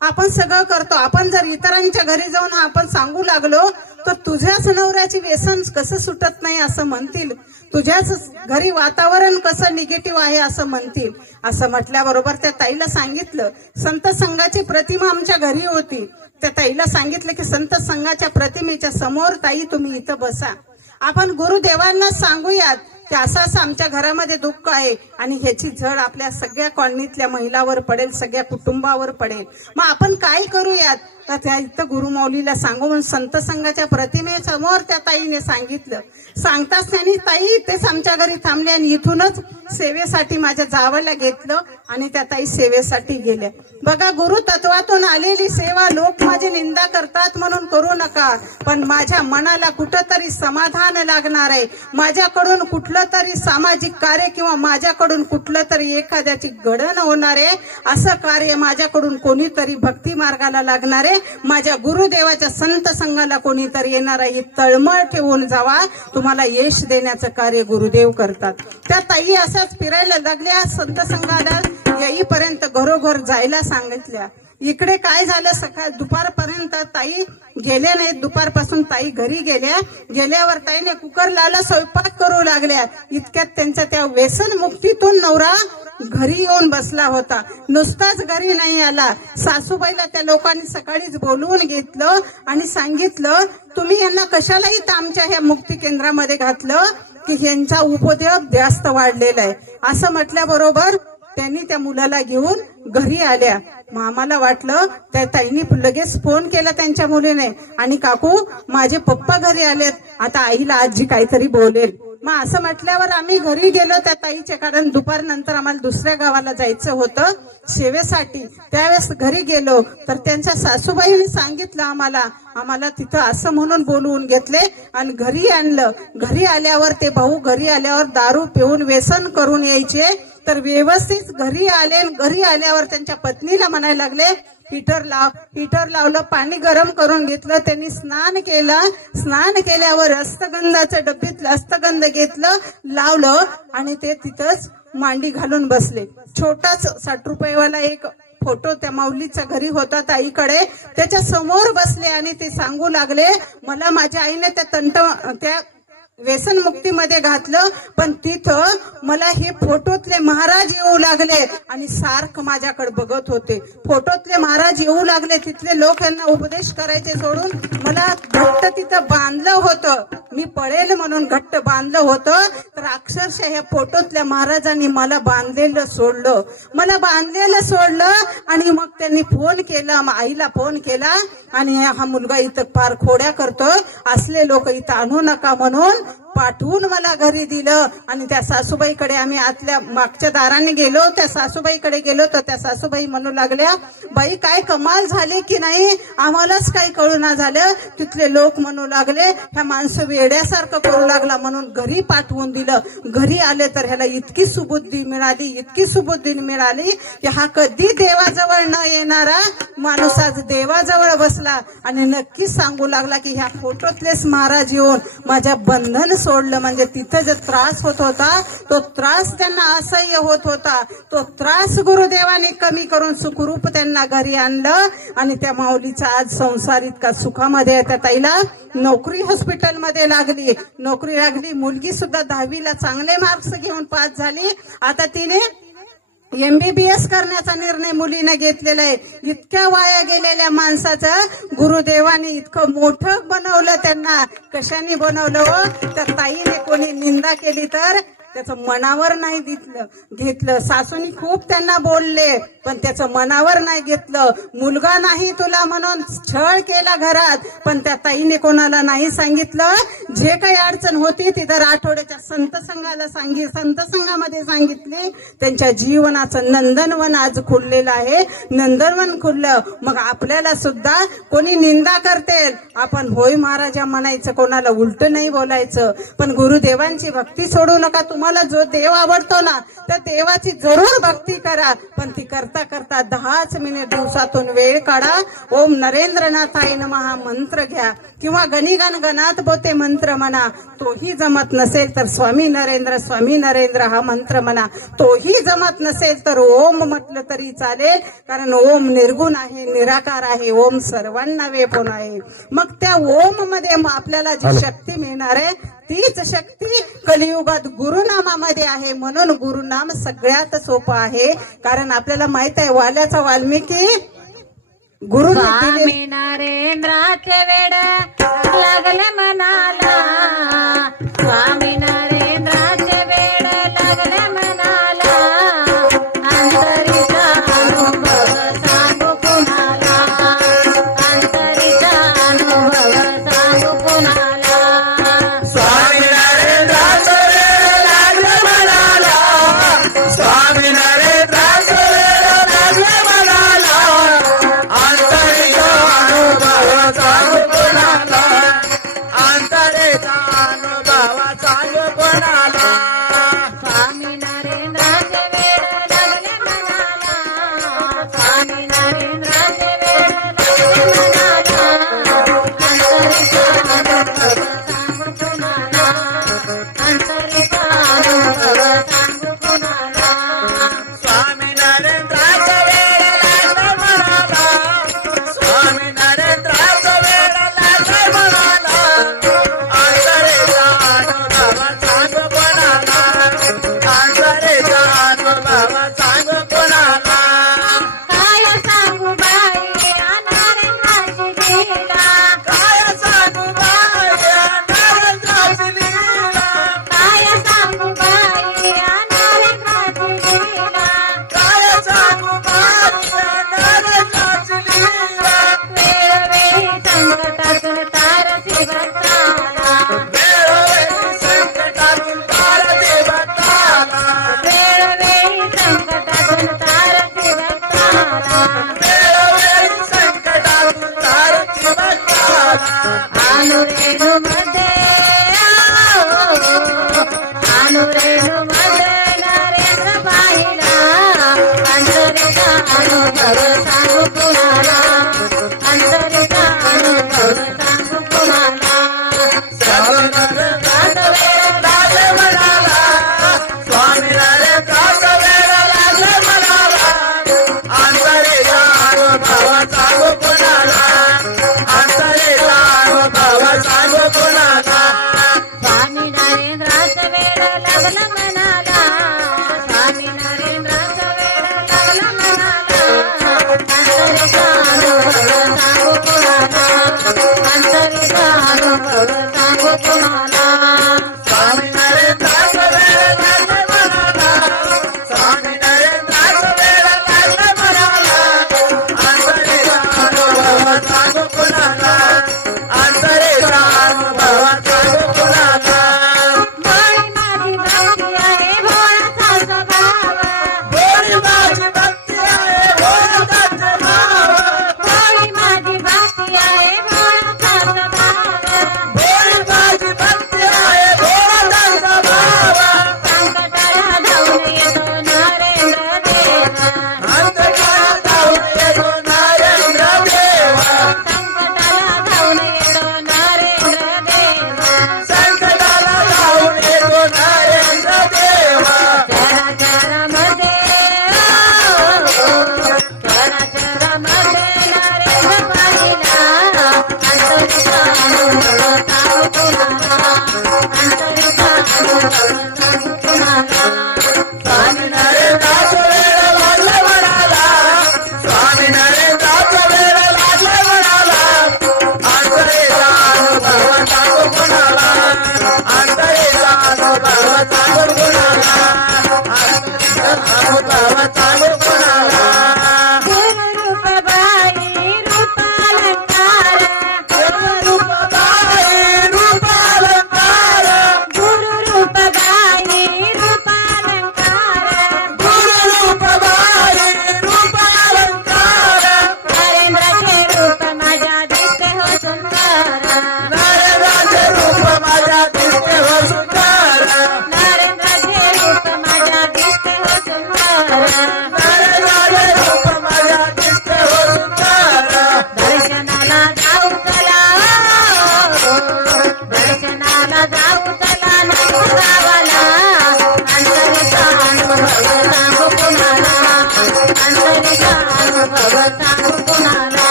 आपण सगळं करतो. आपण जर इतरांच्या घरी जाऊन आपण सांगू लागलो तर तुझ्याच नवऱ्याची व्यसन कसं सुटत नाही असं म्हणतील, तुझ्याच घरी वातावरण कसं निगेटिव्ह आहे असं म्हणतील. असं म्हटल्याबरोबर त्या ताईला सांगितलं, संत संघाची प्रतिमा आमच्या घरी होती. त्या ताईला सांगितलं की संत संघाच्या प्रतिमेच्या समोर ताई तुम्ही इथं बसा, आपण गुरुदेवांना सांगूयात की असं आमच्या घरामध्ये दुःख आहे आणि ह्याची झड आपल्या सगळ्या कॉलनीतल्या महिलावर पडेल, सगळ्या कुटुंबावर पडेल. मग आपण काय करूयात तर त्या इथं गुरुमाऊलीला सांगू म्हणून संत संघाच्या प्रतिमेसमोर त्या ताईने सांगितलं. सांगताच त्यांनी ताई तेच आमच्या घरी थांबले आणि इथूनच सेवेसाठी माझ्या जावाला घेतलं आणि त्या ताई सेवेसाठी गेल्या. बघा, गुरु तत्वातून आलेली सेवा लोक माझी निंदा करतात म्हणून करू नका, पण माझ्या मनाला कुठंतरी समाधान लागणार आहे. माझ्याकडून कुठलं तरी सामाजिक कार्य किंवा माझ्याकडून कुठलं तरी एखाद्याची घडण होणार आहे, असं कार्य माझ्याकडून कोणीतरी भक्ती मार्गाला लागणार आहे. माझ्या गुरुदेवाच्या संत संघाला कोणीतरी येणार आहे, तळमळ ठेवून जावा, तुम्हाला यश देण्याचं कार्य गुरुदेव करतात. त्या ताई असाच फिरायला लागल्या. संत संघाला येईपर्यंत घरोघर जायला सांगितल्या. इकडे काय झालं, दुपारपर्यंत ताई गेल्या नाहीत. दुपारपासून ताई घरी गेल्यावर ताईने कुकर लावला, स्वयंपाक करू लागल्या. इतक्यात त्यांच्या त्या व्यसन मुक्तीतून नवरा घरी येऊन बसला होता. नुसताच घरी नाही आला, सासूबाईला त्या लोकांनी सकाळीच बोलवून घेतलं आणि सांगितलं, तुम्ही यांना कशाला इथं आमच्या ह्या मुक्ती केंद्रामध्ये घातलं की यांचा उपद्रव जास्त वाढलेला आहे. असं म्हटल्याबरोबर त्यांनी त्या मुलाला घेऊन घरी आल्या. मग आम्हाला वाटलं त्या ताईनी लगेच फोन केला त्यांच्या मुलीने आणि काकू माझे पप्पा घरी आलेत, आता आईला आजी काहीतरी बोलेल. मग असं म्हटल्यावर आम्ही घरी गेलो त्या ताईच्या, कारण दुपारनंतर आम्हाला दुसऱ्या गावाला जायचं होतं सेवेसाठी. त्यावेळेस घरी गेलो तर त्यांच्या सासूबाईंनी सांगितलं आम्हाला तिथं असं म्हणून बोलवून घेतले आणि घरी आणलं. घरी आल्यावर ते भाऊ घरी आल्यावर दारू पिऊन व्यसन करून यायचे. तर व्यवस्थित घरी आल्यावर त्यांच्या पत्नीला म्हणायला लागले, हिटर लावलं, पाणी गरम करून घेतलं, त्यांनी स्नान केलं. स्नान केल्यावर हस्तगंधाचं डब्बीतलं हस्तगंध घेतलं, लावलं आणि ते तिथंच मांडी घालून बसले. छोटाच 60 रुपयेवाला एक फोटो त्या माऊलीच्या घरी होता ताईकडे, त्याच्या समोर बसले आणि ते सांगू लागले, मला माझ्या आईने त्या व्यसनमुक्तीमध्ये घातलं, पण तिथं मला हे फोटोतले महाराज येऊ लागले आणि सारखं माझ्याकडे बघत होते. फोटोतले महाराज येऊ लागले, तिथले लोक यांना उपदेश करायचे सोडून मला घट्ट तिथं बांधलं होतं. मी पळेल म्हणून घट्ट बांधलं होतं, तर अक्षरशः ह्या फोटोतल्या महाराजांनी मला बांधलेलं सोडलं. आणि मग त्यांनी फोन केला, आईला फोन केला आणि हा मुलगा इथं फार खोड्या करतो, असले लोक इथं आणू नका म्हणून पाठवून मला घरी दिलं. आणि त्या सासूबाईकडे आम्ही आतल्या मागच्या दाराने गेलो, त्या सासूबाईकडे गेलो तर त्या सासूबाई म्हणू लागल्या, बाई काय कमाल झाली की नाही, आम्हालाच काही कळूना झालं. तिथले लोक म्हणू लागले, ह्या माणसं वेड्यासारखं करू लागला म्हणून घरी पाठवून दिलं. घरी आले तर ह्याला इतकी सुबुद्धी मिळाली की हा कधी देवाजवळ न येणारा माणूस आज देवाजवळ बसला आणि नक्कीच सांगू लागला की ह्या फोटोतलेच महाराज येऊन माझ्या बंधन सोडलं. म्हणजे तिथं जो त्रास होत होता, तो त्रास त्यांना असह्य होत होता, तो त्रास गुरुदेवाने कमी करून सुखरूप त्यांना घरी आणलं. आणि त्या माऊलीचा आज संसार इतका सुखामध्ये आहे. त्या ताईला नोकरी हॉस्पिटलमध्ये लागली. मुलगी सुद्धा 10वीला चांगले मार्क्स घेऊन पास झाली. आता तिने MBBS करण्याचा निर्णय मुलीने घेतलेला आहे. इतक्या वाया गेलेल्या माणसाचं गुरुदेवाने इतकं मोठं बनवलं. त्यांना कशाने बनवलं हो, तर ताईने कोणी निंदा केली तर त्याचं मनावर नाही घेतलं. सासूनी खूप त्यांना बोलले, पण त्याचं मनावर नाही घेतलं. मुलगा नाही तुला म्हणून छळ केला घरात, पण त्या ताईने कोणाला नाही सांगितलं. जे काही अडचण होती तिथं राठोड्याच्या संत संघामध्ये सांगितली. त्यांच्या जीवनाचं नंदनवन आज खुललेलं आहे. नंदनवन खुललं. मग आपल्याला सुद्धा कोणी निंदा करतेल, आपण होय महाराजा म्हणायचं, कोणाला उलट नाही बोलायचं. पण गुरुदेवांची भक्ती सोडू नका. तुम्हाला जो देव आवडतो ना, त्या देवाची जरूर भक्ती करा, पण ती करता करता 10 मिनिट दिवसातून वेळ काढा. ओम नरेंद्रनाथाय नमः हा मंत्र घ्या किंवा गणिगण गणात बोते मंत्र म्हणा. तोही जमत नसेल तर स्वामी नरेंद्र हा मंत्र म्हणा. तोही जमत नसेल तर ओम म्हटलं तरी चालेल, कारण ओम निर्गुण आहे, निराकार आहे. ओम सर्वांना व्यापून आहे. मग त्या ओम मध्ये आपल्याला जी शक्ती मिळणार आहे, तीच शक्ती कलियुगात गुरुनामामध्ये आहे. म्हणून गुरुनाम सगळ्यात सोपं आहे. कारण आपल्याला माहित आहे, वाल्याचा वाल्मिकी गुरु स्वामी नरेंद्राचे वेड लागले मनाला, स्वामी नरेंद्राचे वेड लागले मनाला, अंतरीचा अनुभव सांगू कुणाला, अंतरीचा अनुभव सांगू कुणाला. स्वामी नरेंद्राचं वेड लागलं मनाला, स्वामी नरेंद्राचं वेड लागलं मनाला, अंतरीचा अनुभव सांगू कुणाला, अंतरीचा अनुभव सांगू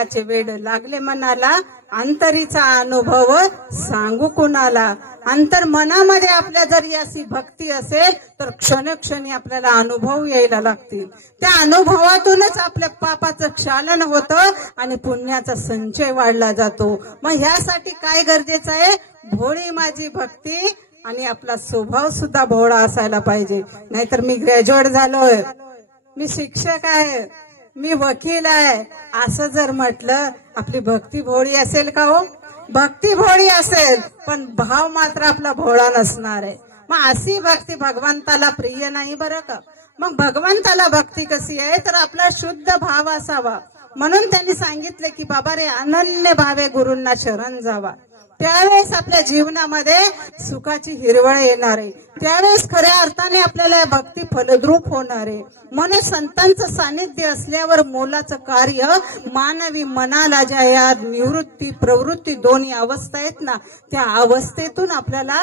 विठ्ठलाचे वेड लागले मनाला, अंतरीचा अनुभव सांगू कुणाला. अंतर मनामध्ये आपल्या जर अशी भक्ती असेल तर क्षणोक्षणी आपल्याला अनुभव यायला लागतील. त्या अनुभवातूनच आपल्या पापाचं क्षालन होतं आणि पुण्याचा संचय वाढला जातो. मग ह्यासाठी काय गरजेचं आहे? भोळी माझी भक्ती आणि आपला स्वभाव सुद्धा भोळा असायला पाहिजे. नाहीतर मी ग्रॅज्युएट झालोय, मी शिक्षक आहे, मी वकील आहे असं जर म्हटलं, आपली भक्ती भोळी असेल का हो? भक्ती भोळी असेल पण भाव मात्र आपला भोळा नसणार आहे. मग अशी भक्ती भगवंताला प्रिय नाही बरं का. मग भगवंताला भक्ती कशी आहे तर आपला शुद्ध भाव असावा. म्हणून त्यांनी सांगितले की बाबा रे, अनन्य भावे गुरूंना शरण जावा. त्यावेळेस आपल्या जीवनामध्ये सुखाची हिरवळ येणार आहे. त्यावेळेस खऱ्या अर्थाने आपल्याला भक्ती फलद्रूप होणार आहे. म्हणून संतांचं सानिध्य असल्यावर मोलाचं कार्य मानवी मनाला ज्या या निवृत्ती प्रवृत्ती दोन्ही अवस्था आहेत ना, त्या अवस्थेतून आपल्याला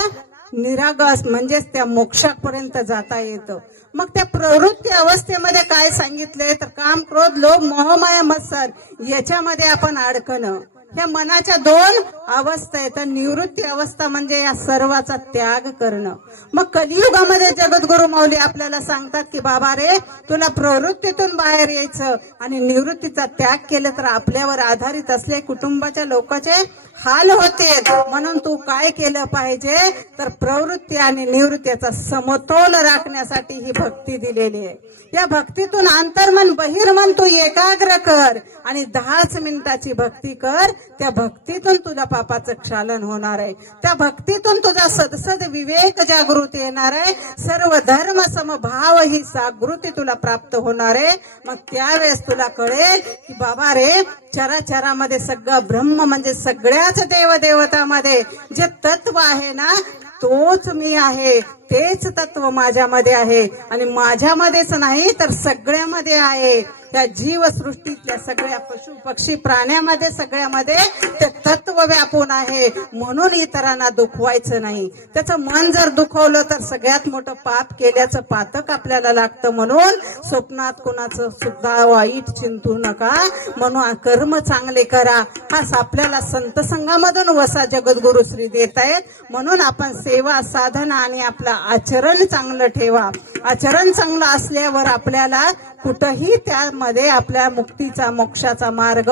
निरागस म्हणजेच त्या मोक्षापर्यंत जाता येतं. मग त्या प्रवृत्ती अवस्थेमध्ये काय सांगितलंय तर काम, क्रोध, लोभ, मोह, माया, मत्सर याच्यामध्ये आपण अडकणं. या मनाच्या दोन अवस्था आहेत. निवृत्ती अवस्था म्हणजे या सर्वाचा त्याग करणं. मग कलियुगामध्ये जगद्गुरु माऊली आपल्याला सांगतात की बाबा रे, तुला प्रवृत्तीतून बाहेर यायचं आणि निवृत्तीचा त्याग केलं तर आपल्यावर आधारित असले कुटुंबाच्या लोकांचे हाल होते. म्हणून तू काय केलं पाहिजे तर प्रवृत्ती आणि निवृत्तीचा समतोल राखण्यासाठी ही भक्ती दिलेली आहे. या भक्तीतून अंतर्मन बहिर्मन तू एकाग्र कर आणि 10 मिनिटाची भक्ती कर. त्या भक्तीतून तुझ्या पापाचं क्षालन होणार आहे. त्या भक्तीतून तुझा सदसद विवेक जागृत येणार आहे. सर्व धर्म समभाव ही जागृती तुला प्राप्त होणार आहे. मग त्यावेळेस तुला कळेल की बाबा रे, चराचरामध्ये सगळं ब्रह्म म्हणजे सगळ्याच देवदेवतामध्ये जे तत्व आहे ना, तोच मी आहे. तेच तत्व माझ्यामध्ये आहे आणि माझ्यामध्येच नाही तर सगळ्यामध्ये आहे. त्या जीवसृष्टीतल्या सगळ्या पशु पक्षी प्राण्यामध्ये सगळ्यामध्ये ते तत्व व्यापून आहे. म्हणून इतरांना दुखवायचं नाही. त्याचं मन जर दुखवलं तर सगळ्यात मोठं पाप केल्याचं पातक आपल्याला लागतं. म्हणून स्वप्नात कुणाचं सुद्धा वाईट चिंतू नका. म्हणून कर्म चांगले करा. हाच आपल्याला संत संघामधून वसा जगद्गुरु श्री देत आहेत. म्हणून आपण सेवा साधना आणि आपलं आचरण चांगलं ठेवा. आचरण चांगलं असल्यावर आपल्याला कुठंही त्यामध्ये आपल्या मुक्तीचा मोक्षाचा मार्ग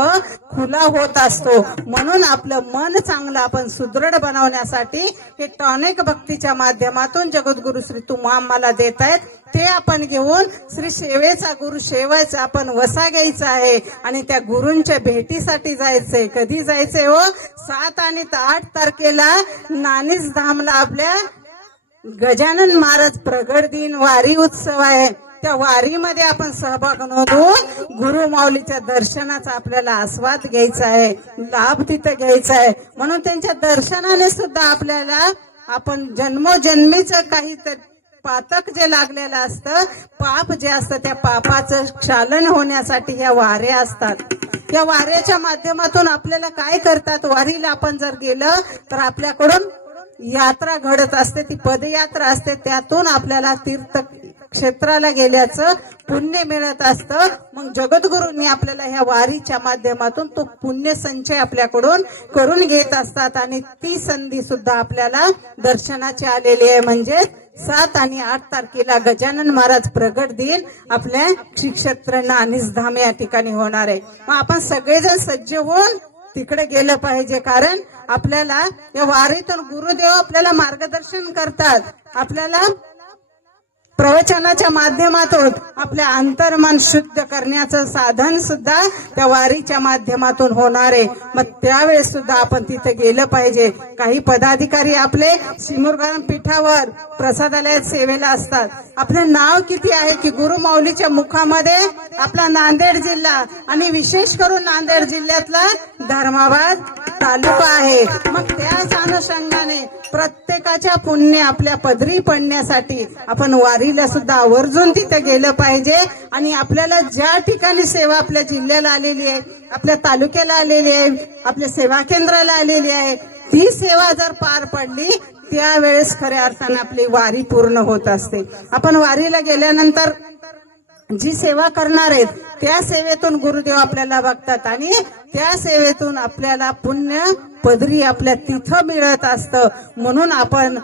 खुला होत असतो. म्हणून आपलं मन चांगलं आपण सुदृढ बनवण्यासाठी हे टॉनिक भक्तीच्या माध्यमातून जगद्गुरु श्री तुम्हा आम्हाला देत आहेत. ते आपण घेऊन श्री सेवेचा गुरु सेवेचा आपण वसा घ्यायचा आहे आणि त्या गुरूंच्या भेटीसाठी जायचंय. कधी जायचंय हो? 7 आणि 8 तारखेला नानीस धामला आपल्या गजानन महाराज प्रगट दिन वारी उत्सव आहे. त्या वारीमध्ये आपण सहभाग नोंदवून गुरु माऊलीच्या दर्शनाचा आपल्याला आस्वाद घ्यायचा आहे, लाभ तिथे घ्यायचा आहे. म्हणून त्यांच्या दर्शनाने सुद्धा आपल्याला आपण जन्मोजन्मीचं काही पातक जे लागलेलं असतं, पाप जे असतं, त्या पापाचं क्षालन होण्यासाठी ह्या वाऱ्या असतात. या वाऱ्याच्या माध्यमातून आपल्याला काय करतात, वारीला आपण जर गेलं तर आपल्याकडून यात्रा घडत असते, ती पदयात्रा असते. त्यातून आपल्याला तीर्थ क्षेत्राला गेल्याचं पुण्य मिळत असतं. मग जगद्गुरूंनी आपल्याला ह्या वारीच्या माध्यमातून तो पुण्य संचय आपल्याकडून करून घेत असतात आणि ती संधी सुद्धा आपल्याला दर्शनाची आलेली आहे. म्हणजे 7 आणि 8 तारखेला गजानन महाराज प्रगट दिन आपल्या श्री क्षेत्र नानीस धाम या ठिकाणी होणार आहे. मग आपण सगळेजण सज्ज होऊन तिकडे गेलं पाहिजे. कारण आपल्याला या वारीतून गुरुदेव आपल्याला मार्गदर्शन करतात. आपल्याला प्रवचनाच्या माध्यमातून आपल्या अंतर्मन शुद्ध करण्याचं साधन सुद्धा त्या वारीच्या माध्यमातून होणार आहे. मग त्यावेळेस सुद्धा आपण तिथे गेलं पाहिजे. काही पदाधिकारी आपले सिमुरगाम पीठावर प्रसादालयात सेवेला असतात. आपलं नाव किती आहे की गुरु माऊलीच्या मुखामध्ये आपला नांदेड जिल्हा आणि विशेष करून नांदेड जिल्ह्यातला धर्माबाद तालुका आहे. मग त्याच अनुषंगाने प्रत्येकाच्या पुण्य आपल्या पदरी पडण्यासाठी आपण वारीला सुद्धा आवर्जून तिथे गेलं पाहिजे. आणि आपल्याला ज्या ठिकाणी सेवा आपल्या जिल्ह्याला आलेली आहे, आपल्या तालुक्याला आलेली आहे, आपल्या सेवा केंद्राला आलेली आहे, ती सेवा जर पार पडली त्यावेळेस खऱ्या अर्थाने आपली वारी पूर्ण होत असते. आपण वारीला गेल्यानंतर जी सेवा करणार आहेत त्या सेवेतून गुरुदेव आपल्याला बघतात आणि त्या सेवेतून आपल्याला पुण्य पदरी आपल्या तिथं मिळत असतं. म्हणून आपण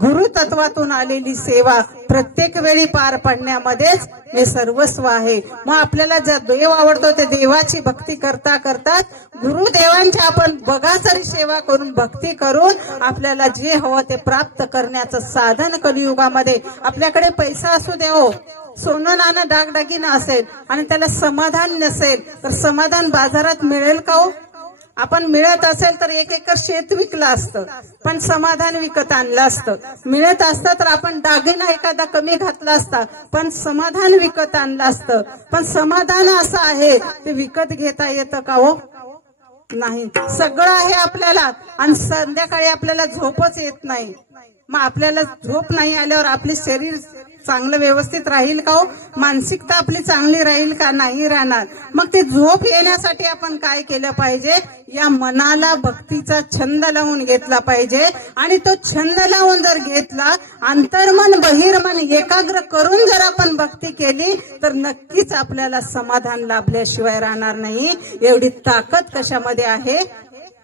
गुरुतत्वातून आलेली सेवा प्रत्येक वेळी पार पाडण्यामध्येच हे सर्वस्व आहे. मग आपल्याला ज्या देव आवडतो त्या देवाची भक्ती करता करता गुरुदेवांची आपण बघाचारी सेवा करून भक्ती करून आपल्याला जे हवं ते प्राप्त करण्याचं साधन कलियुगामध्ये. आपल्याकडे पैसा असू द्या हो, सोनं नाणं डागडागिनं असेल आणि त्याला समाधान नसेल तर समाधान बाजारात मिळेल का हो? आपण मिळत असेल तर 1 एकर शेत विकलं असतं, पण समाधान विकत आणलं असतं. मिळत असतं तर आपण दागिना एखादा कमी घातला असता, पण समाधान विकत आणलं असतं. पण समाधान असं आहे ते विकत घेता येतं का हो? नाही. सगळं आहे आपल्याला आणि संध्याकाळी आपल्याला झोपच येत नाही. मग आपल्याला झोप नाही आल्यावर आपले शरीर चांगलं व्यवस्थित राहील का हो? मानसिकता आपली चांगली राहील का? नाही राहणार. मग ते झोप येण्यासाठी आपण काय केलं पाहिजे? या मनाला भक्तीचा छंद लावून घेतला पाहिजे. आणि तो छंद लावून जर घेतला, अंतर्मन बहिर्मन एकाग्र करून जर आपण भक्ती केली तर नक्कीच आपल्याला समाधान लाभल्याशिवाय राहणार नाही. एवढी ताकद कशामध्ये आहे?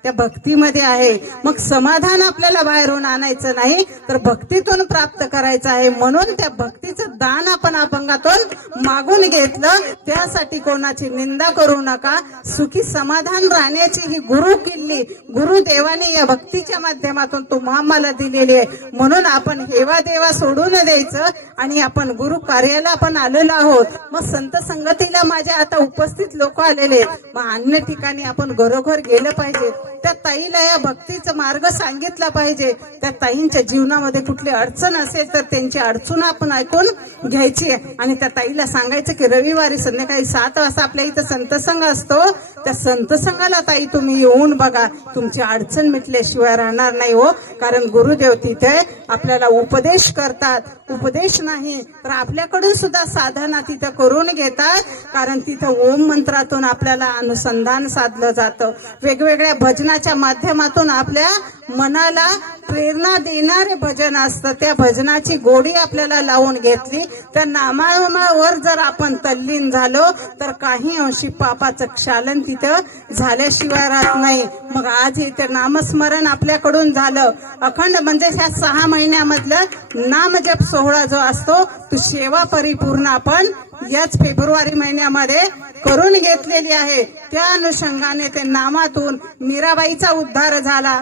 त्या भक्तीमध्ये आहे. मग समाधान आपल्याला बाहेरून आणायचं नाही तर भक्तीतून प्राप्त करायचं आहे. म्हणून त्या भक्तीचं दान आपण अभंगातून मागून घेतलं. त्यासाठी कोणाची निंदा करू नका. सुखी समाधान राहण्याची ही गुरु किल्ली गुरुदेवाने या भक्तीच्या माध्यमातून तुम्हाला दिलेली आहे. म्हणून आपण हेवा देवा सोडून द्यायचं आणि आपण गुरु कार्याला आपण आलेलो आहोत. मग संत संगतीला माझ्या आता उपस्थित लोक आलेले, मग अन्य ठिकाणी आपण घरोघर गेलं पाहिजे. त्या ताईला या भक्तीचा मार्ग सांगितला पाहिजे. त्या ताईंच्या जीवनामध्ये कुठली अडचण असेल तर त्यांची अडचण आपण ऐकून घ्यायची आणि त्या ताईला सांगायचं की रविवारी संध्याकाळी 7 वाजता आपल्या इथं संतसंग असतो. त्या संतसंगाला ताई तुम्ही येऊन बघा. तुमची अडचण मिटल्याशिवाय राहणार नाही हो. कारण गुरुदेव तिथे आपल्याला उपदेश करतात. उपदेश नाही तर आपल्याकडून सुद्धा साधना तिथं करून घेतात. कारण तिथं ओम मंत्रातून आपल्याला अनुसंधान साधलं जातं. वेगवेगळ्या भजनाच्या माध्यमातून आपल्या मनाला प्रेरणा देणारे भजन असतं. त्या भजनाची गोडी आपल्याला लावून घेतली. त्या नामावर जर आपण तल्लीन झालो तर काही अंशी पापाचं क्षालन तिथं झाल्याशिवाय राहत नाही. मग आज इथे नामस्मरण आपल्याकडून झालं. अखंड म्हणजे ह्या 6 महिन्यामधलं नामजप सोहळा जो असतो तो सेवा परिपूर्ण आपण याच फेब्रुवारी महिन्यामध्ये करून घेतलेली आहे. त्या अनुषंगाने ते नामातून मीराबाईचा उद्धार झाला,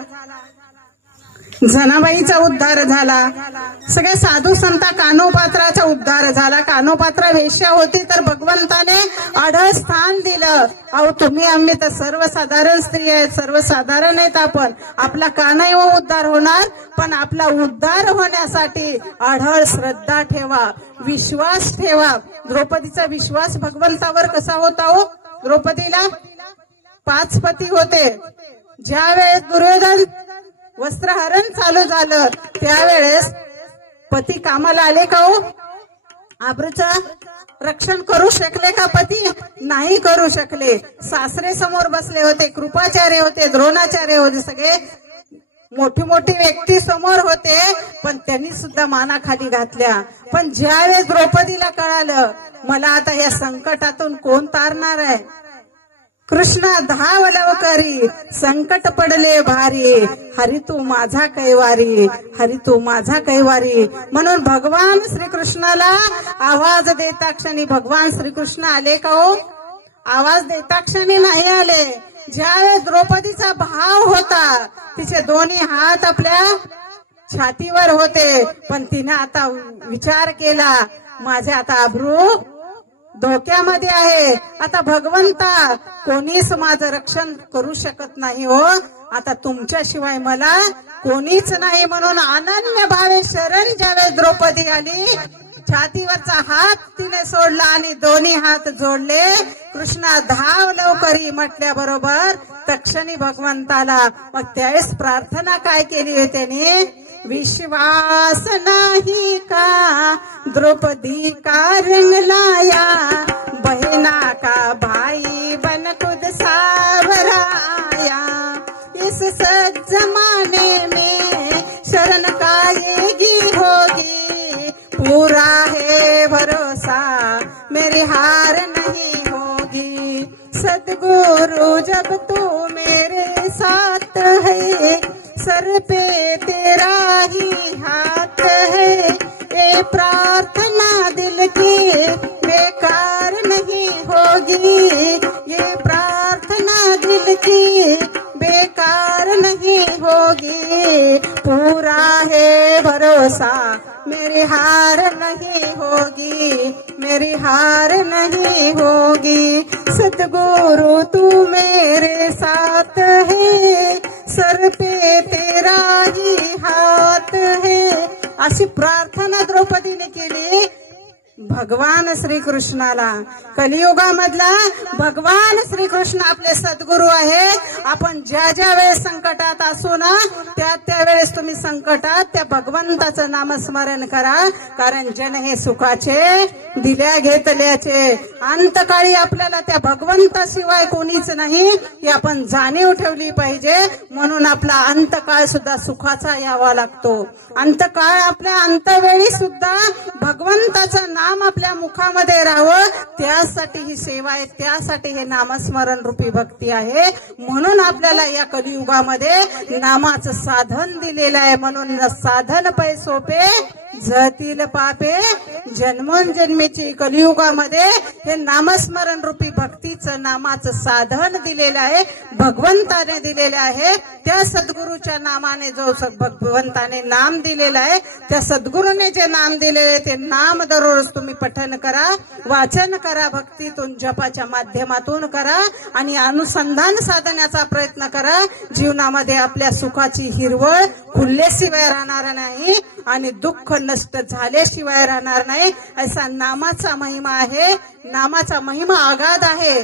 जनाबाईचा उद्धार झाला, सगळ्या साधू संता कानोपात्राचा उद्धार झाला. कानोपात्रा वेश्या होती तर भगवंताने आढळ स्थान दिलं. अहो तुम्ही आम्ही तर सर्वसाधारण स्त्री आहेत, सर्वसाधारण आहेत आपण. आपला का नाही हो उद्धार होणार? पण आपला उद्धार होण्यासाठी आढळ श्रद्धा ठेवा, विश्वास ठेवा. द्रौपदीचा विश्वास भगवंतावर कसा होता हो? द्रौपदीला 5 पती होते. ज्या वेळेस दुर्योधन वस्त्रहरण चालू झालं त्यावेळेस पती कामाला आले का हो? आबरूचं रक्षण करू शकले का पती? नाही करू शकले. सासरे समोर बसले होते, कृपाचार्य होते, द्रोणाचार्य होते, सगळे मोठी मोठी व्यक्ती समोर होते, पण त्यांनी सुद्धा माना खाली घातल्या. पण ज्यावेळेस द्रौपदीला कळालं मला आता या संकटातून कोण तारणार आहे, कृष्ण धाव लवकरी, संकट पडले भारी, हरी तू माझा कैवारी, हरी तू माझा कैवारी. म्हणून भगवान श्रीकृष्णाला आवाज देता क्षणी भगवान श्रीकृष्ण आले का हो? आवाज देता क्षणी नाही आले. ज्यावेळेस द्रौपदीचा भाव होता, तिचे दोन्ही हात आपल्या छातीवर होते, पण तिने आता विचार केला माझे आता अब्रू धोक्यामध्ये आहे. आता भगवंता कोणीच माझं रक्षण करू शकत नाही हो. आता तुमच्याशिवाय मला कोणीच नाही. म्हणून अनन्य भावे शरण ज्यावेळेस द्रौपदी आली, छातीवरचा हात तिने सोडला आणि दोन्ही हात जोडले. कृष्णा धाव लवकरी म्हटल्याबरोबर तक्षणी भगवंताला मग त्यावेळेस प्रार्थना काय केली आहे त्याने? विश्वास नाही का द्रौपदी का रंग लाया, बहना का भाई बन खुद सावराया, इस जमाने में शरण कायेगी होगी, पूरा है भरोसा मेरी हार नहीं होगी. सद्गुरु सतगुरु जब तू मेरे साथ है, सर पे तेरा ही हाथ है। ये प्रार्थना दिल की बेकार नहीं होगी, ये प्रार्थना दिल की बेकार नहीं होगी। पूरा है भरोसा मेरी हार नहीं होगी, मेरी हार नहीं होगी। सतगुरु तू मेरे साथ है, सर पे तेरा ही हात है। अशी प्रार्थना द्रौपदीने केली भगवान श्रीकृष्णाला। कलियुगामधला भगवान श्रीकृष्ण आपले सद्गुरू आहे। आपण ज्या ज्या वेळेस संकटात असू ना, त्या वेळेस तुम्ही संकटात त्या भगवंताचं नामस्मरण करा, कारण जन हे सुखाचे दिल्या घेतल्याचे। अंतकाळी आपल्याला त्या भगवंताशिवाय कोणीच नाही ही आपण जाणीव ठेवली पाहिजे। म्हणून आपला अंतकाळ सुद्धा सुखाचा यावा लागतो। अंतकाळ आपल्या अंतवेळी सुद्धा भगवंताचं नाम आपल्या मुखामध्ये राहावं, त्यासाठी ही सेवा आहे, त्यासाठी हे नामस्मरण रूपी भक्ती आहे। म्हणून आपल्याला या कलियुगामध्ये नामाचं साधन दिलेलं आहे। म्हणून साधन पै सोपे जतील पापे, जन्मोजन्मीची कलियुगामध्ये हे नामस्मरण रूपी भक्तीचं नामाचं साधन दिलेलं आहे, भगवंताने दिलेलं आहे। त्या सद्गुरूच्या नामाने जो भगवंताने नाम दिलेलं आहे, त्या सद्गुरूने जे नाम दिलेले ते नाम दररोज तुम्ही पठन करा, वाचन करा, भक्तीतून जपाच्या माध्यमातून करा आणि अनुसंधान साधण्याचा प्रयत्न करा। जीवनामध्ये आपल्या सुखाची हिरवळ फुलल्याशिवाय राहणार नाही आणि दुःख नष्ट झाल्याशिवाय राहणार नाही। असा नामाचा महिमा आहे, नामाचा महिमा अगाध आहे।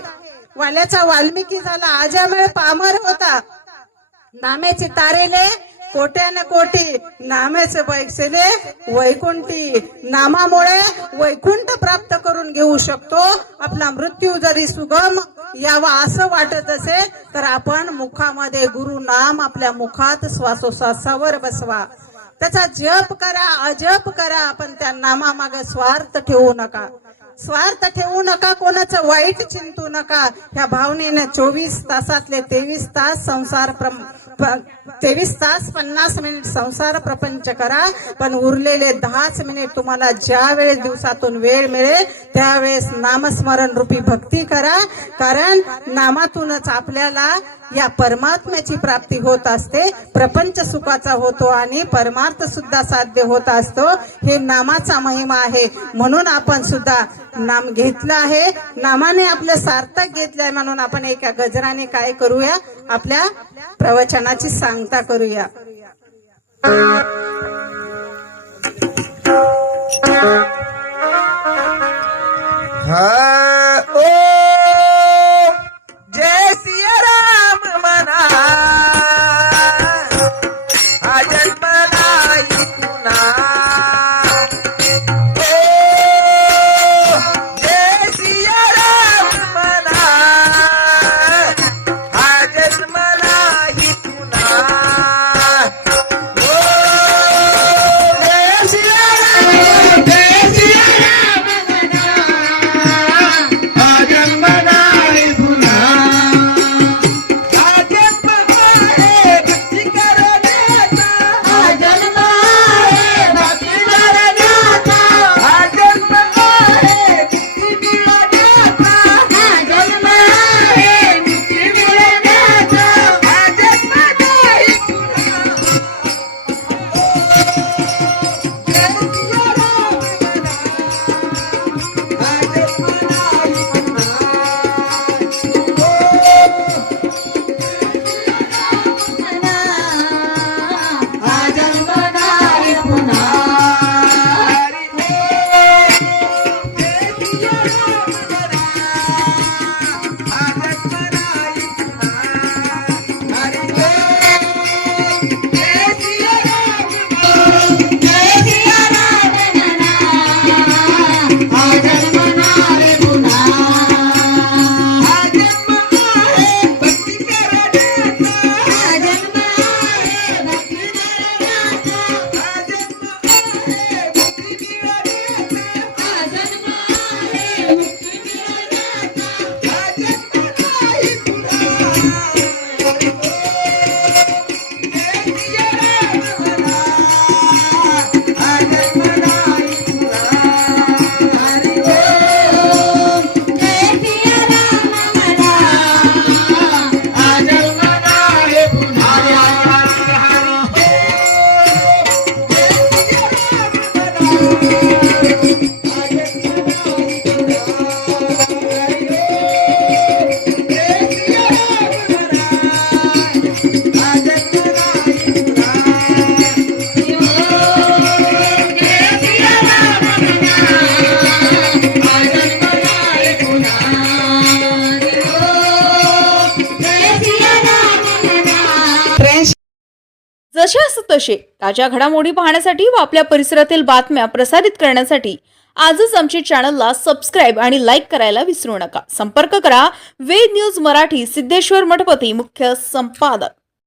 वाल्याचा वाल्मिकी झाला, अजमेळ पामर होता। नामेचे तारेले कोट्याने कोटी, नामेचे पैसेले वैकुंठी। नामामुळे वैकुंठ प्राप्त करून घेऊ शकतो। आपला मृत्यू जरी सुगम यावा असं वाटत असेल तर आपण मुखामध्ये गुरु नाम आपल्या मुखात श्वासोश्वासावर बसवा, त्याचा जप करा, अजप करा, पण त्या नामामागे स्वार्थ ठेवू नका, स्वार्थ ठेवू नका, कोणाचं वाईट चिंतू नका। ह्या भावनेने 24 तासातले 23 तास संसार 23 तास 50 मिनिट संसार प्रपंच करा, पण उरलेले 10 मिनिट तुम्हाला ज्या वेळेस दिवसातून वेळ मिळेल त्यावेळेस नामस्मरण रूपी भक्ती करा, कारण नामातूनच आपल्याला या परमात्म्याची प्राप्ती होत असते, प्रपंच सुखाचा होतो आणि परमार्थ सुद्धा साध्य होत असतो। हे नामाचा महिमा आहे। म्हणून आपण सुद्धा नाम घेतलं आहे, नामाने आपलं सार्थक घेतलंय। म्हणून आपण एका गजराने काय करूया, आपल्या प्रवचनाची सांगता करूया। ओ जय सिया राम मना, हा जन्म नाही पुन्हा। ओ जय सिया राम मना, हा जन्म नाही पुन्हा। ओ जशास तसे ताज्या घडामोडी पाहण्यासाठी व आपल्या परिसरातील बातम्या प्रसारित करण्यासाठी आजच आमच्या चॅनलला सबस्क्राईब आणि लाईक करायला विसरू नका. संपर्क करा वेद न्यूज मराठी, सिद्धेश्वर मठपती, मुख्य संपादक.